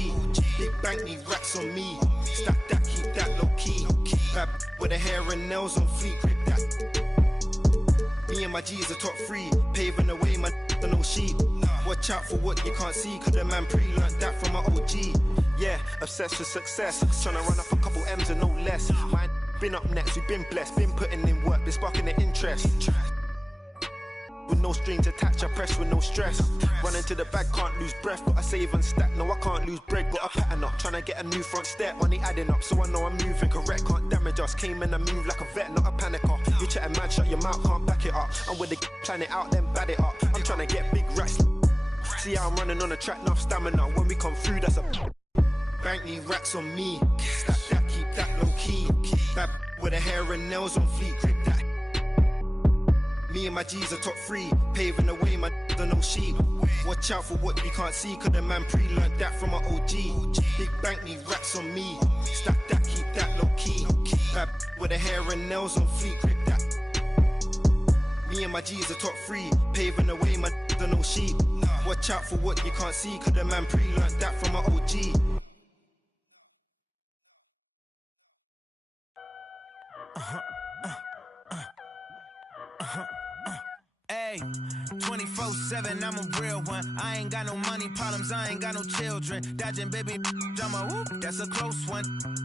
Big bank need racks on me. Stack that, keep that low key. Bad with the hair and nails on fleek. Grip that. Me and my G's are top 3. Paving the way, man, no sheep. Watch out for what you can't see, cause the man pre-learned that from my OG. Yeah, obsessed with success. Tryna run up a couple M's and no less. Mine been up next, we've been blessed. Been putting in work, been sparking the interest. With no strings attached, I press with no stress. Running to the bag, can't lose breath. Gotta save and stack, no I can't lose bread. Got a pattern up, tryna get a new front step. Money adding up, so I know I'm moving correct. Can't damage us, came in and move like a vet, not a panicker. You chatting mad, shut your mouth, can't back it up. I'm with the plan it out, then bad it up. I'm tryna get big racks. See how I'm running on the track, enough stamina. When we come through, that's a bank need racks on me. Stack that, keep that low key. Bad with the hair and nails on fleek. Grip that. Me and my G's are top 3, paving the way, my don't know sheep. Watch out for what you can't see, cause the man pre-learned that from an OG. Big bank need racks on me, stack that, keep that low key. Bad with the hair and nails on fleek, grip that. Me and my G's are top 3, paving the way, my don't know sheep. Watch out for what you can't see, cause the man pre-learned that from an OG. Hey, 24/7, I'm a real one. I ain't got no money problems, I ain't got no children. Dodging baby drama, whoop, that's a close one.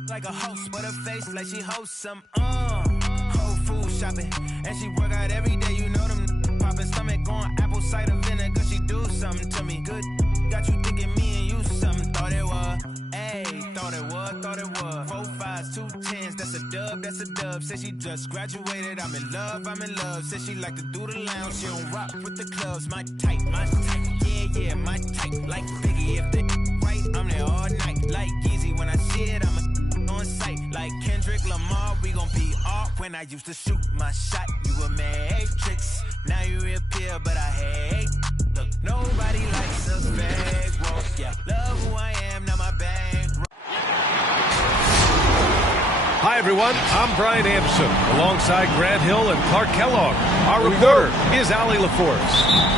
Like a host, but her face like she hosts some. Whole food shopping, and she work out every day. You know them popping stomach on apple cider vinegar. She do something to me good. Got you thinking me and you something. Thought it was. Thought it was. 4 5s, 2 10s, that's a dub, that's a dub. Said she just graduated, I'm in love. Said she like to do the lounge, she don't rock with the clubs. My type, yeah, my type. Like Biggie, if they right, I'm there all night. Like Yeezy, when I see it, I'm on sight. Like Kendrick Lamar, we gon' be off. When I used to shoot my shot, you a matrix. Now you reappear, but I hate. Look, nobody likes a fake walk, yeah. Love who I am, not my bank. Hi, everyone. I'm Brian Anderson, alongside Grant Hill and Clark Kellogg. Our reporter is Allie LaForce.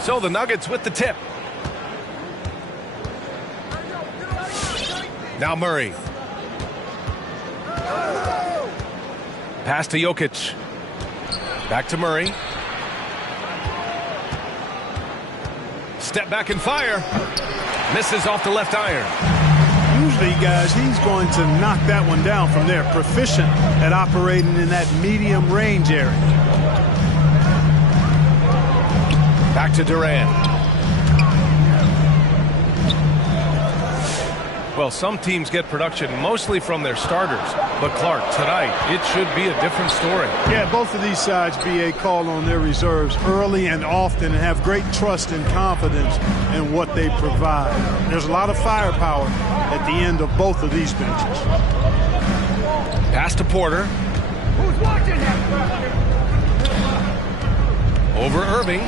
So the Nuggets with the tip. Now Murray. Pass to Jokic. Back to Murray. Step back and fire. Misses off the left iron. Usually, guys, he's going to knock that one down from there. Proficient at operating in that medium range area. Back to Durant. Well, some teams get production mostly from their starters. But, Clark, tonight, it should be a different story. Yeah, both of these sides, BA, call on their reserves early and often and have great trust and confidence in what they provide. There's a lot of firepower at the end of both of these benches. Pass to Porter. Who's watching him? Over Irving.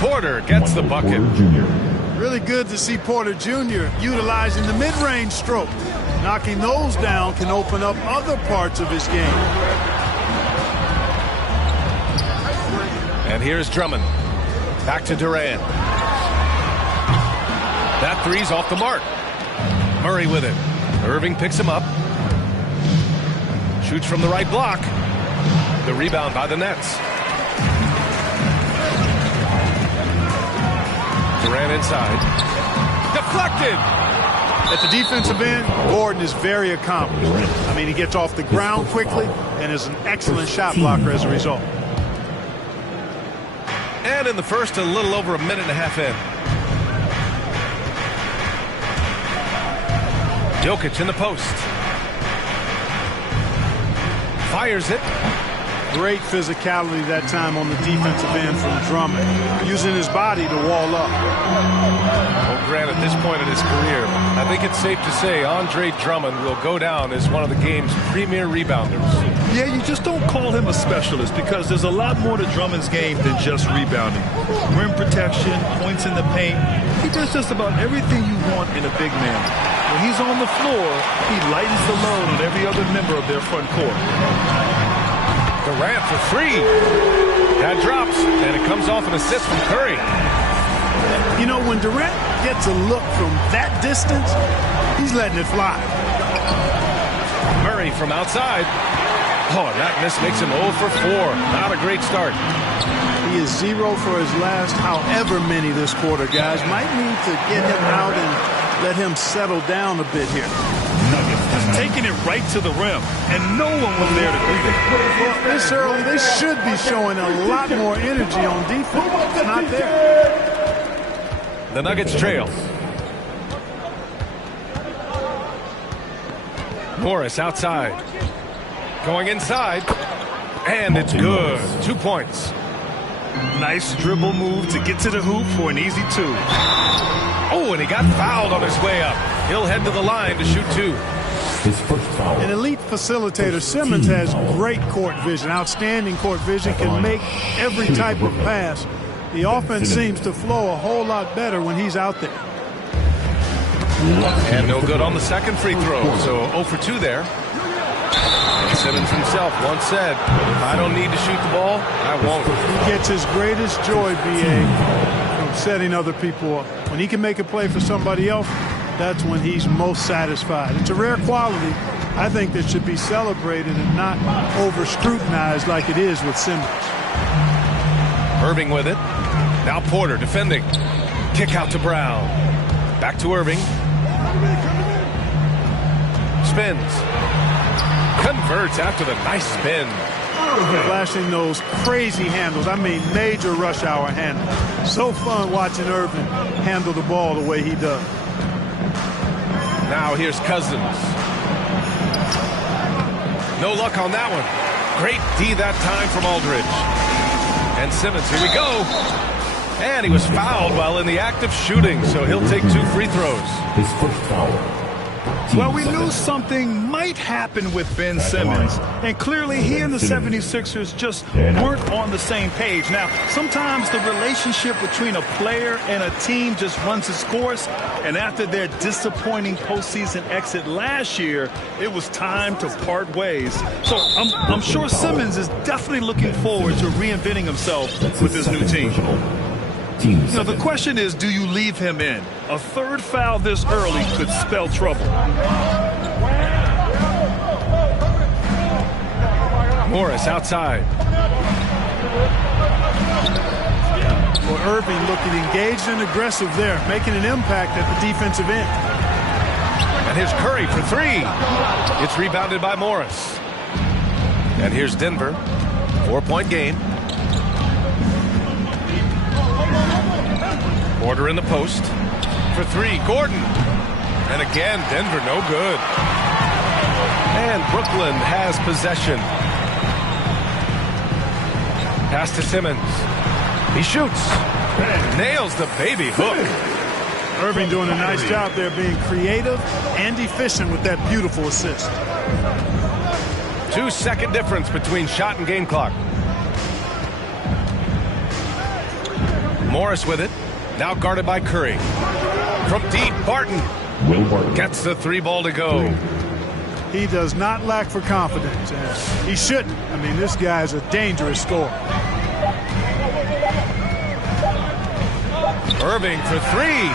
Porter gets the bucket. Really good to see Porter Jr. utilizing the mid-range stroke. Knocking those down can open up other parts of his game. And here's Drummond. Back to Durant. That three's off the mark. Murray with it. Irving picks him up. Shoots from the right block. The rebound by the Nets. Durant inside. Deflected! At the defensive end, Gordon is very accomplished. I mean, he gets off the ground quickly and is an excellent shot blocker as a result. And in the first, a little over a minute and a half in. Jokic in the post. Fires it. Great physicality that time on the defensive end from Drummond, using his body to wall up. Well, Grant, at this point in his career, I think it's safe to say Andre Drummond will go down as one of the game's premier rebounders. Yeah, you just don't call him a specialist because there's a lot more to Drummond's game than just rebounding. Rim protection, points in the paint. He does just about everything you want in a big man. When he's on the floor, he lightens the load on every other member of their front court. Durant for three. That drops, and it comes off an assist from Curry. You know, when Durant gets a look from that distance, he's letting it fly. Murray from outside. Oh, and that miss makes him 0 for 4. Not a great start. He is 0 for his last however many this quarter, guys. Might need to get him out and let him settle down a bit here. Just taking it right to the rim, and no one was there to greet it. Well, this early, they should be showing a lot more energy on defense. It's not there. The Nuggets trail. Morris outside. Going inside. And it's good. 2 points. Nice dribble move to get to the hoop for an easy 2. Oh, and he got fouled on his way up. He'll head to the line to shoot 2. His first foul. An elite facilitator, Simmons has great court vision, outstanding court vision, can make every type of pass. The offense seems to flow a whole lot better when he's out there. And no good on the second free throw, so 0 for 2 there. And Simmons himself once said, if I don't need to shoot the ball, I won't. He gets his greatest joy, B.A., from setting other people up. When he can make a play for somebody else, that's when he's most satisfied. It's a rare quality, I think, that should be celebrated and not over-scrutinized like it is with Simmons. Irving with it. Now Porter defending. Kick out to Brown. Back to Irving. Spins. Converts after the nice spin. Flashing those crazy handles. I mean, major rush hour handles. So fun watching Irving handle the ball the way he does. Now here's Cousins. No luck on that one. Great D that time from Aldridge. And Simmons, here we go. And he was fouled while in the act of shooting, so he'll take 2 free throws. His first foul. Well, we knew something might happen with Ben Simmons, and clearly he and the 76ers just weren't on the same page. Now, sometimes the relationship between a player and a team just runs its course, and after their disappointing postseason exit last year, it was time to part ways. So I'm sure Simmons is definitely looking forward to reinventing himself with his new team. Now, the question is, do you leave him in? A third foul this early could spell trouble. Morris outside. Well, Irving looking engaged and aggressive there, making an impact at the defensive end. And here's Curry for 3. It's rebounded by Morris. And here's Denver. 4-point game. Porter in the post for 3. Gordon. And again, Denver no good. And Brooklyn has possession. Pass to Simmons. He shoots. Nails the baby hook. Irving doing a nice job there, being creative and efficient with that beautiful assist. 2-second difference between shot and game clock. Morris with it. Now guarded by Curry. From deep, Barton. Will Barton gets the 3 ball to go. He does not lack for confidence, and he shouldn't. I mean, this guy is a dangerous scorer. Irving for 3.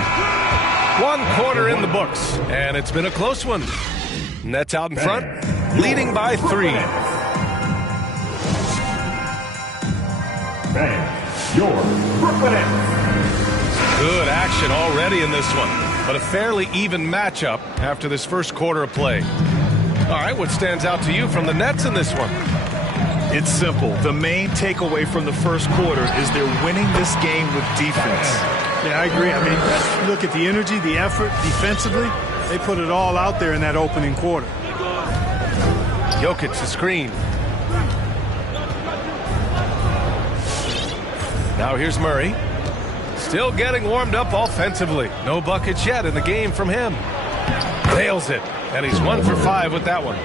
1 quarter in the books, and it's been a close one. Nets out in front, leading by 3. Your Brooklyn Nets. Good action already in this one, but a fairly even matchup after this first quarter of play. All right, what stands out to you from the Nets in this one? It's simple. The main takeaway from the first quarter is they're winning this game with defense. Yeah, I agree. I mean, look at the energy, the effort, defensively. They put it all out there in that opening quarter. Jokic, the screen. Now here's Murray. Still getting warmed up offensively. No buckets yet in the game from him. Nails it. And he's 1 for 5 with that one.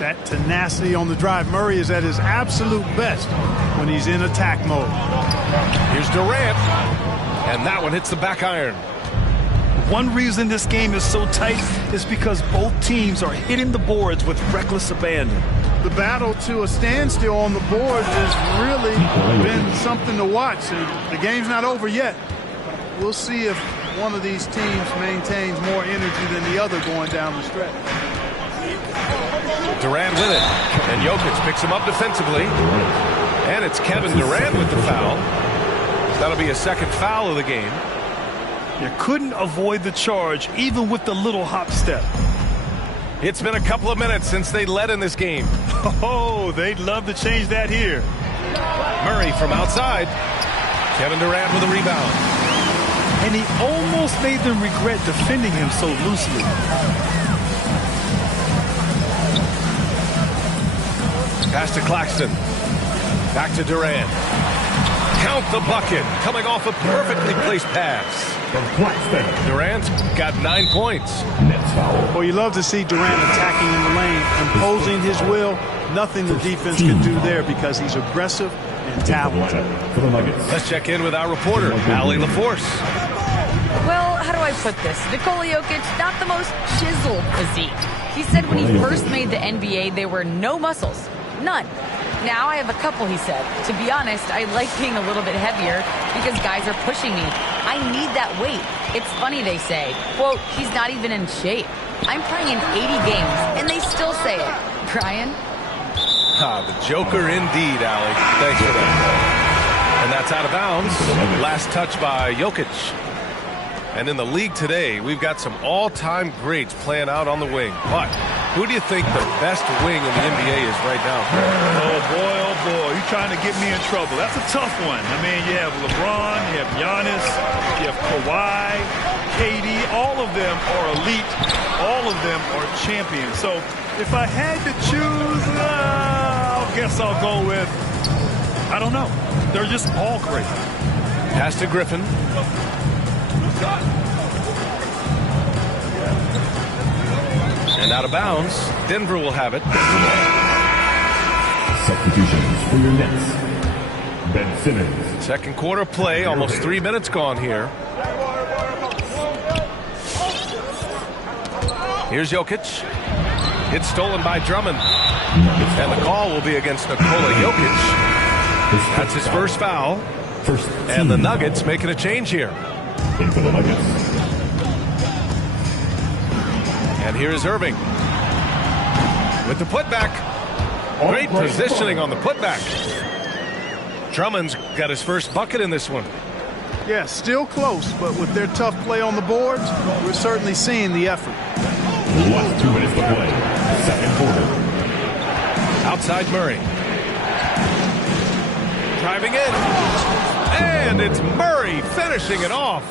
That tenacity on the drive. Murray is at his absolute best when he's in attack mode. Here's Durant. And that one hits the back iron. One reason this game is so tight is because both teams are hitting the boards with reckless abandon. the battle to a standstill on the board has really been something to watch. The game's not over yet. We'll see if one of these teams maintains more energy than the other going down the stretch. Durant with it, and Jokic picks him up defensively, and it's Kevin Durant with the foul. That'll be a second foul of the game. You couldn't avoid the charge, even with the little hop step. It's been a couple of minutes since they led in this game. Oh, they'd love to change that here. Murray from outside. Kevin Durant with a rebound. And he almost made them regret defending him so loosely. Pass to Claxton. Back to Durant. Count the bucket. Coming off a perfectly placed pass. Durant's got 9 points. Well, you love to see Durant attacking in the lane, imposing his will. Nothing the defense can do there because he's aggressive and talented. Let's check in with our reporter, Allie LaForce. Well, how do I put this? Nikola Jokic, not the most chiseled physique. He said when he first made the NBA, there were no muscles. None. Now I have a couple, he said. To be honest, I like being a little bit heavier because guys are pushing me. I need that weight. It's funny they say, quote, he's not even in shape. I'm playing in 80 games, and they still say it. Brian? The Joker indeed, Allie. Thanks for that. And that's out of bounds. Last touch by Jokic. And in the league today, we've got some all-time greats playing out on the wing. But who do you think the best wing in the NBA is right now? Oh, boy, you're trying to get me in trouble. That's a tough one. I mean, you have LeBron, you have Giannis, you have Kawhi, KD. All of them are elite. All of them are champions. So if I had to choose, I guess I'll go with, I don't know. They're just all great. Pass to Griffin. And out of bounds. Denver will have it. Substitutions for your Nets. Ben Simmons. Second quarter play. Almost 3 minutes gone here. Here's Jokic. It's stolen by Drummond. And the call will be against Nikola Jokic. That's his first foul. And the Nuggets making a change here. In for the Nuggets. And here is Irving. With the putback. Great positioning on the putback. Drummond's got his first bucket in this one. Yeah, still close, but with their tough play on the boards, we're certainly seeing the effort. Last 2 minutes to play. Second quarter. Outside Murray. Driving in. And it's Murray finishing it off.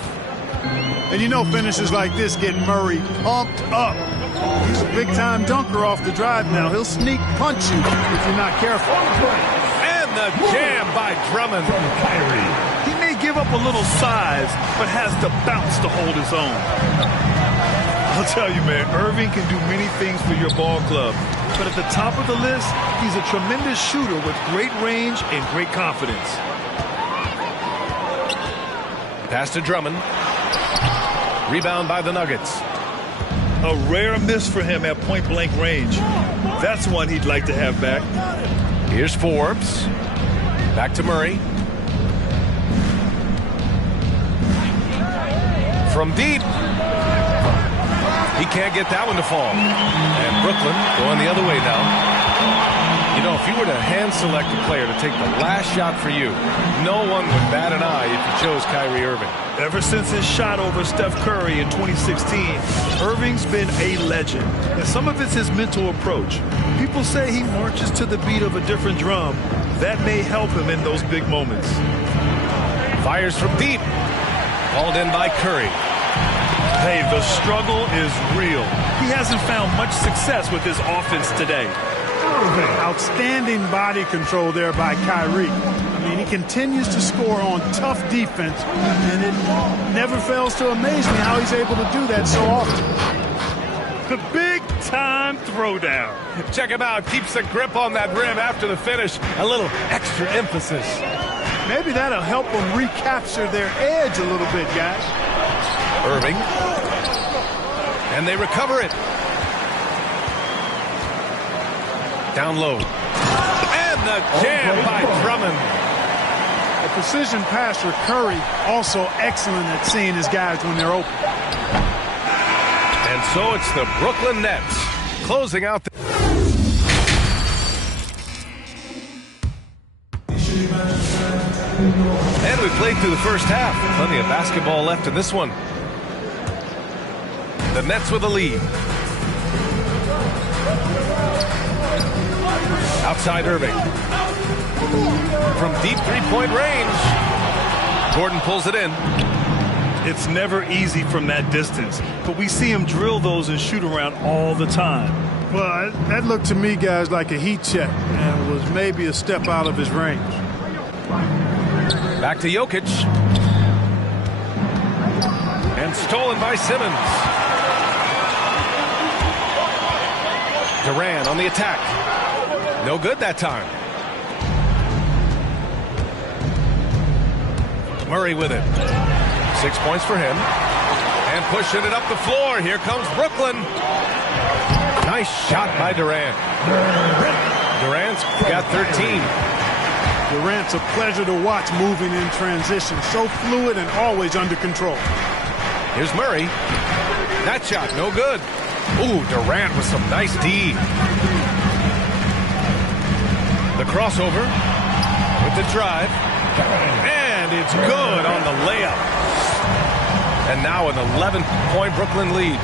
And you know finishes like this get Murray pumped up. He's a big-time dunker off the drive now. He'll sneak punch you if you're not careful. And the jam by Drummond. He may give up a little size, but has the bounce to hold his own. I'll tell you, man, Irving can do many things for your ball club. But at the top of the list, he's a tremendous shooter with great range and great confidence. Pass to Drummond. Rebound by the Nuggets. A rare miss for him at point-blank range. That's one he'd like to have back. Here's Forbes. Back to Murray. From deep. He can't get that one to fall. And Brooklyn going the other way now. You know, if you were to hand-select a player to take the last shot for you, no one would bat an eye if you chose Kyrie Irving. Ever since his shot over Steph Curry in 2016, Irving's been a legend. And some of it's his mental approach. People say he marches to the beat of a different drum. That may help him in those big moments. Fires from deep. Called in by Curry. Hey, the struggle is real. He hasn't found much success with his offense today. Outstanding body control there by Kyrie. I mean, he continues to score on tough defense, and it never fails to amaze me how he's able to do that so often. The big-time throwdown. Check him out. Keeps the grip on that rim after the finish. A little extra emphasis. Maybe that'll help them recapture their edge a little bit, guys. Irving. And they recover it. Down low. And the jam by Drummond. A precision passer, Curry, also excellent at seeing his guys when they're open. And so it's the Brooklyn Nets closing out the... And we played through the first half. Plenty of basketball left in this one. The Nets with a lead. Outside Irving. From deep three-point range. Gordon pulls it in. It's never easy from that distance, but we see him drill those and shoot around all the time. Well, that looked to me, guys, like a heat check and was maybe a step out of his range. Back to Jokic. And stolen by Simmons. Durant on the attack. No good that time. Murray with it. 6 points for him. And pushing it up the floor. Here comes Brooklyn. Nice shot by Durant. Durant's got 13. Durant's a pleasure to watch moving in transition. So fluid and always under control. Here's Murray. That shot, no good. Ooh, Durant with some nice D. The crossover with the drive. And it's good on the layup. And now an 11-point Brooklyn lead.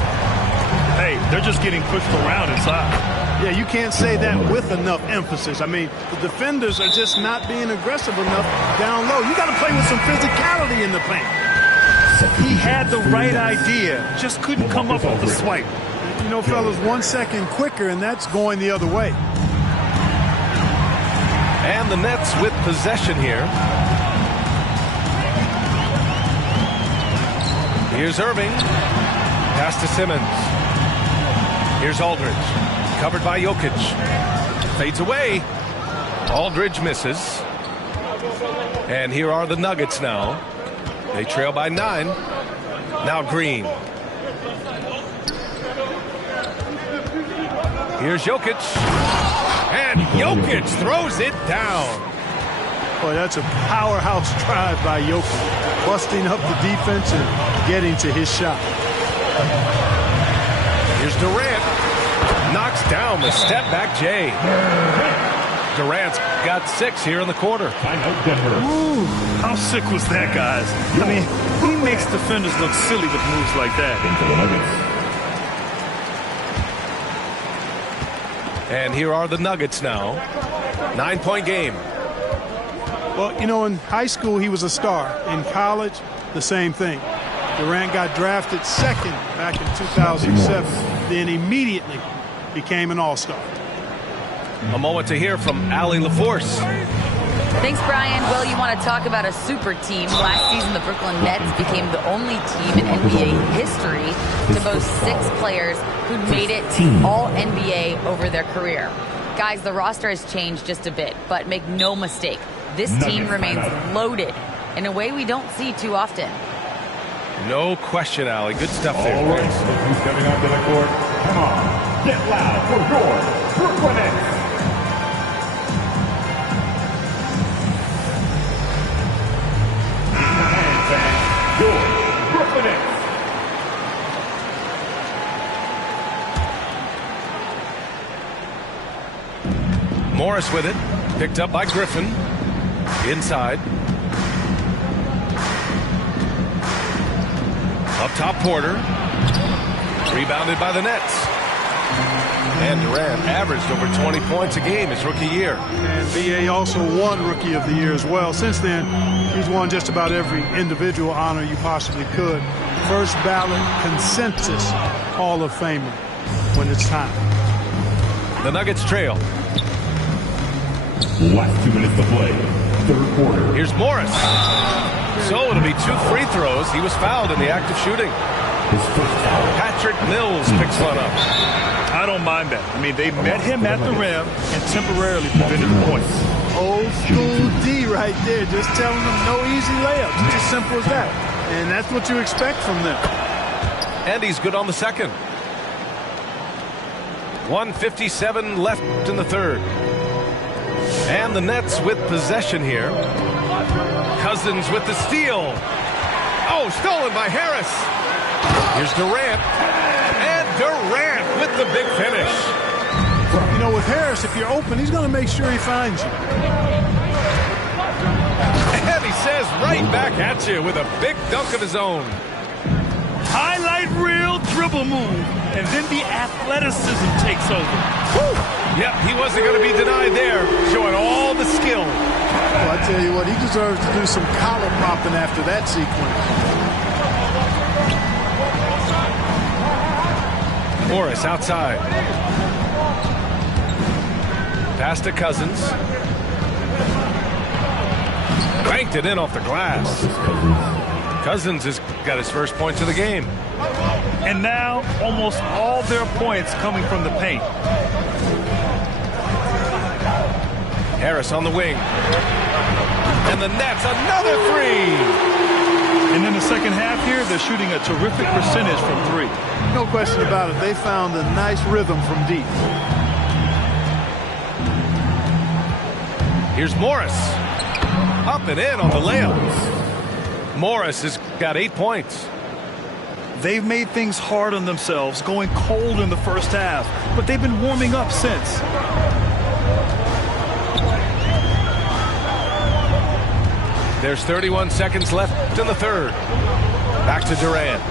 Hey, they're just getting pushed around inside. Yeah, you can't say that with enough emphasis. I mean, the defenders are just not being aggressive enough down low. You got to play with some physicality in the paint. He had the right idea, just couldn't come up with the swipe. You know, fellas, 1 second quicker, and that's going the other way. And the Nets with possession here. Here's Irving. Pass to Simmons. Here's Aldridge. Covered by Jokic. Fades away. Aldridge misses. And here are the Nuggets now. They trail by 9. Now Green. Here's Jokic. And Jokic throws it down. Boy, that's a powerhouse drive by Jokic. Busting up the defense and getting to his shot. Here's Durant. Knocks down the step-back J. Durant's got 6 here in the quarter. Ooh, how sick was that, guys? I mean, he makes defenders look silly with moves like that. And here are the Nuggets now. 9-point game. Well, you know, in high school, he was a star. In college, the same thing. Durant got drafted second back in 2007, then immediately became an all-star. A moment to hear from Allie LaForce. Thanks, Brian. Well, you want to talk about a super team. Last season, the Brooklyn Nets became the only team in NBA history to boast 6 players who made it all NBA over their career. Guys, the roster has changed just a bit, but make no mistake, this team remains loaded in a way we don't see too often. No question, Allie. Good stuff there. All right, so who's coming onto the court? Come on, get loud for your Brooklyn Nets. Your Brooklyn Nets. Morris with it. Picked up by Griffin. Inside. Up top, Porter. Rebounded by the Nets. And Durant averaged over 20 points a game his rookie year. And B.A. also won Rookie of the Year as well. Since then, he's won just about every individual honor you possibly could. First ballot consensus Hall of Famer when it's time. The Nuggets trail. Last 2 minutes to play. Third quarter. Here's Morris. So it'll be 2 free throws. He was fouled in the act of shooting. Patrick Mills picks one up. I don't mind that. I mean, they met him at the rim and temporarily prevented the points. Old school D right there, just telling them no easy layups. It's as simple as that. And that's what you expect from them. And he's good on the second. 1:57 left in the third. And the Nets with possession here. Cousins with the steal. Oh, stolen by Harris. Here's Durant. And Durant with the big finish. You know, with Harris, if you're open, he's going to make sure he finds you. And he says right back at you with a big dunk of his own. Highlight reel dribble move, and then the athleticism takes over. Woo! Yep, he wasn't going to be denied there, showing all the skill. Well, I tell you what, he deserves to do some collar propping after that sequence. Morris outside. Pass to Cousins. Banked it in off the glass. Cousins has got his first points of the game. And now, almost all their points coming from the paint. Harris on the wing. And the Nets, another three. And in the second half here, they're shooting a terrific percentage from three. No question about it. They found a nice rhythm from deep. Here's Morris. Up and in on the layup. Morris has got 8 points. They've made things hard on themselves, going cold in the first half, but they've been warming up since. There's 31 seconds left in the third. Back to Durant.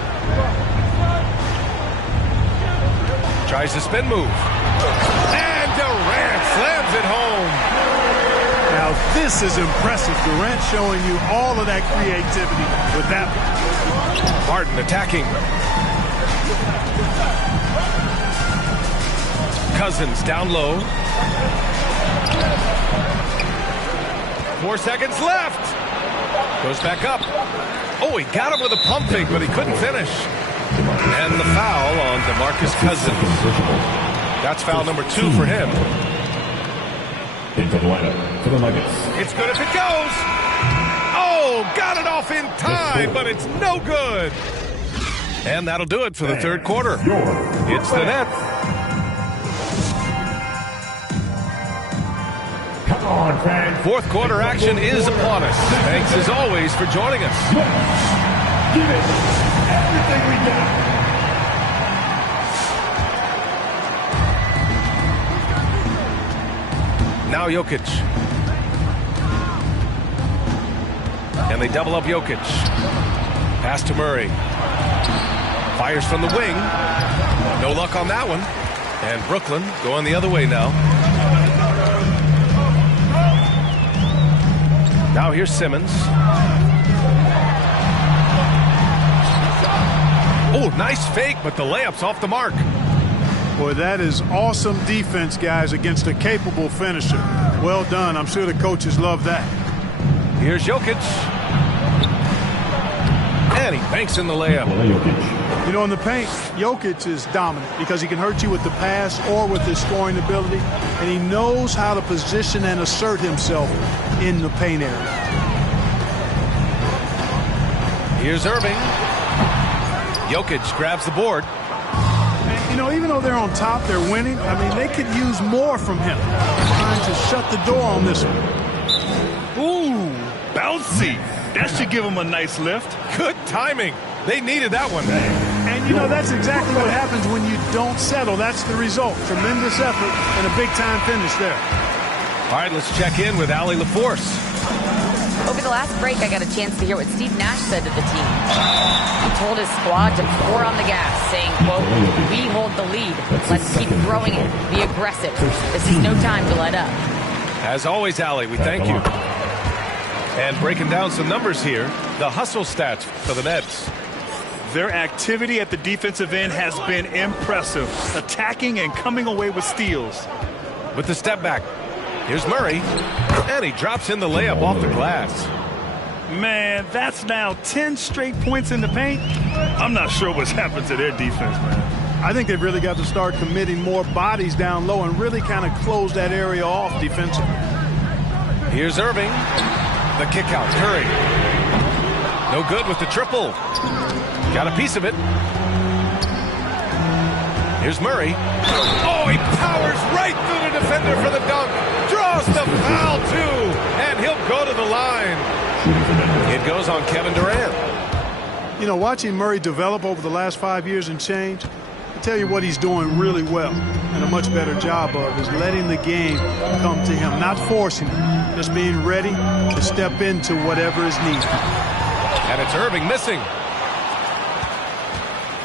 Tries the spin move. And Durant slams it home. Now this is impressive. Durant showing you all of that creativity with that one. Harden attacking. Cousins down low. 4 seconds left. Goes back up. Oh, he got him with a pump fake, but he couldn't finish. And the foul on DeMarcus Cousins. That's foul number 2 for him. Into the lineup for the Nuggets. It's good if it goes. Oh, got it off in time, but it's no good. And that'll do it for the third quarter. It's the net. Come on, fans. Fourth quarter action is upon us. Thanks as always for joining us. Give it everything we got. Now Jokic. And they double up Jokic. Pass to Murray. Fires from the wing. No luck on that one. And Brooklyn going the other way now. Now here's Simmons. Oh, nice fake, but the layup's off the mark. Boy, that is awesome defense, guys, against a capable finisher. Well done. I'm sure the coaches love that. Here's Jokic. And he banks in the layup. You know, in the paint, Jokic is dominant because he can hurt you with the pass or with his scoring ability, and he knows how to position and assert himself in the paint area. Here's Irving. Jokic grabs the board. You know, even though they're on top, they're winning. I mean, they could use more from him. Trying to shut the door on this one. Ooh, bouncy. That should give them a nice lift. Good timing. They needed that one. And, you know, that's exactly what happens when you don't settle. That's the result. Tremendous effort and a big-time finish there. All right, let's check in with Allie LaForce. Over the last break, I got a chance to hear what Steve Nash said to the team. He told his squad to pour on the gas, saying, quote, "We hold the lead. Let's keep throwing it. Be aggressive. This is no time to let up." As always, Allie, we thank you. And breaking down some numbers here, the hustle stats for the Nets. Their activity at the defensive end has been impressive, attacking and coming away with steals. With the step back, here's Murray, and he drops in the layup off the glass. Man, that's now 10 straight points in the paint. I'm not sure what's happened to their defense, man. I think they've really got to start committing more bodies down low and really kind of close that area off defensively. Here's Irving. The kick out. Curry. No good with the triple. Got a piece of it. Here's Murray. Oh, he powers right through the defender for the dunk. Draws the foul, too. And he'll go to the line. It goes on Kevin Durant. You know, watching Murray develop over the last 5 years and change, I tell you what he's doing really well and a much better job of is letting the game come to him, not forcing it, just being ready to step into whatever is needed. And it's Irving missing.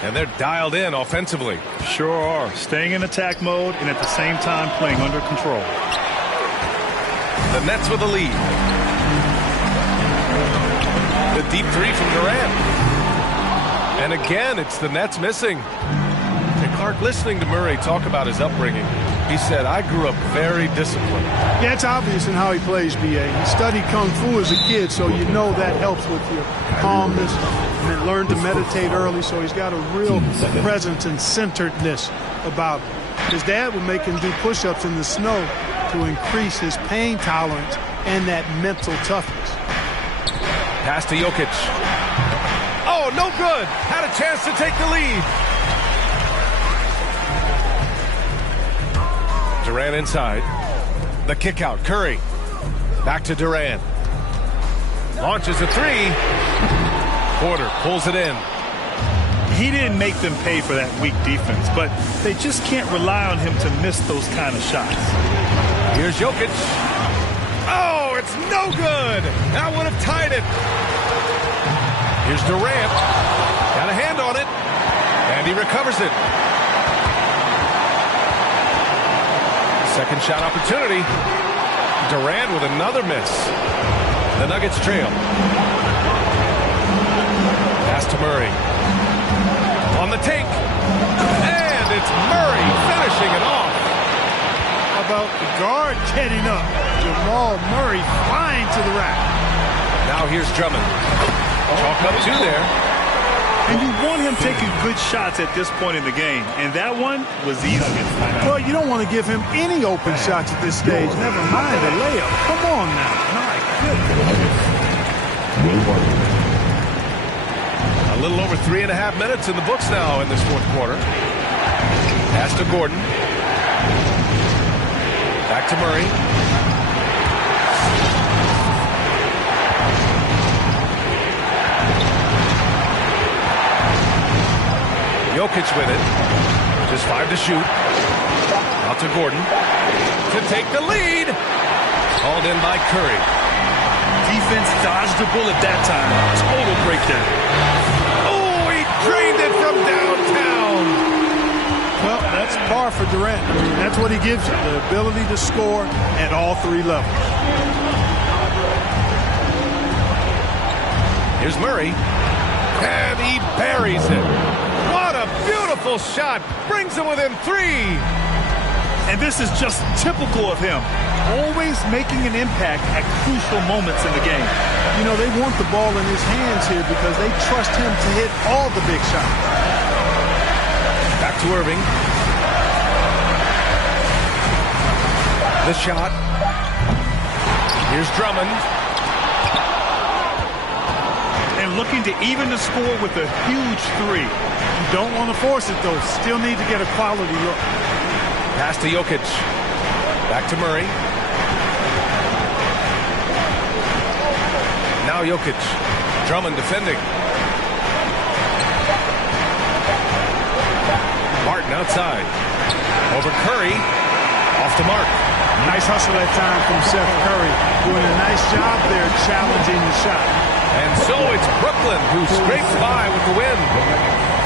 And they're dialed in offensively. Sure are. Staying in attack mode and at the same time playing under control. The Nets with the lead. The deep three from Durant. And again, it's the Nets missing. And Clark, listening to Murray talk about his upbringing, he said, I grew up very disciplined. Yeah, it's obvious in how he plays, B.A. He studied Kung Fu as a kid, so you know that helps with your calmness. And then learned to meditate early, so he's got a real presence and centeredness about him. His dad would make him do push-ups in the snow to increase his pain tolerance and that mental toughness. Pass to Jokic. Oh, no good. Had a chance to take the lead. Durant inside. The kick out. Curry. Back to Durant. Launches a three. Porter pulls it in. He didn't make them pay for that weak defense, but they just can't rely on him to miss those kind of shots. Here's Jokic. Oh, it's no good. That would have tied it. Here's Durant. Got a hand on it. And he recovers it. Second shot opportunity. Durant with another miss. The Nuggets trail. Pass to Murray. On the take. And it's Murray finishing it off. How about the guard getting up? Jamal Murray flying to the rack. Now here's Drummond. Chalk up two there. And you want him taking good shots at this point in the game. And that one was easy. Well, you don't want to give him any open shots at this stage. Never mind a layup. Come on now. My goodness. A little over 3.5 minutes in the books now in this fourth quarter. Pass to Gordon. Back to Murray. Jokic with it. Just 5 to shoot. Out to Gordon. To take the lead. Called in by Curry. Defense dodged the bullet that time. Total breakdown. Oh, he drained it from downtown. Well, that's par for Durant. I mean, that's what he gives you, the ability to score at all three levels. Here's Murray. And he buries it. What a beautiful shot. Brings him within 3. And this is just typical of him. Always making an impact at crucial moments in the game. You know, they want the ball in his hands here because they trust him to hit all the big shots. Back to Irving. The shot. Here's Drummond. And looking to even the score with a huge 3. You don't want to force it, though. Still need to get a quality look. Pass to Jokic. Back to Murray. Now Jokic. Drummond defending. Martin outside. Over Curry. Off to Mark. Nice hustle that time from Seth Curry. Doing a nice job there challenging the shot. And so it's Brooklyn who scrapes by with the win.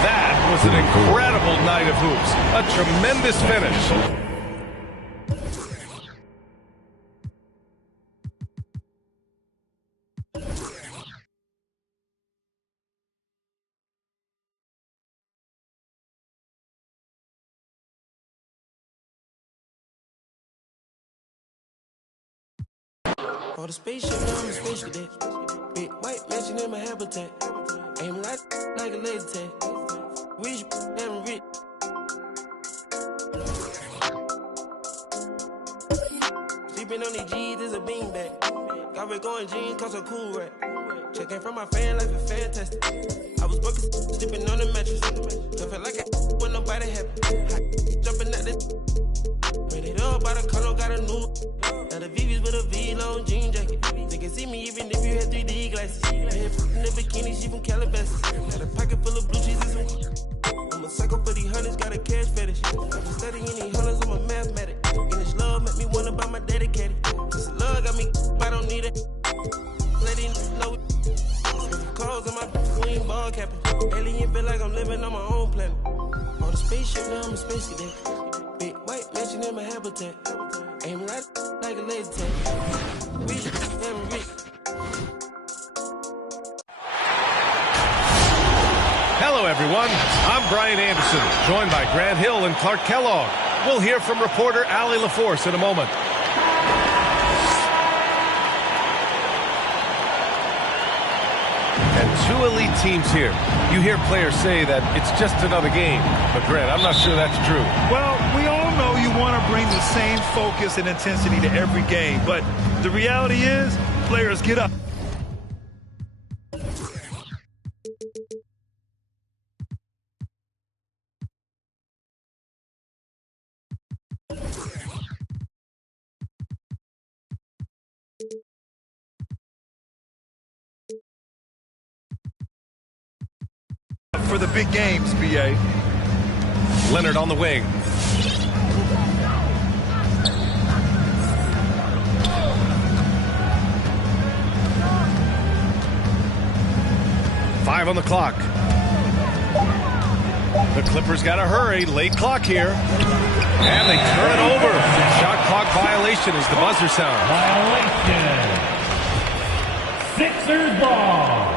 That was an incredible night of hoops. A tremendous finish. On the spaceship, now I'm a space cadet. Big white mansion in my habitat. Aim right like a laser tag. Wish damn rich. Sleep Sipping on these G's is a beanbag. Got Rick on jeans, cause a cool rack. Checking from my fan life and fantastic. I was broken, sleeping on the mattress. Feel like I when nobody happy. Jumping at the ran it up by the color, got a new. Now the VV's with a V-long jean jacket. They can see me even if you had 3D glasses. I had in the bikini, she from Calabasas. Got a pocket full of blue cheese and some. I'm a psycho for these hundreds, got a cash fetish. I'm studying these hundreds, I'm a mathematic. And this love make me wanna buy my dedicated. This love got me, I don't need it. Letting know calls on my queen ball capping. Alien feel like I'm living on my own planet. On the spaceship, now I'm a space cadet. Big white mansion in my habitat. Aim right like a laser tag. Rich, damn rich. Hello, everyone. I'm Brian Anderson, joined by Grant Hill and Clark Kellogg. We'll hear from reporter Allie LaForce in a moment. And two elite teams here. You hear players say that it's just another game. But, Grant, I'm not sure that's true. Well, we all know you want to bring the same focus and intensity to every game. But the reality is, players get up. For the big games, B.A. Leonard on the wing. Five on the clock. The Clippers got to hurry. Late clock here. And they turn it over. Shot clock violation as the buzzer sounds. Violation. Sixers ball.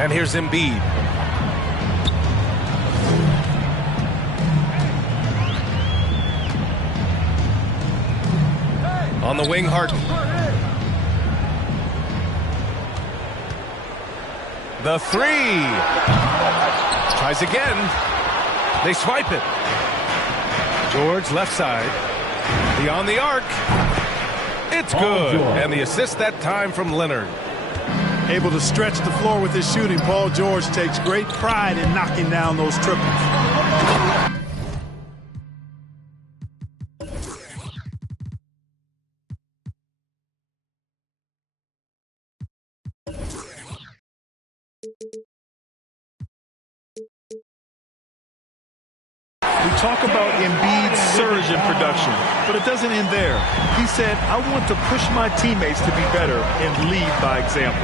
And here's Embiid. On the wing, Harden. The three. Tries again. They swipe it. George, left side. Beyond the arc. It's good. And the assist that time from Leonard. Able to stretch the floor with his shooting. Paul George takes great pride in knocking down those triples. We talk about Embiid's surge in production, but it doesn't end there. He said, I want to push my teammates to be better and lead by example.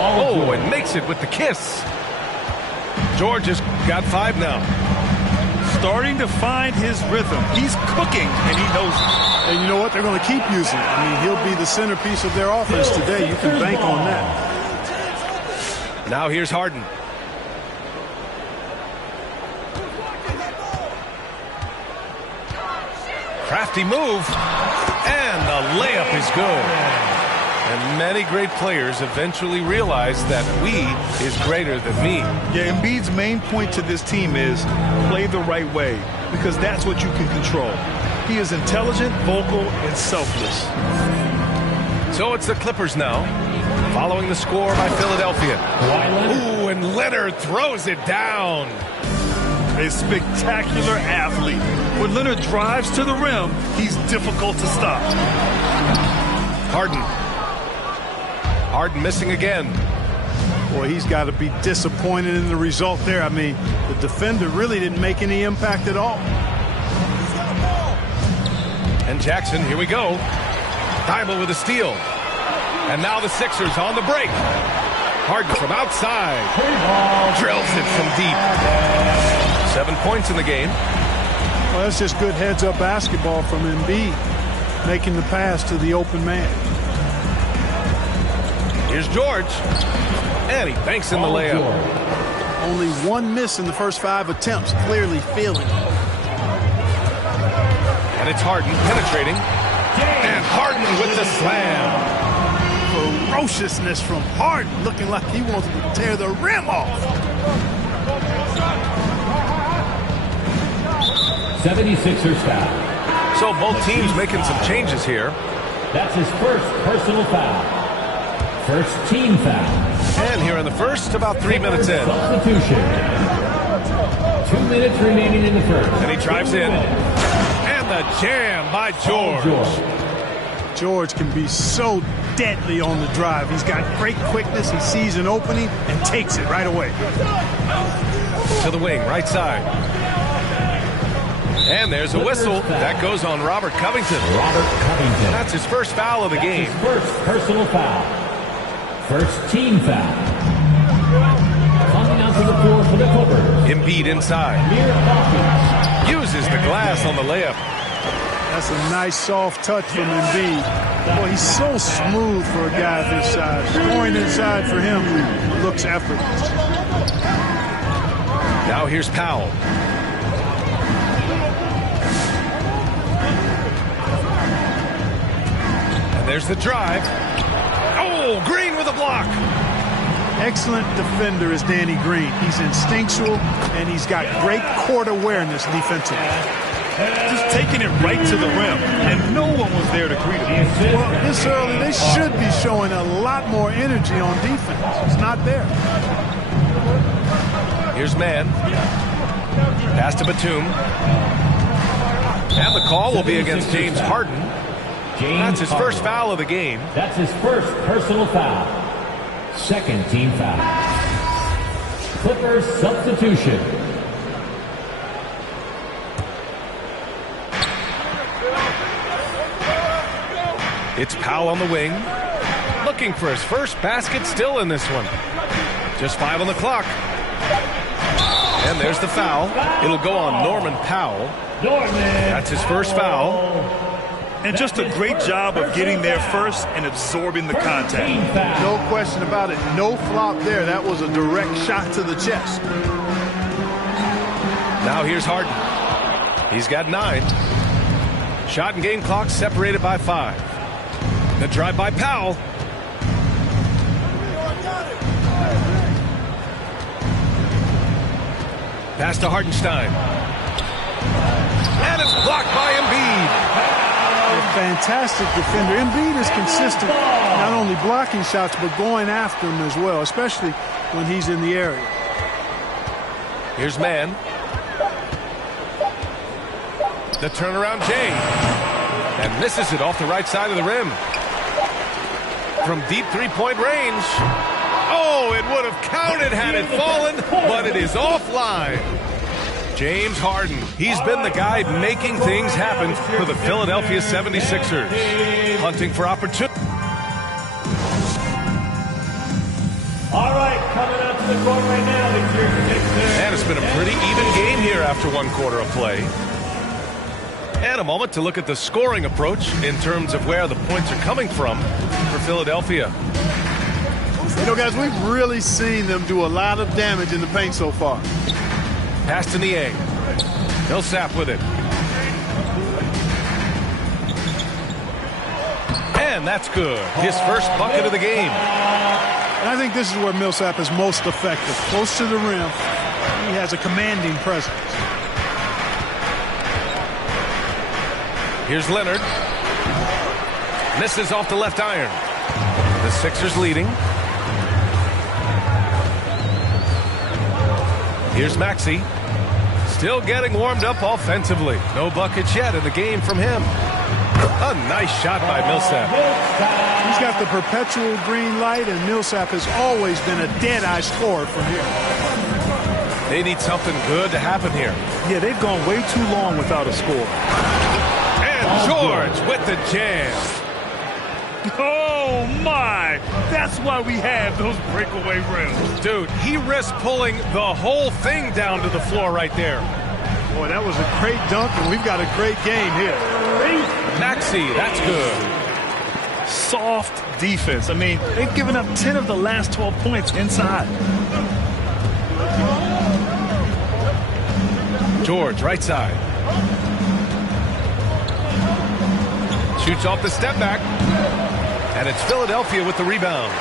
Oh, and makes it with the kiss. George has got 5 now. Starting to find his rhythm. He's cooking, and he knows it. And you know what? They're going to keep using it. I mean, he'll be the centerpiece of their offense today. You can bank on that. Now here's Harden. Crafty move, and the layup is good. And many great players eventually realize that we is greater than me. Yeah, Embiid's main point to this team is play the right way, because that's what you can control. He is intelligent, vocal, and selfless. So it's the Clippers now, following the score by Philadelphia. Ooh, and Leonard throws it down. A spectacular athlete. When Leonard drives to the rim, he's difficult to stop. Harden missing again. Boy, he's got to be disappointed in the result there. I mean, the defender really didn't make any impact at all. And Jackson, here we go. Thybulle with a steal. And now the Sixers on the break. Harden from outside. Drills it from deep. 7 points in the game. Well, that's just good heads-up basketball from Embiid, making the pass to the open man. Here's George. And he banks in the layup. Only one miss in the first 5 attempts, clearly feeling it. And it's Harden penetrating. And Harden with the slam. Ferociousness from Harden, looking like he wants to tear the rim off. 76ers foul. So both teams making some changes here. That's his first personal foul. First team foul. And here in the first, about 3 minutes in. Substitution. 2 minutes remaining in the first. And he drives in. And the jam by George. George can be so deadly on the drive. He's got great quickness. He sees an opening and takes it right away. To the wing, right side. And there's a whistle. That goes on Robert Covington. That's his first foul of the game. His first personal foul. First team foul. Coming out to the floor for the Clippers. Embiid inside. Uses the glass on the layup. That's a nice soft touch from Embiid. Boy, he's so smooth for a guy this size. Going inside for him looks effortless. Now here's Powell. And there's the drive. Oh, Green with a block. Excellent defender is Danny Green. He's instinctual, and he's got great court awareness defensively. Just taking it right to the rim, and no one was there to greet him. Well, this early, they should be showing a lot more energy on defense. It's not there. Here's Mann. Pass to Batum. And the call will be against James Harden. That's his first foul of the game. That's his first personal foul. Second team foul. Clippers substitution. It's Powell on the wing. Looking for his first basket still in this one. Just 5 on the clock. And there's the foul. It'll go on Norman Powell. That's his first foul. And just a great job of getting there first and absorbing the contact. No question about it. No flop there. That was a direct shot to the chest. Now here's Harden. He's got 9. Shot and game clock separated by 5. The drive by Powell. Pass to Hartenstein. And it's blocked by Embiid. A fantastic defender. Embiid is consistent, not only blocking shots, but going after them as well, especially when he's in the area. Here's Mann. The turnaround Jay. And misses it off the right side of the rim. From deep three-point range. Oh, it would have counted had it fallen, but it is offline. James Harden, he's been the guy making things happen for the Philadelphia 76ers. Hunting for opportunity. All right, coming up to the court right now, it's your Sixers. And it's been a pretty even game here after 1 quarter of play. And a moment to look at the scoring approach in terms of where the points are coming from for Philadelphia. You know, guys, we've really seen them do a lot of damage in the paint so far. Pass to Niang. Millsap with it. And that's good. His first bucket of the game. And I think this is where Millsap is most effective. Close to the rim. He has a commanding presence. Here's Leonard. Misses off the left iron. The Sixers leading. Here's Maxey. Still getting warmed up offensively. No buckets yet in the game from him. A nice shot by Millsap. He's got the perpetual green light, and Millsap has always been a dead-eye scorer from here. They need something good to happen here. Yeah, they've gone way too long without a score. And George with the jam. Oh, my. That's why we have those breakaway rims. Dude, he risked pulling the whole thing down to the floor right there. Boy, that was a great dunk, and we've got a great game here. Maxey, that's good. Soft defense. I mean, they've given up 10 of the last 12 points inside. George, right side. Shoots off the step back. And it's Philadelphia with the rebound.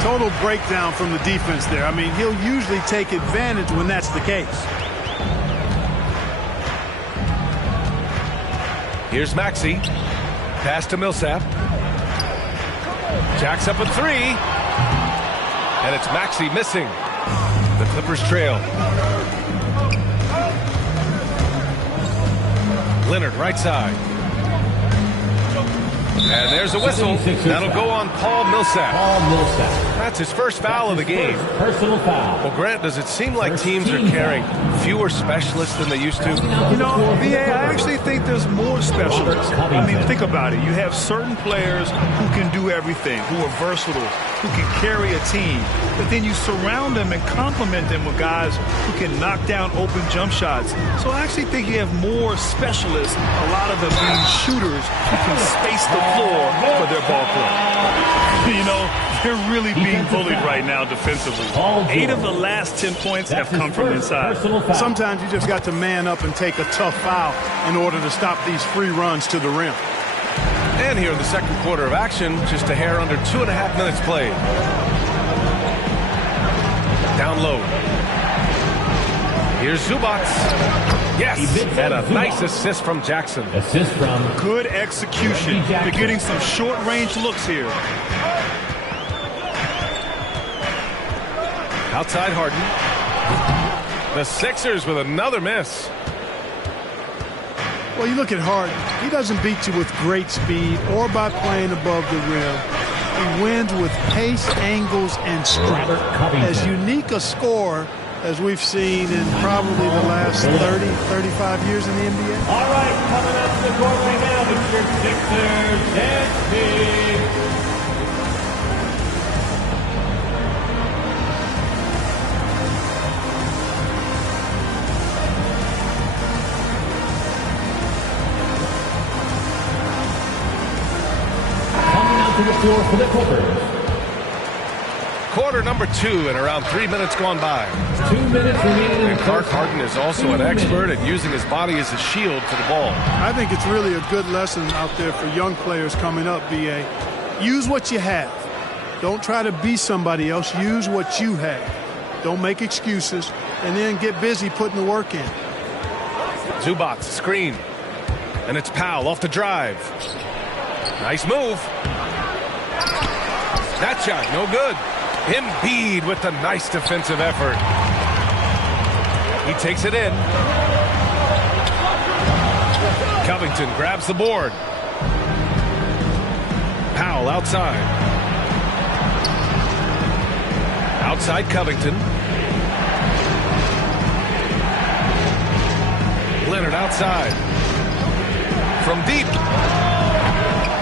Total breakdown from the defense there. I mean, he'll usually take advantage when that's the case. Here's Maxey. Pass to Millsap. Jacks up a three. And it's Maxey missing. The Clippers trail. Leonard right side. And there's a whistle. That'll go on Paul Millsap. That's his first foul of the game. Personal foul. Well, Grant, does it seem like teams are carrying fewer specialists than they used to? You know, VA, I actually think there's more specialists. I mean, think about it. You have certain players who can do everything, who are versatile, who can carry a team. But then you surround them and complement them with guys who can knock down open jump shots. So I actually think you have more specialists, a lot of them being shooters who can space the floor for their ball club. You know, they're really being bullied right now defensively. 8 of the last 10 points have come from inside. Sometimes you just got to man up and take a tough foul in order to stop these free runs to the rim. And here in the second quarter of action, just a hair under 2.5 minutes played. Down low. Here's Zubac. Yes, and a nice assist from Jackson. Assist from good execution. They're getting some short-range looks here. Outside Harden. The Sixers with another miss. Well, you look at Harden. He doesn't beat you with great speed or by playing above the rim. He wins with pace, angles, and strength. As unique a scorer as we've seen in probably the last 30, 35 years in the NBA. All right, coming up to the court right now, it's your Sixers dance team. Coming out to the floor for the Clippers. Quarter number 2 and around 3 minutes gone by. 2 minutes remaining. And Clark Harden is also an expert at using his body as a shield to the ball. I think it's really a good lesson out there for young players coming up, BA. Use what you have. Don't try to be somebody else. Use what you have. Don't make excuses. And then get busy putting the work in. Zubac, screen. And it's Powell off the drive. Nice move. That shot, no good. Embiid with the nice defensive effort. He takes it in. Covington grabs the board. Powell outside. Outside Covington. Leonard outside. From deep.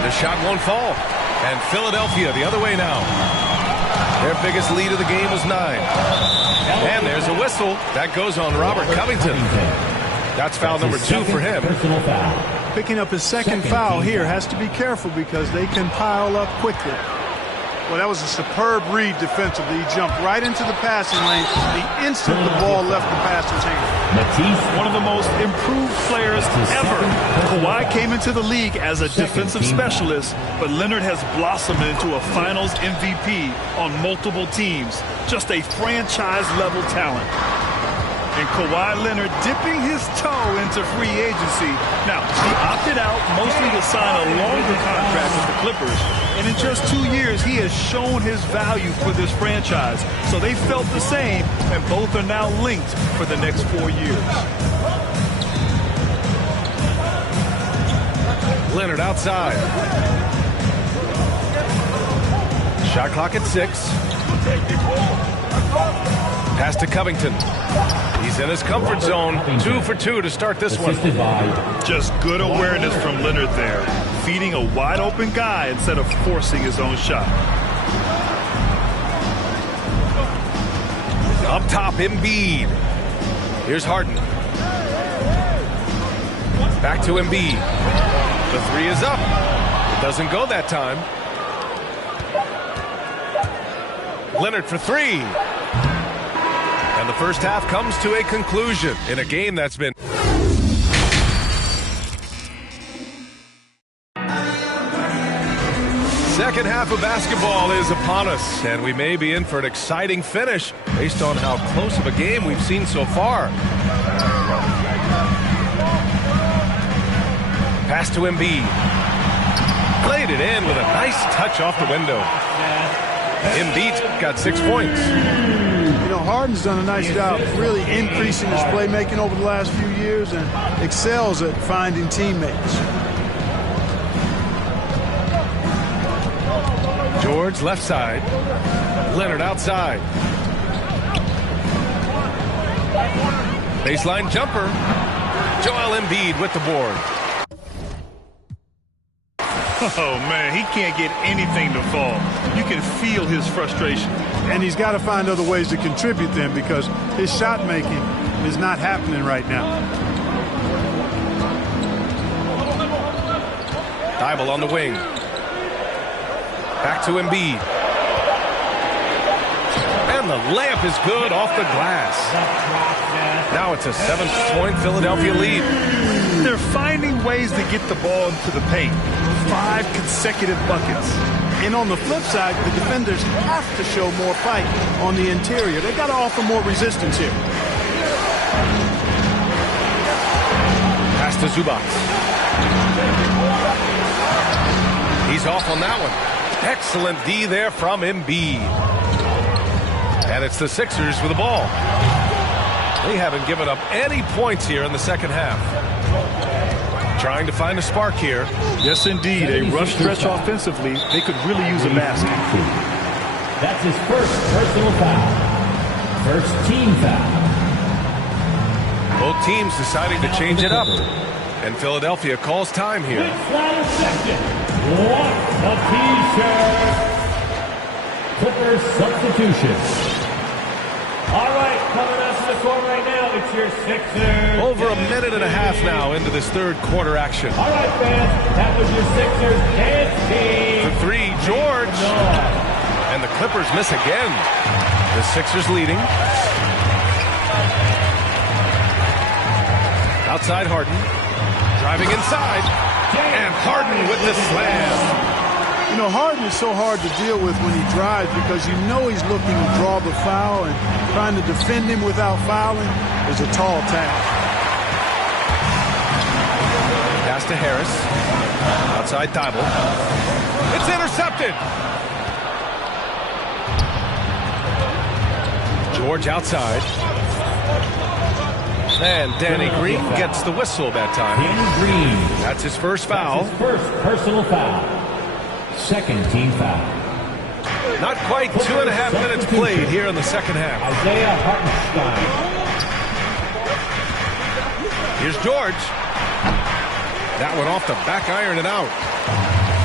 The shot won't fall. And Philadelphia the other way now. Their biggest lead of the game was 9. And there's a whistle. That goes on Robert Covington. That's foul number 2 for him. Picking up his second foul here. Has to be careful because they can pile up quickly. Well, that was a superb read defensively. He jumped right into the passing lane the instant the ball left the passer's hand. One of the most improved players ever. Kawhi came into the league as a defensive specialist, but Leonard has blossomed into a finals MVP on multiple teams. Just a franchise-level talent. And Kawhi Leonard dipping his toe into free agency. Now, he opted out mostly to sign a longer contract with the Clippers. And in just 2 years, he has shown his value for this franchise. So they felt the same, and both are now linked for the next 4 years. Leonard outside. Shot clock at 6. Pass to Covington. He's in his comfort zone. 2 for 2 to start this one. Just good awareness from Leonard there. Feeding a wide open guy instead of forcing his own shot. Up top, Embiid. Here's Harden. Back to Embiid. The 3 is up. It doesn't go that time. Leonard for 3. And the first half comes to a conclusion in a game that's been... Second half of basketball is upon us, and we may be in for an exciting finish based on how close of a game we've seen so far. Pass to Embiid. Played it in with a nice touch off the window. Embiid's got 6 points. You know, Harden's done a nice job really increasing his playmaking over the last few years and excels at finding teammates. George left side. Leonard outside. Baseline jumper. Joel Embiid with the board. Oh, man, he can't get anything to fall. You can feel his frustration. And he's got to find other ways to contribute then because his shot making is not happening right now. Thibault on the wing. Back to Embiid. And the layup is good off the glass. Now it's a 7-point Philadelphia lead. They're finding ways to get the ball into the paint. 5 consecutive buckets. And on the flip side, the defenders have to show more fight on the interior. They've got to offer more resistance here. Pass to Zubac. He's off on that one. Excellent D there from Embiid. And it's the Sixers with the ball. They haven't given up any points here in the second half. Trying to find a spark here. Yes, indeed. A rough stretch offensively. They could really use a basket. That's his first personal foul. First team foul. Both teams deciding to change it up. And Philadelphia calls time here. Last section. What a T-shirt. Clippers substitution. All right, coming up to the court right now, it's your Sixers. Over a minute and a half now into this third quarter action. All right, fans, that was your Sixers dance team. For 3, George. And the Clippers miss again. The Sixers leading. Outside Harden. Driving inside. And Harden with the slam. You know, Harden is so hard to deal with when he drives because you know he's looking to draw the foul, and trying to defend him without fouling is a tall task. Pass to Harris. Outside Thibault. It's intercepted. George outside. And Danny Green gets the whistle that time. Danny Green. That's his first foul. That's his first personal foul. Second team foul. Not quite 2.5 minutes played here in the second half. Isaiah Hartenstein. Here's George. That one off the back iron and out.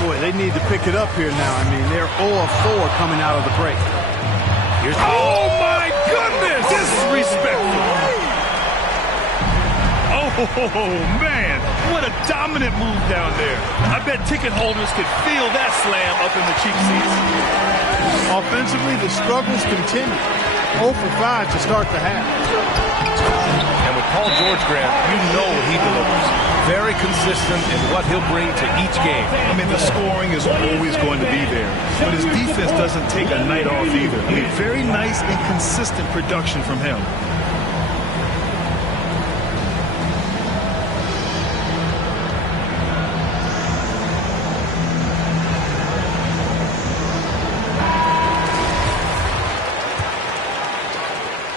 Boy, they need to pick it up here now. I mean, they're 0 of 4 coming out of the break. Here's oh my goodness! Disrespectful. Oh, man, what a dominant move down there. I bet ticket holders could feel that slam up in the cheap seats. Offensively, the struggles continue. 0 for 5 to start the half. And with Paul George, Grant, you know he delivers. Very consistent in what he'll bring to each game. I mean, the scoring is always going to be there. But his defense doesn't take a night off either. I mean, very nice and consistent production from him.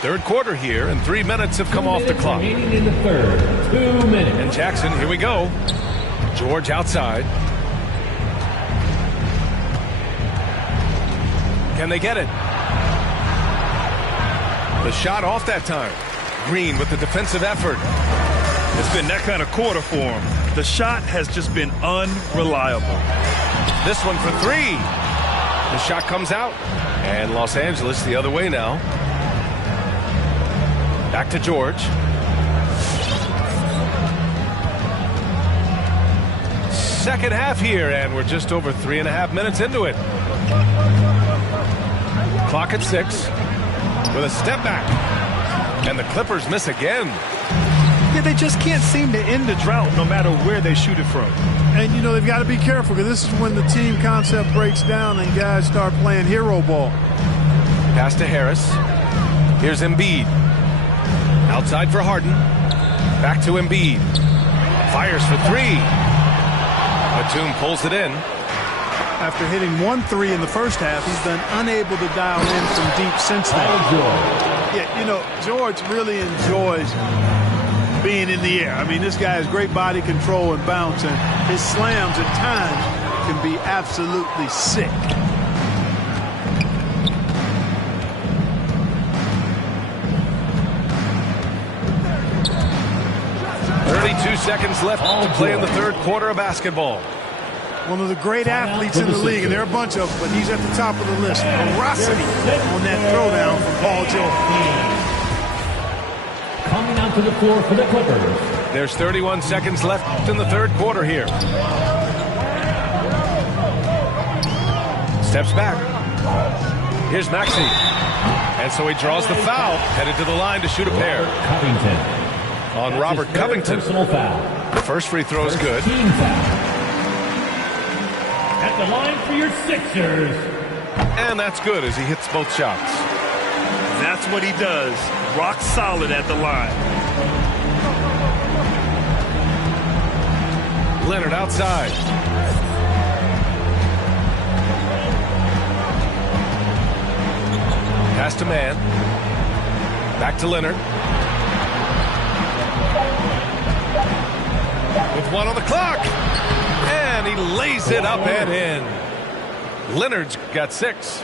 Third quarter here, and 3 minutes have come off the clock. Remaining in the third. 2 minutes. And Jackson, here we go. George outside. Can they get it? The shot off that time. Green with the defensive effort. It's been that kind of quarter for him. The shot has just been unreliable. This one for 3. The shot comes out. And Los Angeles the other way now. Back to George. Second half here, and we're just over 3.5 minutes into it. Clock at 6. With a step back. And the Clippers miss again. Yeah, they just can't seem to end the drought no matter where they shoot it from. And, you know, they've got to be careful because this is when the team concept breaks down and guys start playing hero ball. Pass to Harris. Here's Embiid. Outside for Harden. Back to Embiid. Fires for 3. Batum pulls it in. After hitting 1 3 in the first half, he's been unable to dial in from deep since then. Yeah, you know, George really enjoys being in the air. I mean, this guy has great body control and bounce, and his slams at times can be absolutely sick. Seconds left to play in the third quarter of basketball. One of the great athletes in the league, and there are a bunch of them, but he's at the top of the list. Ferocity on that throwdown from Paul George. Coming onto the floor for the Clippers. There's 31 seconds left in the third quarter here. Steps back. Here's Maxey. And so he draws the foul, headed to the line to shoot a pair. Covington. On Robert Covington. The first free throw is good. At the line for your Sixers. And that's good as he hits both shots. That's what he does. Rock solid at the line. Leonard outside. Pass to Mann. Back to Leonard. With 1 on the clock. And he lays it up and in. Leonard's got 6.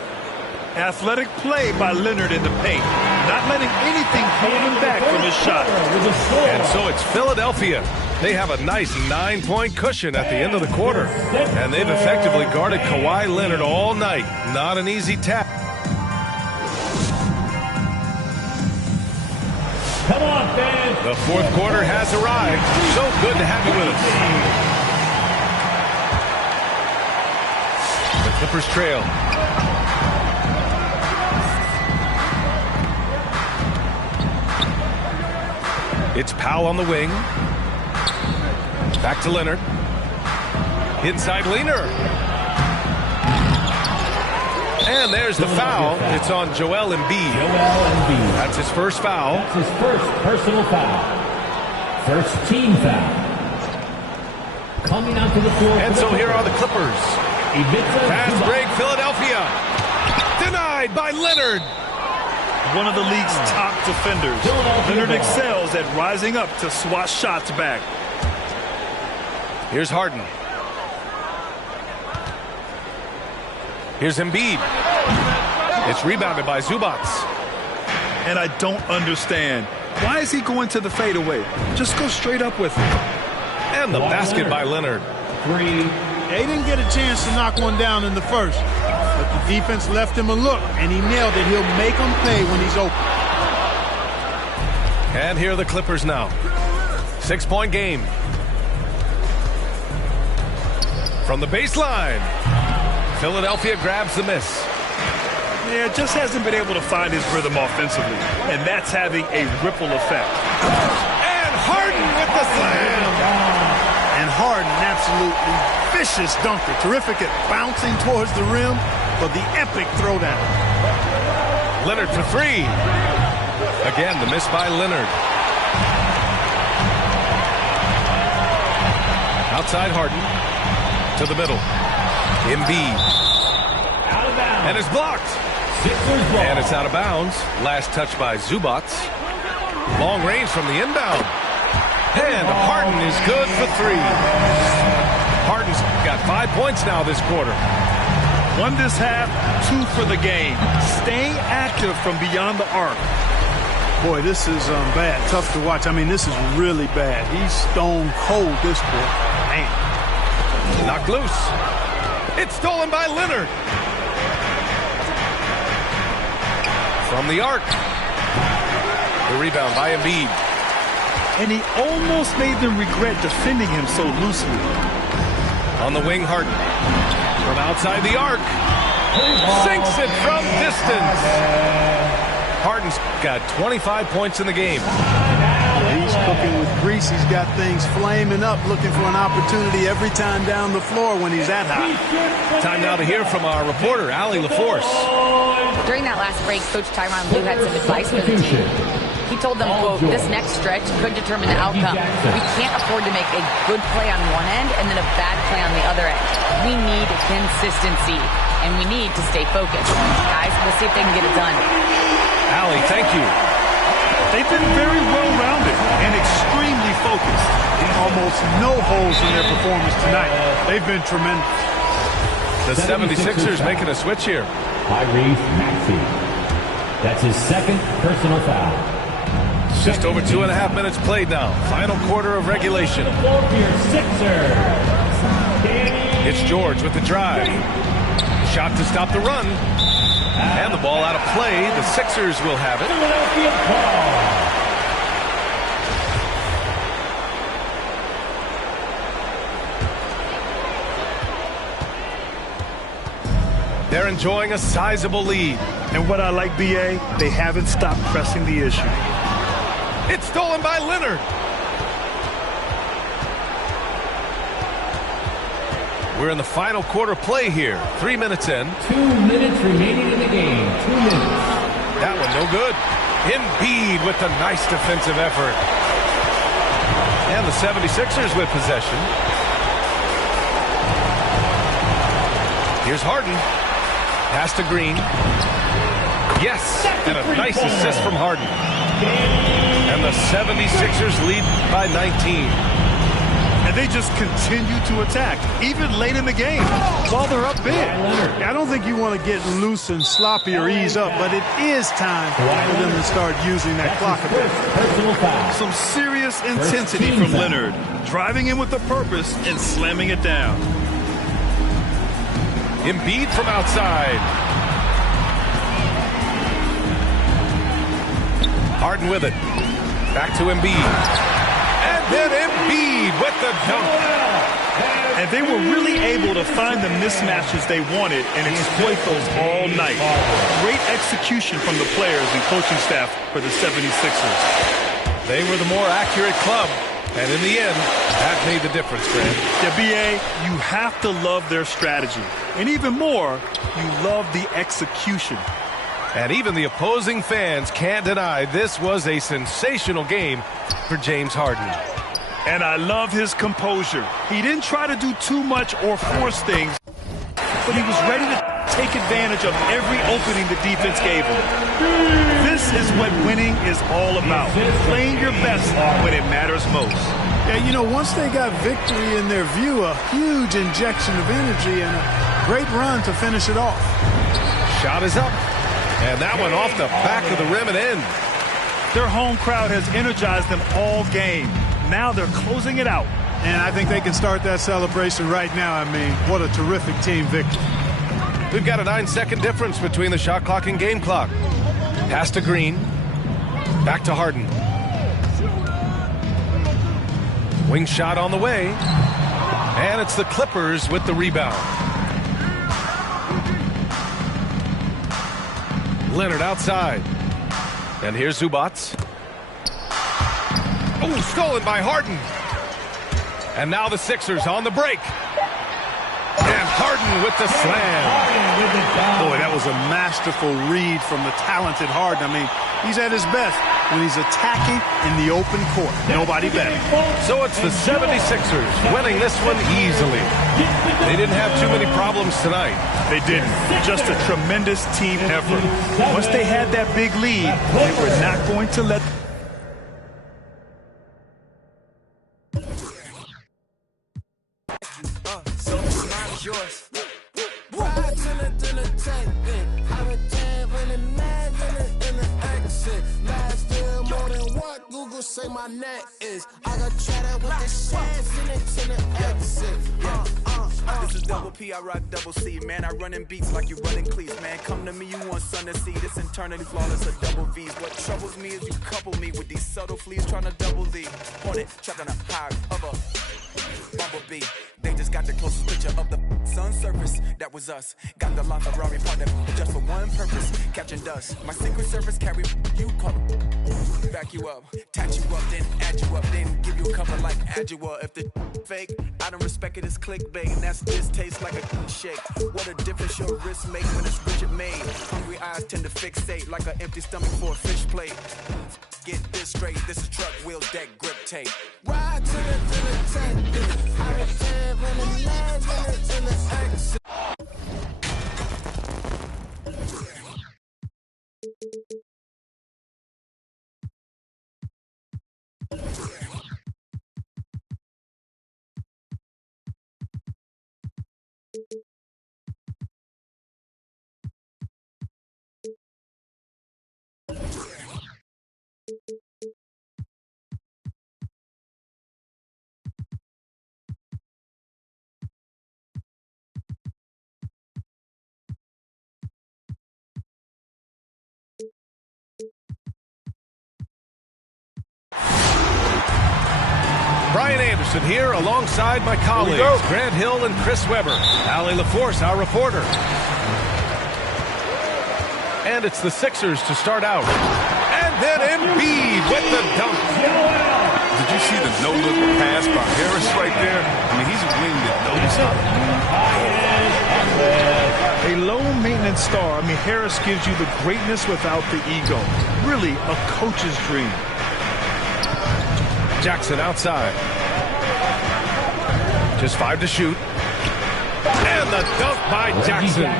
Athletic play by Leonard in the paint. Not letting anything hold him back from his shot. And so it's Philadelphia. They have a nice 9-point cushion at the end of the quarter. And they've effectively guarded Kawhi Leonard all night. Not an easy task. Come on, fans. The fourth quarter has arrived. So good to have you with us. The Clippers trail. It's Powell on the wing. Back to Leonard. Inside Leonard. And there's the foul. It's on Joel Embiid. That's his first foul. That's his first personal foul. First team foul. Coming out to the floor. And so here are the Clippers. Fast break, Philadelphia. Denied by Leonard. One of the league's top defenders. Leonard excels at rising up to swat shots back. Here's Harden. Here's Embiid. It's rebounded by Zubac. And I don't understand. Why is he going to the fadeaway? Just go straight up with it. And the basket by Leonard. 3. They didn't get a chance to knock one down in the first. But the defense left him a look, and he nailed it. He'll make them pay when he's open. And here are the Clippers now. 6-point game. From the baseline. Philadelphia grabs the miss. Yeah, just hasn't been able to find his rhythm offensively. And that's having a ripple effect. And Harden with the slam. And Harden, absolutely vicious dunker. Terrific at bouncing towards the rim for the epic throwdown. Leonard for 3. Again, the miss by Leonard. Outside Harden. To the middle. Embiid. Out of bounds. And it's blocked. And it's out of bounds. Last touch by Zubac. Long range from the inbound. And Harden is good for 3. Harden's got 5 points now this quarter. 1 this half, 2 for the game. Staying active from beyond the arc. Boy, this is bad. Tough to watch. I mean, this is really bad. He's stone cold, this boy. Man. Knocked loose. It's stolen by Leonard. From the arc. The rebound by Embiid. And he almost made them regret defending him so loosely. On the wing, Harden. From outside the arc. Sinks it from distance. Harden's got 25 points in the game. He's cooking with grease. He's got things flaming up, looking for an opportunity every time down the floor when he's that hot. Time now to hear from our reporter, Allie LaForce. During that last break, Coach Tyronn Lue had some advice for the team. He told them, quote, "This next stretch could determine the outcome. We can't afford to make a good play on one end and then a bad play on the other end. We need consistency, and we need to stay focused. Guys, we'll see if they can get it done." Allie, thank you. They've been very well-rounded and extremely focused. Almost no holes in their performance tonight. They've been tremendous. The 76ers making a switch here. Tyrese Maxey. That's his second personal foul. Just over 2.5 minutes played now. Final quarter of regulation. It's George with the drive. Shot to stop the run. And the ball out of play. The Sixers will have it. Philadelphia ball. They're enjoying a sizable lead. And what I like, BA, they haven't stopped pressing the issue. It's stolen by Leonard. We're in the final quarter play here. 3 minutes in. 2 minutes remaining in the game. 2 minutes. That one no good. Embiid with a nice defensive effort. And the 76ers with possession. Here's Harden. Pass to Green. Yes, and a nice assist from Harden. And the 76ers lead by 19. And they just continue to attack, even late in the game, while they're up big. I don't think you want to get loose and sloppy or ease up, but it is time for them to start using that clock a bit. Some serious intensity from Leonard, driving in with a purpose and slamming it down. Embiid from outside. Harden with it. Back to Embiid. And then Embiid with the dunk. And they were really able to find the mismatches they wanted and exploit those all night. Great execution from the players and coaching staff for the 76ers. They were the more accurate club. And in the end, that made the difference, Grant. Yeah, BA, you have to love their strategy. And even more, you love the execution. And even the opposing fans can't deny this was a sensational game for James Harden. And I love his composure. He didn't try to do too much or force things, but he was ready to take advantage of every opening the defense gave him. This is what winning is all about. Playing your best when it matters most. Yeah, you know, once they got victory in their view, a huge injection of energy and a great run to finish it off. Shot is up. And that one off the back of the rim and in. Their home crowd has energized them all game. Now they're closing it out. And I think they can start that celebration right now. I mean, what a terrific team victory. We've got a 9-second difference between the shot clock and game clock. Pass to Green. Back to Harden. Wing shot on the way. And it's the Clippers with the rebound. Leonard outside. And here's Zubats. Oh, stolen by Harden. And now the Sixers on the break. And Harden with the slam. Boy, that was a masterful read from the talented Harden. I mean, he's at his best when he's attacking in the open court. Nobody better. So it's the 76ers winning this one easily. They didn't have too many problems tonight. They didn't. Just a tremendous team effort. Once they had that big lead, they were not going to let... Say my neck is I got chatter with the shades in it to the exit. This is double P, I rock double C. Man, I run in beats like you running cleats. Man, come to me, you want sun to see. This internally flawless, a double V's. What troubles me is you couple me with these subtle fleas trying to double D. Hornet, trapped on a high of a bumblebee. They just got the closest picture of the sun's surface. That was us. Got the LaFerrari part that just for one purpose. Catching dust. My secret service carry you call back you up, tatch you up, then add you up, then give you a cover like Adjua. If the fake, I don't respect it, it's clickbait, and that's just tastes like a shake. What a difference your wrist make when it's Richard made. Hungry eyes tend to fixate like an empty stomach for a fish plate. get this straight. This is truck wheel deck grip tape. Ride to the tank. I return when the last minute in the exit. Brian Anderson here alongside my colleagues, Grant Hill and Chris Webber. Allie LaForce, our reporter. And it's the Sixers to start out. And then Embiid with the dunk. Did you see the no-look pass by Harris right there? I mean, he's a wing that knows. A low-maintenance star. I mean, Harris gives you the greatness without the ego. Really a coach's dream. Jackson outside. Just 5 to shoot. And the dunk by Jackson.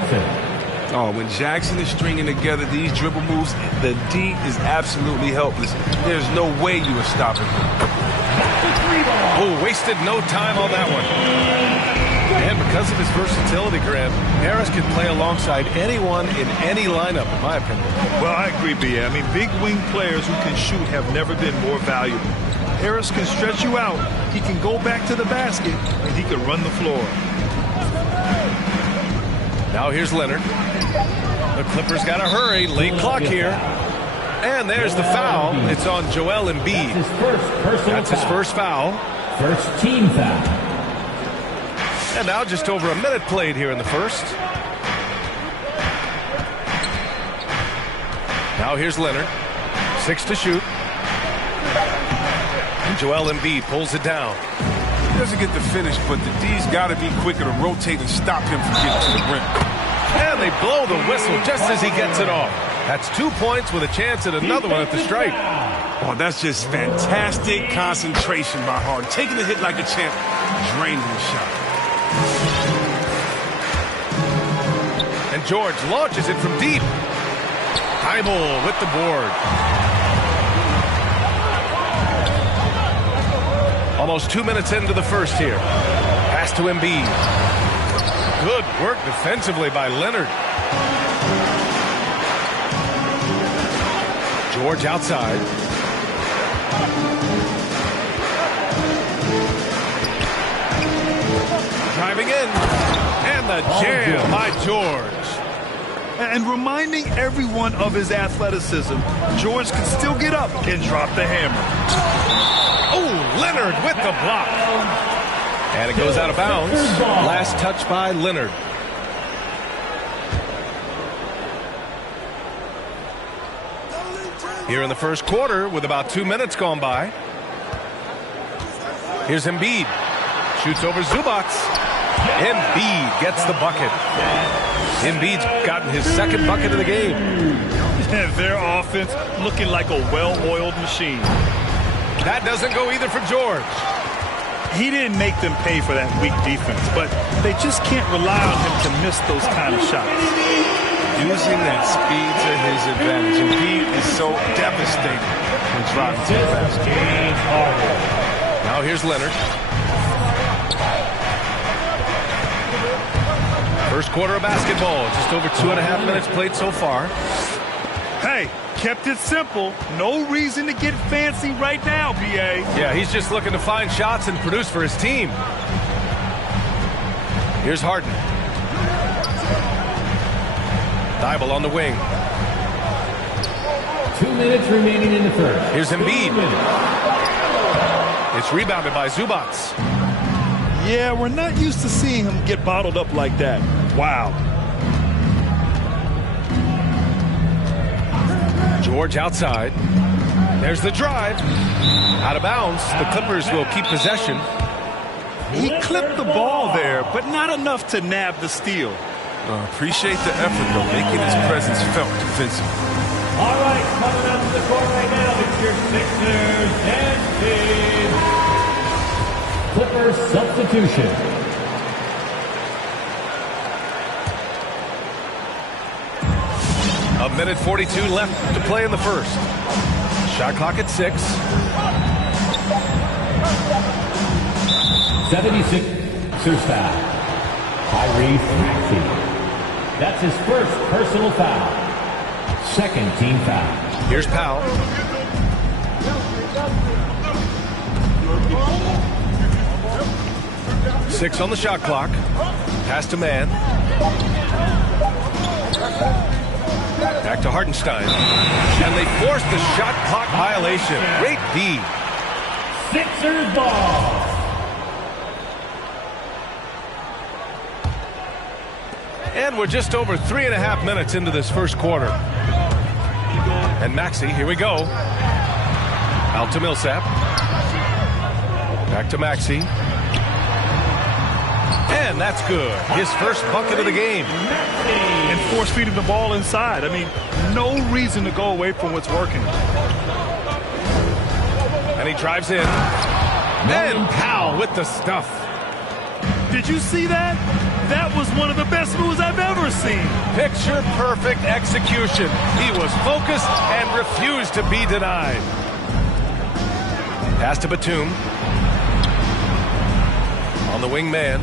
Oh, when Jackson is stringing together these dribble moves, the D is absolutely helpless. There's no way you are stopping him. Oh, wasted no time on that one. And because of his versatility, Grant, Harris can play alongside anyone in any lineup, in my opinion. Well, I agree, B.A. I mean, big wing players who can shoot have never been more valuable. Harris can stretch you out, he can go back to the basket, and he can run the floor. Now here's Leonard. The Clippers got to hurry. Late clock here. And there's the foul. It's on Joel Embiid. That's his first foul. First team foul. And now just over a minute played here in the first. Now here's Leonard. 6 to shoot. And Joel Embiid pulls it down. He doesn't get the finish, but the D's got to be quicker to rotate and stop him from getting to the rim. And they blow the whistle just as he gets it off. That's 2 points with a chance at another one at the stripe. Oh, that's just fantastic concentration by Harden. Taking the hit like a champ, draining the shot. And George launches it from deep. Thibault with the board. Almost 2 minutes into the first here. Pass to Embiid. Good work defensively by Leonard. George outside. Driving in. And the jam by George. And reminding everyone of his athleticism, George can still get up and drop the hammer. Oh, Leonard with the block. And it goes out of bounds. Last touch by Leonard. Here in the first quarter with about 2 minutes gone by. Here's Embiid. Shoots over Zubac. Embiid gets the bucket. Embiid's gotten his second bucket of the game. Their offense looking like a well-oiled machine. That doesn't go either for George. He didn't make them pay for that weak defense, but they just can't rely on him to miss those kind of shots. Using that speed to his advantage. Embiid is so devastating when driving to the basket. Now here's Leonard. First quarter of basketball. Just over 2.5 minutes played so far. Hey, kept it simple. No reason to get fancy right now, B.A. Yeah, he's just looking to find shots and produce for his team. Here's Harden. Thibault on the wing. 2 minutes remaining in the first. Here's Embiid. It's rebounded by Zubac. Yeah, we're not used to seeing him get bottled up like that. Wow. George outside. There's the drive. Out of bounds. The Clippers will keep possession. He clipped the ball there, but not enough to nab the steal. Appreciate the effort, though, making his presence felt defensively. All right, coming up to the court right now, it's your Sixers dance team. Clippers substitution. A minute 42 left to play in the first. Shot clock at 6. 76ers foul. Tyrese Maxey. That's his first personal foul. Second team foul. Here's Powell. Six on the shot clock. Pass to Man. Back to Hartenstein. And they force the shot clock violation. Great D. Sixers ball. And we're just over 3.5 minutes into this first quarter. And Maxey, here we go. Out to Millsap. Back to Maxey. And that's good. His first bucket of the game. And force feeding the ball inside. I mean, no reason to go away from what's working. And he drives in. And Powell with the stuff. Did you see that? That was one of the best moves I've ever seen. Picture perfect execution. He was focused and refused to be denied. Pass to Batum. On the wing man.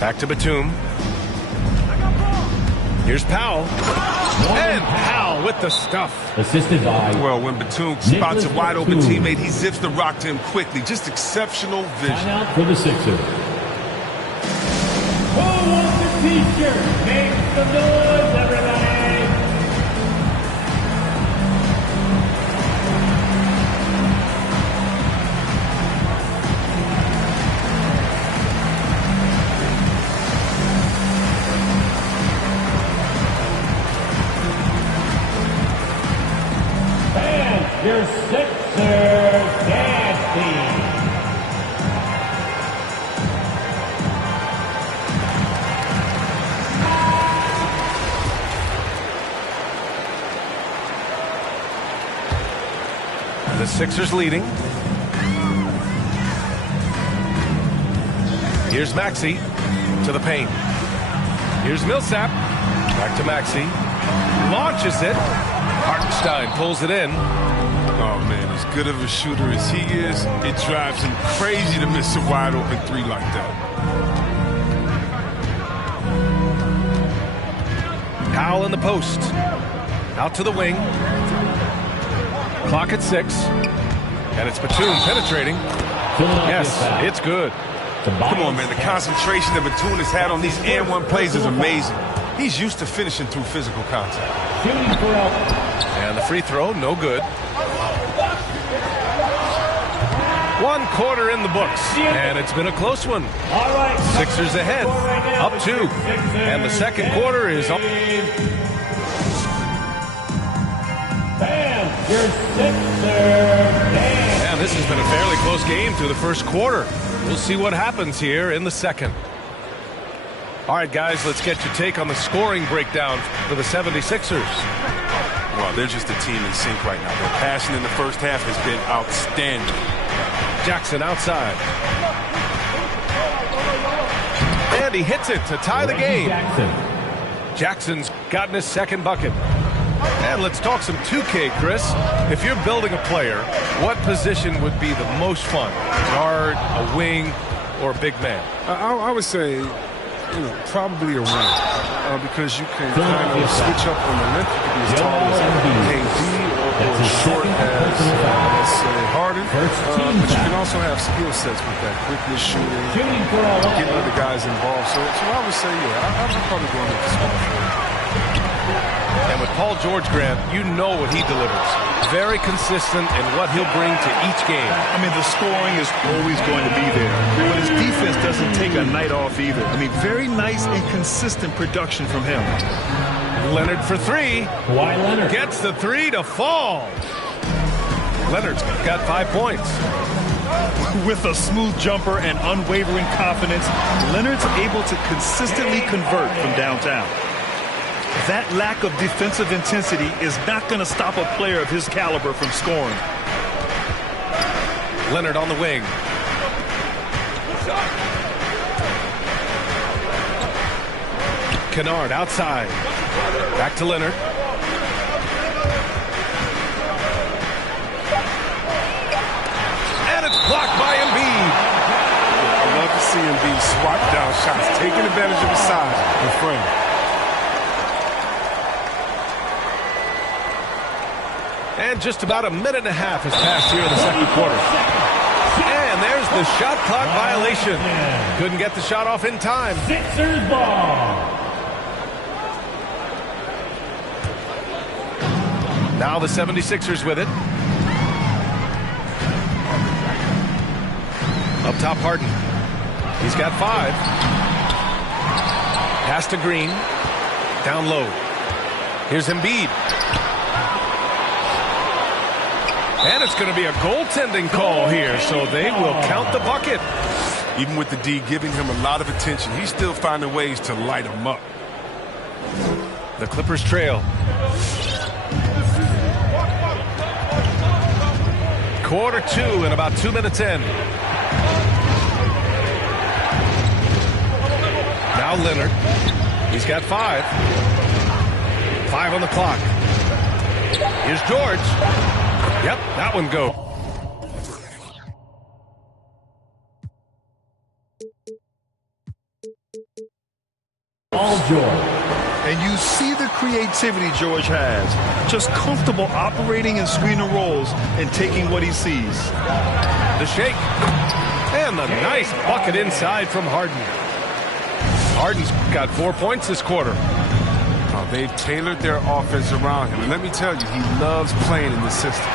Back to Batum. Here's Powell. And Powell with the stuff. Assisted by... Well, when Batum spots a wide open teammate, he zips the rock to him quickly. Just exceptional vision. Timeout for the Sixers. Who wants a t-shirt? Make some noise, everybody! And your Sixers dance team. The Sixers leading. Here's Maxey to the paint. Here's Millsap. Back to Maxey. Launches it. Hartenstein pulls it in. Oh, man, as good of a shooter as he is, it drives him crazy to miss a wide open three like that. Powell in the post. Out to the wing. Clock at 6. And it's Batum penetrating. Yes, it's good. Come on, man. The concentration that Batum has had on these and one plays is amazing. He's used to finishing through physical contact. And the free throw, no good. 1 quarter in the books. And it's been a close one. Sixers ahead. Up 2. And the second quarter is up. And this has been a fairly close game through the first quarter. We'll see what happens here in the second. All right, guys, let's get your take on the scoring breakdown for the 76ers. Well, they're just a team in sync right now. Their passion in the first half has been outstanding. Jackson outside. And he hits it to tie the game. Jackson's gotten his second bucket. And let's talk some 2K, Chris. If you're building a player, what position would be the most fun? Guard, a wing, or a big man? I would say, probably a wing. Because you can kind of switch up on the length. You can be as tall as KD or as short as, let's say, Harden. But you can also have skill sets with that. Quickness, shooting, getting other guys involved. So I would say, yeah, I'm probably going with the small forward. And with Paul George, Grant, you know what he delivers. Very consistent in what he'll bring to each game. I mean, the scoring is always going to be there. But his defense doesn't take a night off either. I mean, very nice and consistent production from him. Leonard for 3. Kawhi Leonard gets the 3 to fall. Leonard's got 5 points. With a smooth jumper and unwavering confidence, Leonard's able to consistently convert from downtown. That lack of defensive intensity is not going to stop a player of his caliber from scoring. Leonard on the wing. Kennard outside. Back to Leonard. And it's blocked by Embiid. I love to see Embiid swat down shots, taking advantage of his size and frame. And just about a minute and a half has passed here in the second quarter. And there's the shot clock violation. Couldn't get the shot off in time. Sixers ball. Now the 76ers with it. Up top, Harden. He's got 5. Pass to Green. Down low. Here's Embiid. And it's going to be a goaltending call here, so they will count the bucket. Even with the D giving him a lot of attention, he's still finding ways to light him up. The Clippers trail. Quarter 2 and about 2 minutes in. Now Leonard. He's got 5. 5 on the clock. Here's George. Yep, that one go. All George. And you see the creativity George has. Just comfortable operating in screener roles and taking what he sees. The shake. And the nice bucket inside from Harden. Harden's got 4 points this quarter. Oh, they've tailored their offense around him. And let me tell you, he loves playing in the system.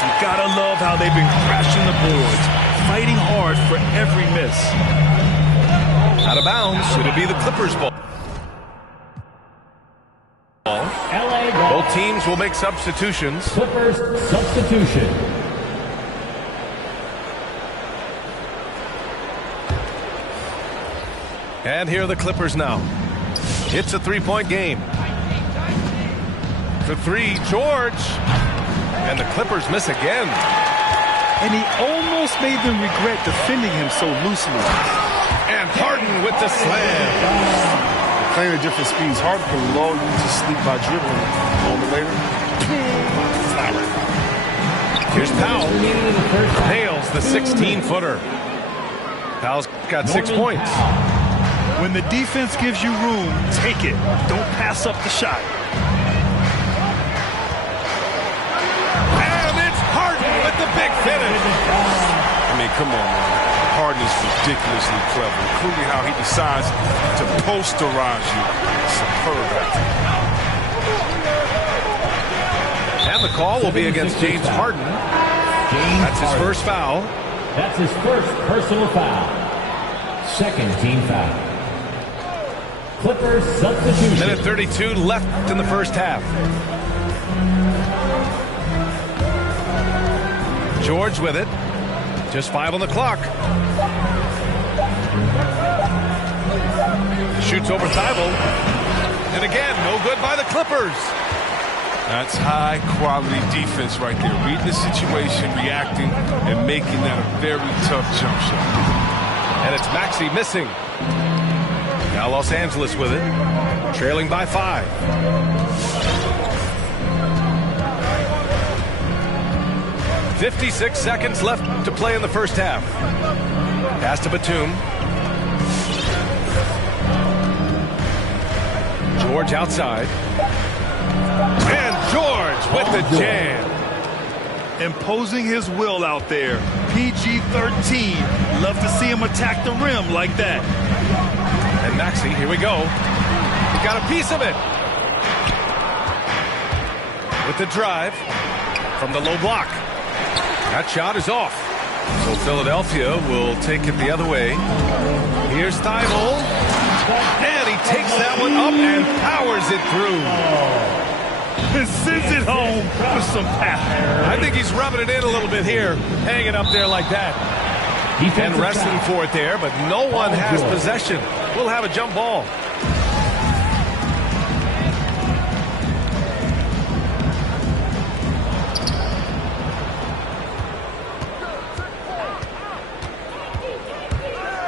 You gotta love how they've been crashing the boards, fighting hard for every miss. Out of bounds, it'll be the Clippers ball. Both teams will make substitutions. Clippers substitution. And here are the Clippers now. It's a 3-point game. For 3, George. And the Clippers miss again. And he almost made them regret defending him so loosely. And Harden with the slam. Playing at different speeds. Harden can lull you to sleep by dribbling. A moment later. Here's Powell. Nails the 16-footer. Powell's got 6 points. When the defense gives you room, take it. Don't pass up the shot. And it's Harden with the big finish. I mean, come on, man. Harden is ridiculously clever, including how he decides to posterize you. Superb. And the call will be against James Harden. That's his first foul. That's his first personal foul. Second team foul. Clippers substitution. Minute 32 left in the first half. George with it. Just 5 on the clock. Shoots over Thibault. And again, no good by the Clippers. That's high-quality defense right there. Reading the situation, reacting, and making that a very tough jump shot. And it's Maxey missing. Now Los Angeles with it. Trailing by 5. "56 seconds left to play in the first half. Pass to Batum. George outside. And George with the jam. Imposing his will out there. PG-13. Love to see him attack the rim like that. And Maxey, here we go. He got a piece of it. With the drive from the low block. That shot is off. So Philadelphia will take it the other way. Here's Thibault. And he takes that one up and powers it through. And sends it home with some power. I think he's rubbing it in a little bit here. Hanging up there like that. And wrestling for it there, but no one has possession. We'll have a jump ball.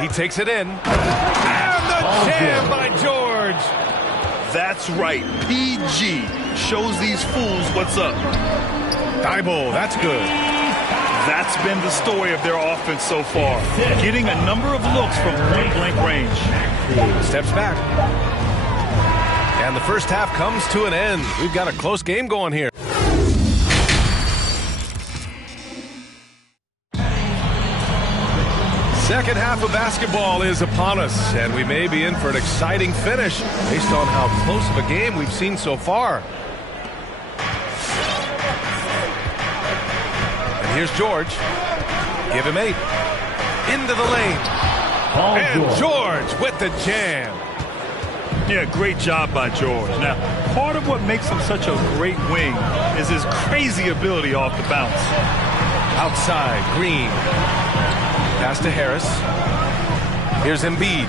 He takes it in. And the jam by George. That's right. PG shows these fools what's up. Thibault, that's good. That's been the story of their offense so far. Getting a number of looks from point-blank range. Steps back. And the first half comes to an end. We've got a close game going here. Second half of basketball is upon us, and we may be in for an exciting finish based on how close of a game we've seen so far. And here's George. Give him 8. Into the lane. And George with the jam. Yeah, great job by George. Now, part of what makes him such a great wing is his crazy ability off the bounce. Outside, Green. Pass to Harris. Here's Embiid.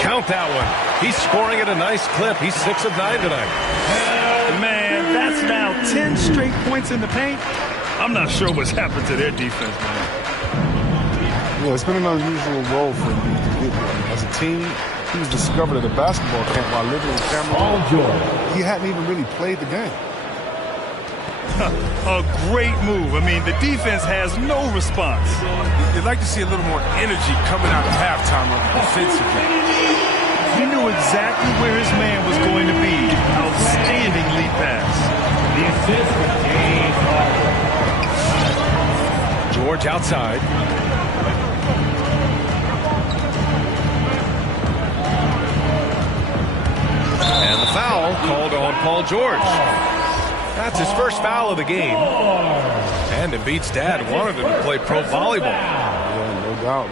Count that one. He's scoring at a nice clip. He's 6 of 9 tonight. Man, that's now 10 straight points in the paint. I'm not sure what's happened to their defense, man. Yeah, it's been an unusual role for him to get there. As a team, he was discovered at a basketball camp while living in Cameroon. He hadn't even really played the game. A great move. I mean, the defense has no response. You'd like to see a little more energy coming out of halftime offensively. He knew exactly where his man was going to be. Outstanding lead pass. The assist for James Harden. George outside. And the foul called on Paul George. That's his first foul of the game. And Embiid's dad wanted him to play pro volleyball. Yeah, no doubt.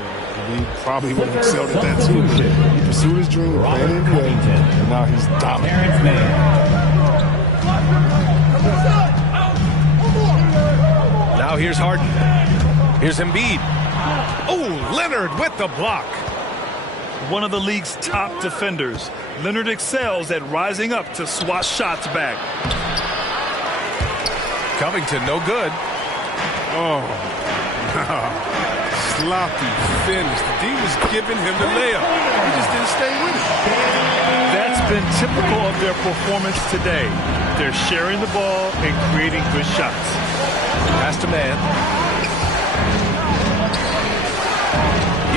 Embiid probably would have excelled at that too. He pursued his dream of playing in the NBA, and now he's dominant. Now here's Harden. Here's Embiid. Oh, Leonard with the block. One of the league's top defenders. Leonard excels at rising up to swat shots back. Covington, no good. Oh, sloppy finish. The D was giving him the layup. He just didn't stay with it. That's been typical of their performance today. They're sharing the ball and creating good shots. Pass to man.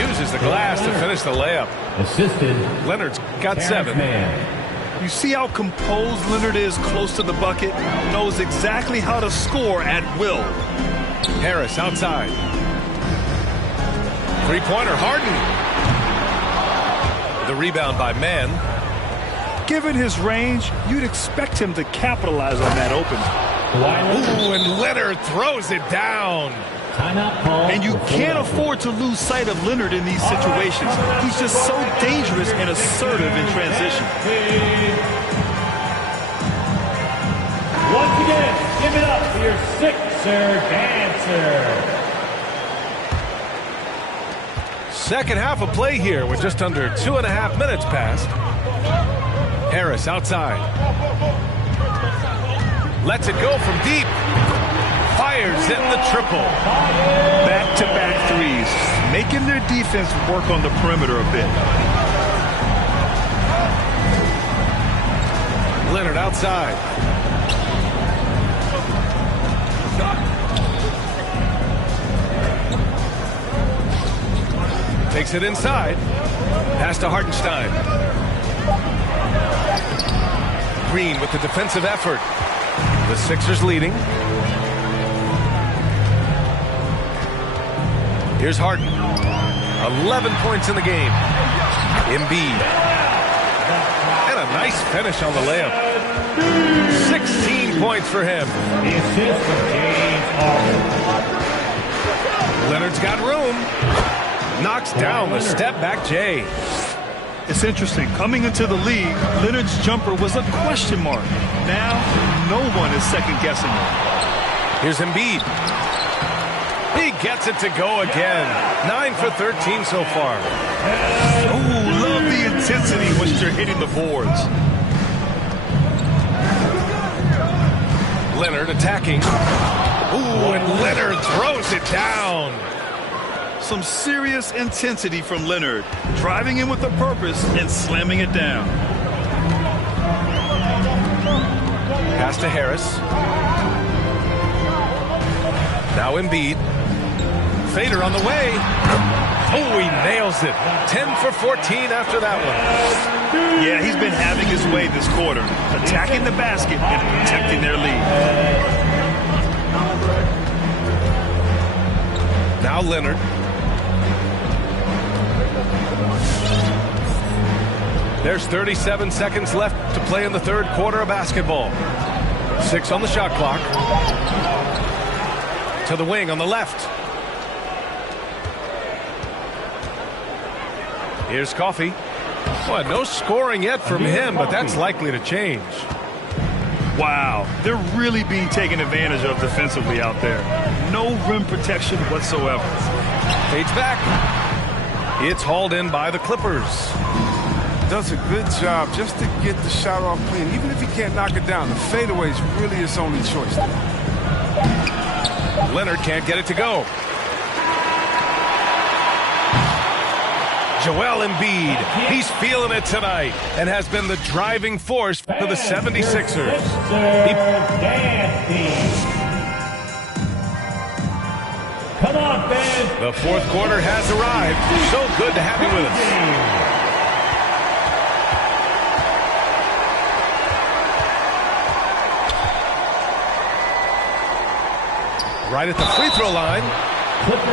Uses the glass to finish the layup. Assisted. Leonard's got 7. You see how composed Leonard is close to the bucket? Knows exactly how to score at will. Harris outside. Three-pointer, Harden. The rebound by Mann. Given his range, you'd expect him to capitalize on that opening. Ooh, and Leonard throws it down. And you can't afford to lose sight of Leonard in these situations. He's just so dangerous and assertive in transition. Once again, give it up for your Sixer dancer. Second half of play here with just under 2.5 minutes passed. Harris outside. Lets it go from deep. Fires in the triple. Back-to-back threes, making their defense work on the perimeter a bit. Leonard outside. Takes it inside. Pass to Hartenstein. Green with the defensive effort. The Sixers leading. Here's Harden. 11 points in the game. Embiid. And a nice finish on the layup. 16 points for him. The assist for James Harden. Leonard's got room. Knocks down the step-back J. It's interesting. Coming into the league, Leonard's jumper was a question mark. Now, no one is second-guessing him. Here's Embiid. He gets it to go again. 9 for 13 so far. Oh, love the intensity once you're hitting the boards. Leonard attacking. Ooh, and Leonard throws it down. Some serious intensity from Leonard, driving in with a purpose and slamming it down. Pass to Harris. Now Embiid. Fader on the way. Oh, he nails it. 10 for 14 after that one. Yeah, he's been having his way this quarter, attacking the basket and protecting their lead. Now Leonard. There's 37 seconds left to play in the third quarter of basketball. 6 on the shot clock. To the wing on the left. Here's Coffey. Well, no scoring yet from him, but that's likely to change. Wow, they're really being taken advantage of defensively out there. No rim protection whatsoever. Fades back. It's hauled in by the Clippers. Does a good job just to get the shot off clean. Even if he can't knock it down, the fadeaway is really his only choice. Leonard can't get it to go. Joel Embiid, he's feeling it tonight and has been the driving force for the 76ers. Come on, fans. The fourth quarter has arrived. So good to have you with us. Right at the free throw line.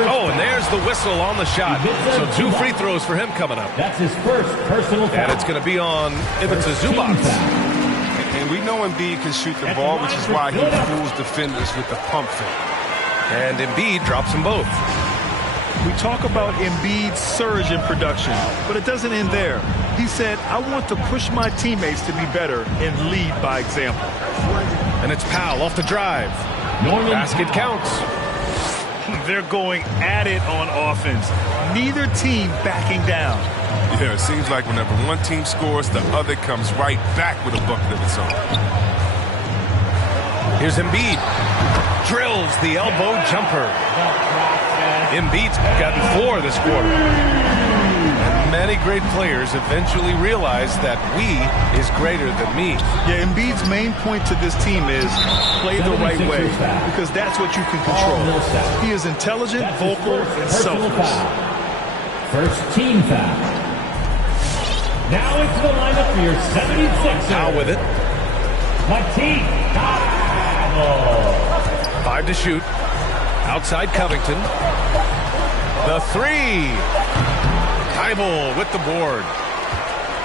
Oh, and there's the whistle on the shot. So 2 free throws for him coming up. That's his first personal foul. And it's going to be on Ivica Zubac. And we know Embiid can shoot the ball, which is why he fools defenders with the pump fake. And Embiid drops them both. We talk about Embiid's surge in production, but it doesn't end there. He said, I want to push my teammates to be better and lead by example. And it's Powell off the drive. Basket counts. They're going at it on offense. Neither team backing down. Yeah, it seems like whenever one team scores, the other comes right back with a bucket of its own. Here's Embiid. Drills the elbow jumper. Embiid's gotten 4 this quarter. And many great players eventually realize that we is greater than me. Yeah, Embiid's main point to this team is play the right way, because that's what you can control. He is intelligent, vocal, and selfless. First team foul. Now into the lineup for your 76ers. Now with it. Matisse Thybulle. 5 to shoot. Outside Covington. The 3. Thybulle with the board.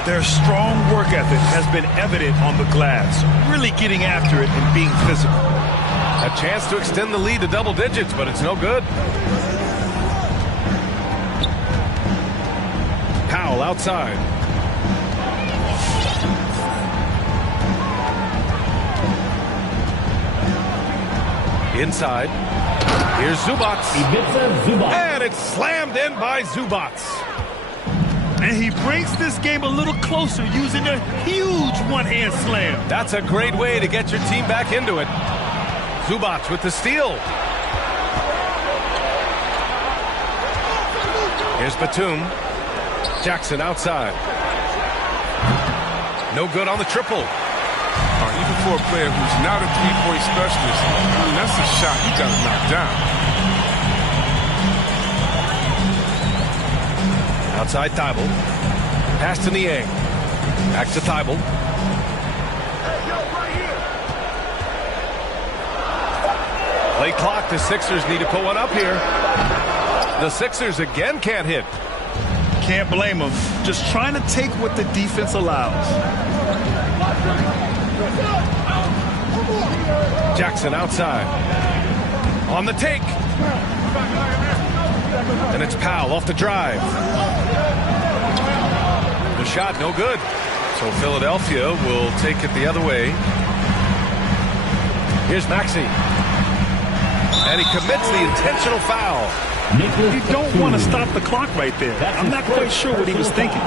Their strong work ethic has been evident on the glass, really getting after it and being physical. A chance to extend the lead to double digits, but it's no good. Powell outside. Inside. Here's Zubac. And it's slammed in by Zubac. And he brings this game a little closer using a huge one-hand slam. That's a great way to get your team back into it. Zubac with the steal. Here's Batum. Jackson outside. No good on the triple. Even for a player who's not a three-point specialist, that's a shot you got to knock down. Outside Thybulle. Pass to Niang. Back to Thybulle. Late clock. The Sixers need to put one up here. The Sixers again can't hit. Can't blame them. Just trying to take what the defense allows. Jackson outside. On the take. And it's Powell off the drive. The shot no good. So Philadelphia will take it the other way. Here's Maxey. And he commits the intentional foul. You don't want to stop the clock right there. I'm not quite sure what he was thinking.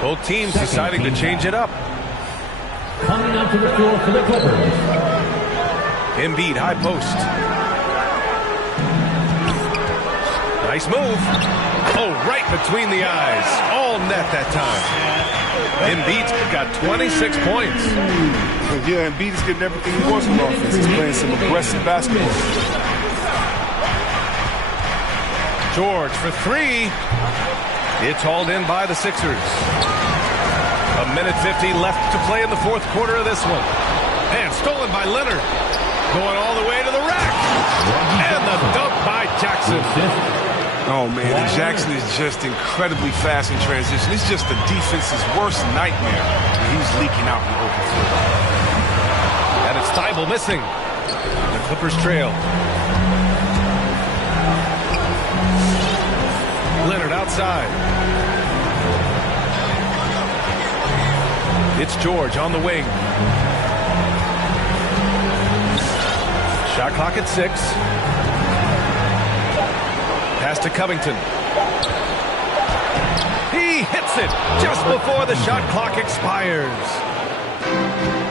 Both teams deciding to change it up. Coming onto the floor for the Clippers. Embiid high post. Nice move. Oh, right between the eyes. All net that time. Embiid's got 26 points. Yeah, Embiid is getting everything he wants from offense. He's playing some aggressive basketball. George for three. It's hauled in by the Sixers. 1:50 left to play in the fourth quarter of this one. And stolen by Leonard. Going all the way to the rack. And the dunk by Jackson. Oh, man, and Jackson is just incredibly fast in transition. It's just the defense's worst nightmare. He's leaking out in the open floor. And it's Thibault missing. The Clippers trail. Leonard outside. It's George on the wing. Shot clock at 6. Pass to Covington. He hits it just before the shot clock expires.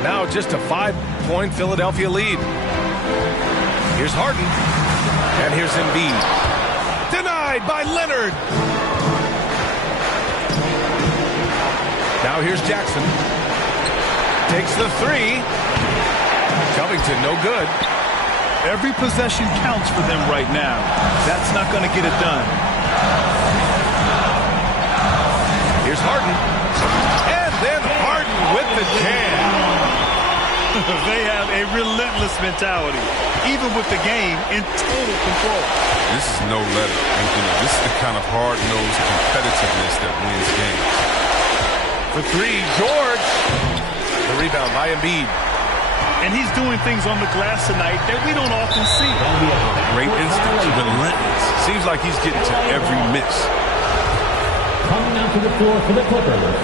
Now just a 5-point Philadelphia lead. Here's Harden. And here's Embiid. Denied by Leonard. Now here's Jackson. Takes the 3. Covington, no good. Every possession counts for them right now. That's not going to get it done. Here's Harden. And then Harden with the jam. They have a relentless mentality, even with the game in total control. This is no letter. This is the kind of hard-nosed competitiveness that wins games. For 3, George. The rebound by Embiid. And he's doing things on the glass tonight that we don't often see. Great instinct, relentless. Seems like he's getting to every miss. Coming onto the floor for the Clippers,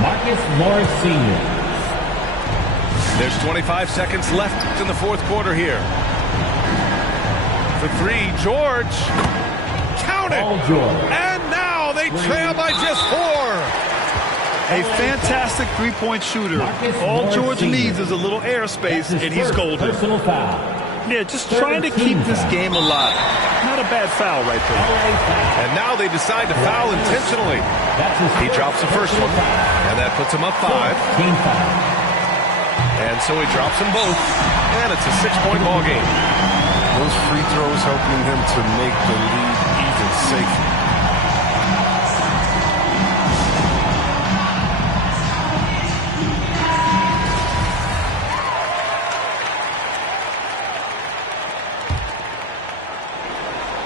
Marcus Morris Sr. There's 25 seconds left in the fourth quarter here. For 3, George. Count it. And now they trail by just 4. A fantastic three-point shooter. All George needs is a little airspace, and he's golden. Yeah, just trying to keep this game alive. Not a bad foul right there. And now they decide to foul intentionally. He drops the first one, and that puts him up 5. And so he drops them both, and it's a 6-point ball game. Those free throws helping him to make the lead even safer.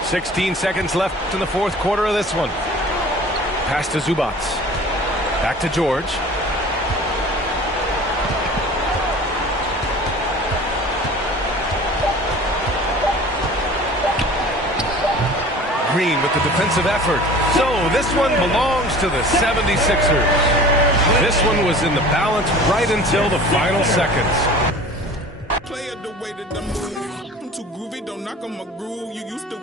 .16 seconds left in the fourth quarter of this one. Pass to Zubac. Back to George. Green with the defensive effort. So this one belongs to the 76ers. This one was in the balance right until the final seconds. Play it the way that I'm moving. I'm too groovy, don't knock on my groove. You used to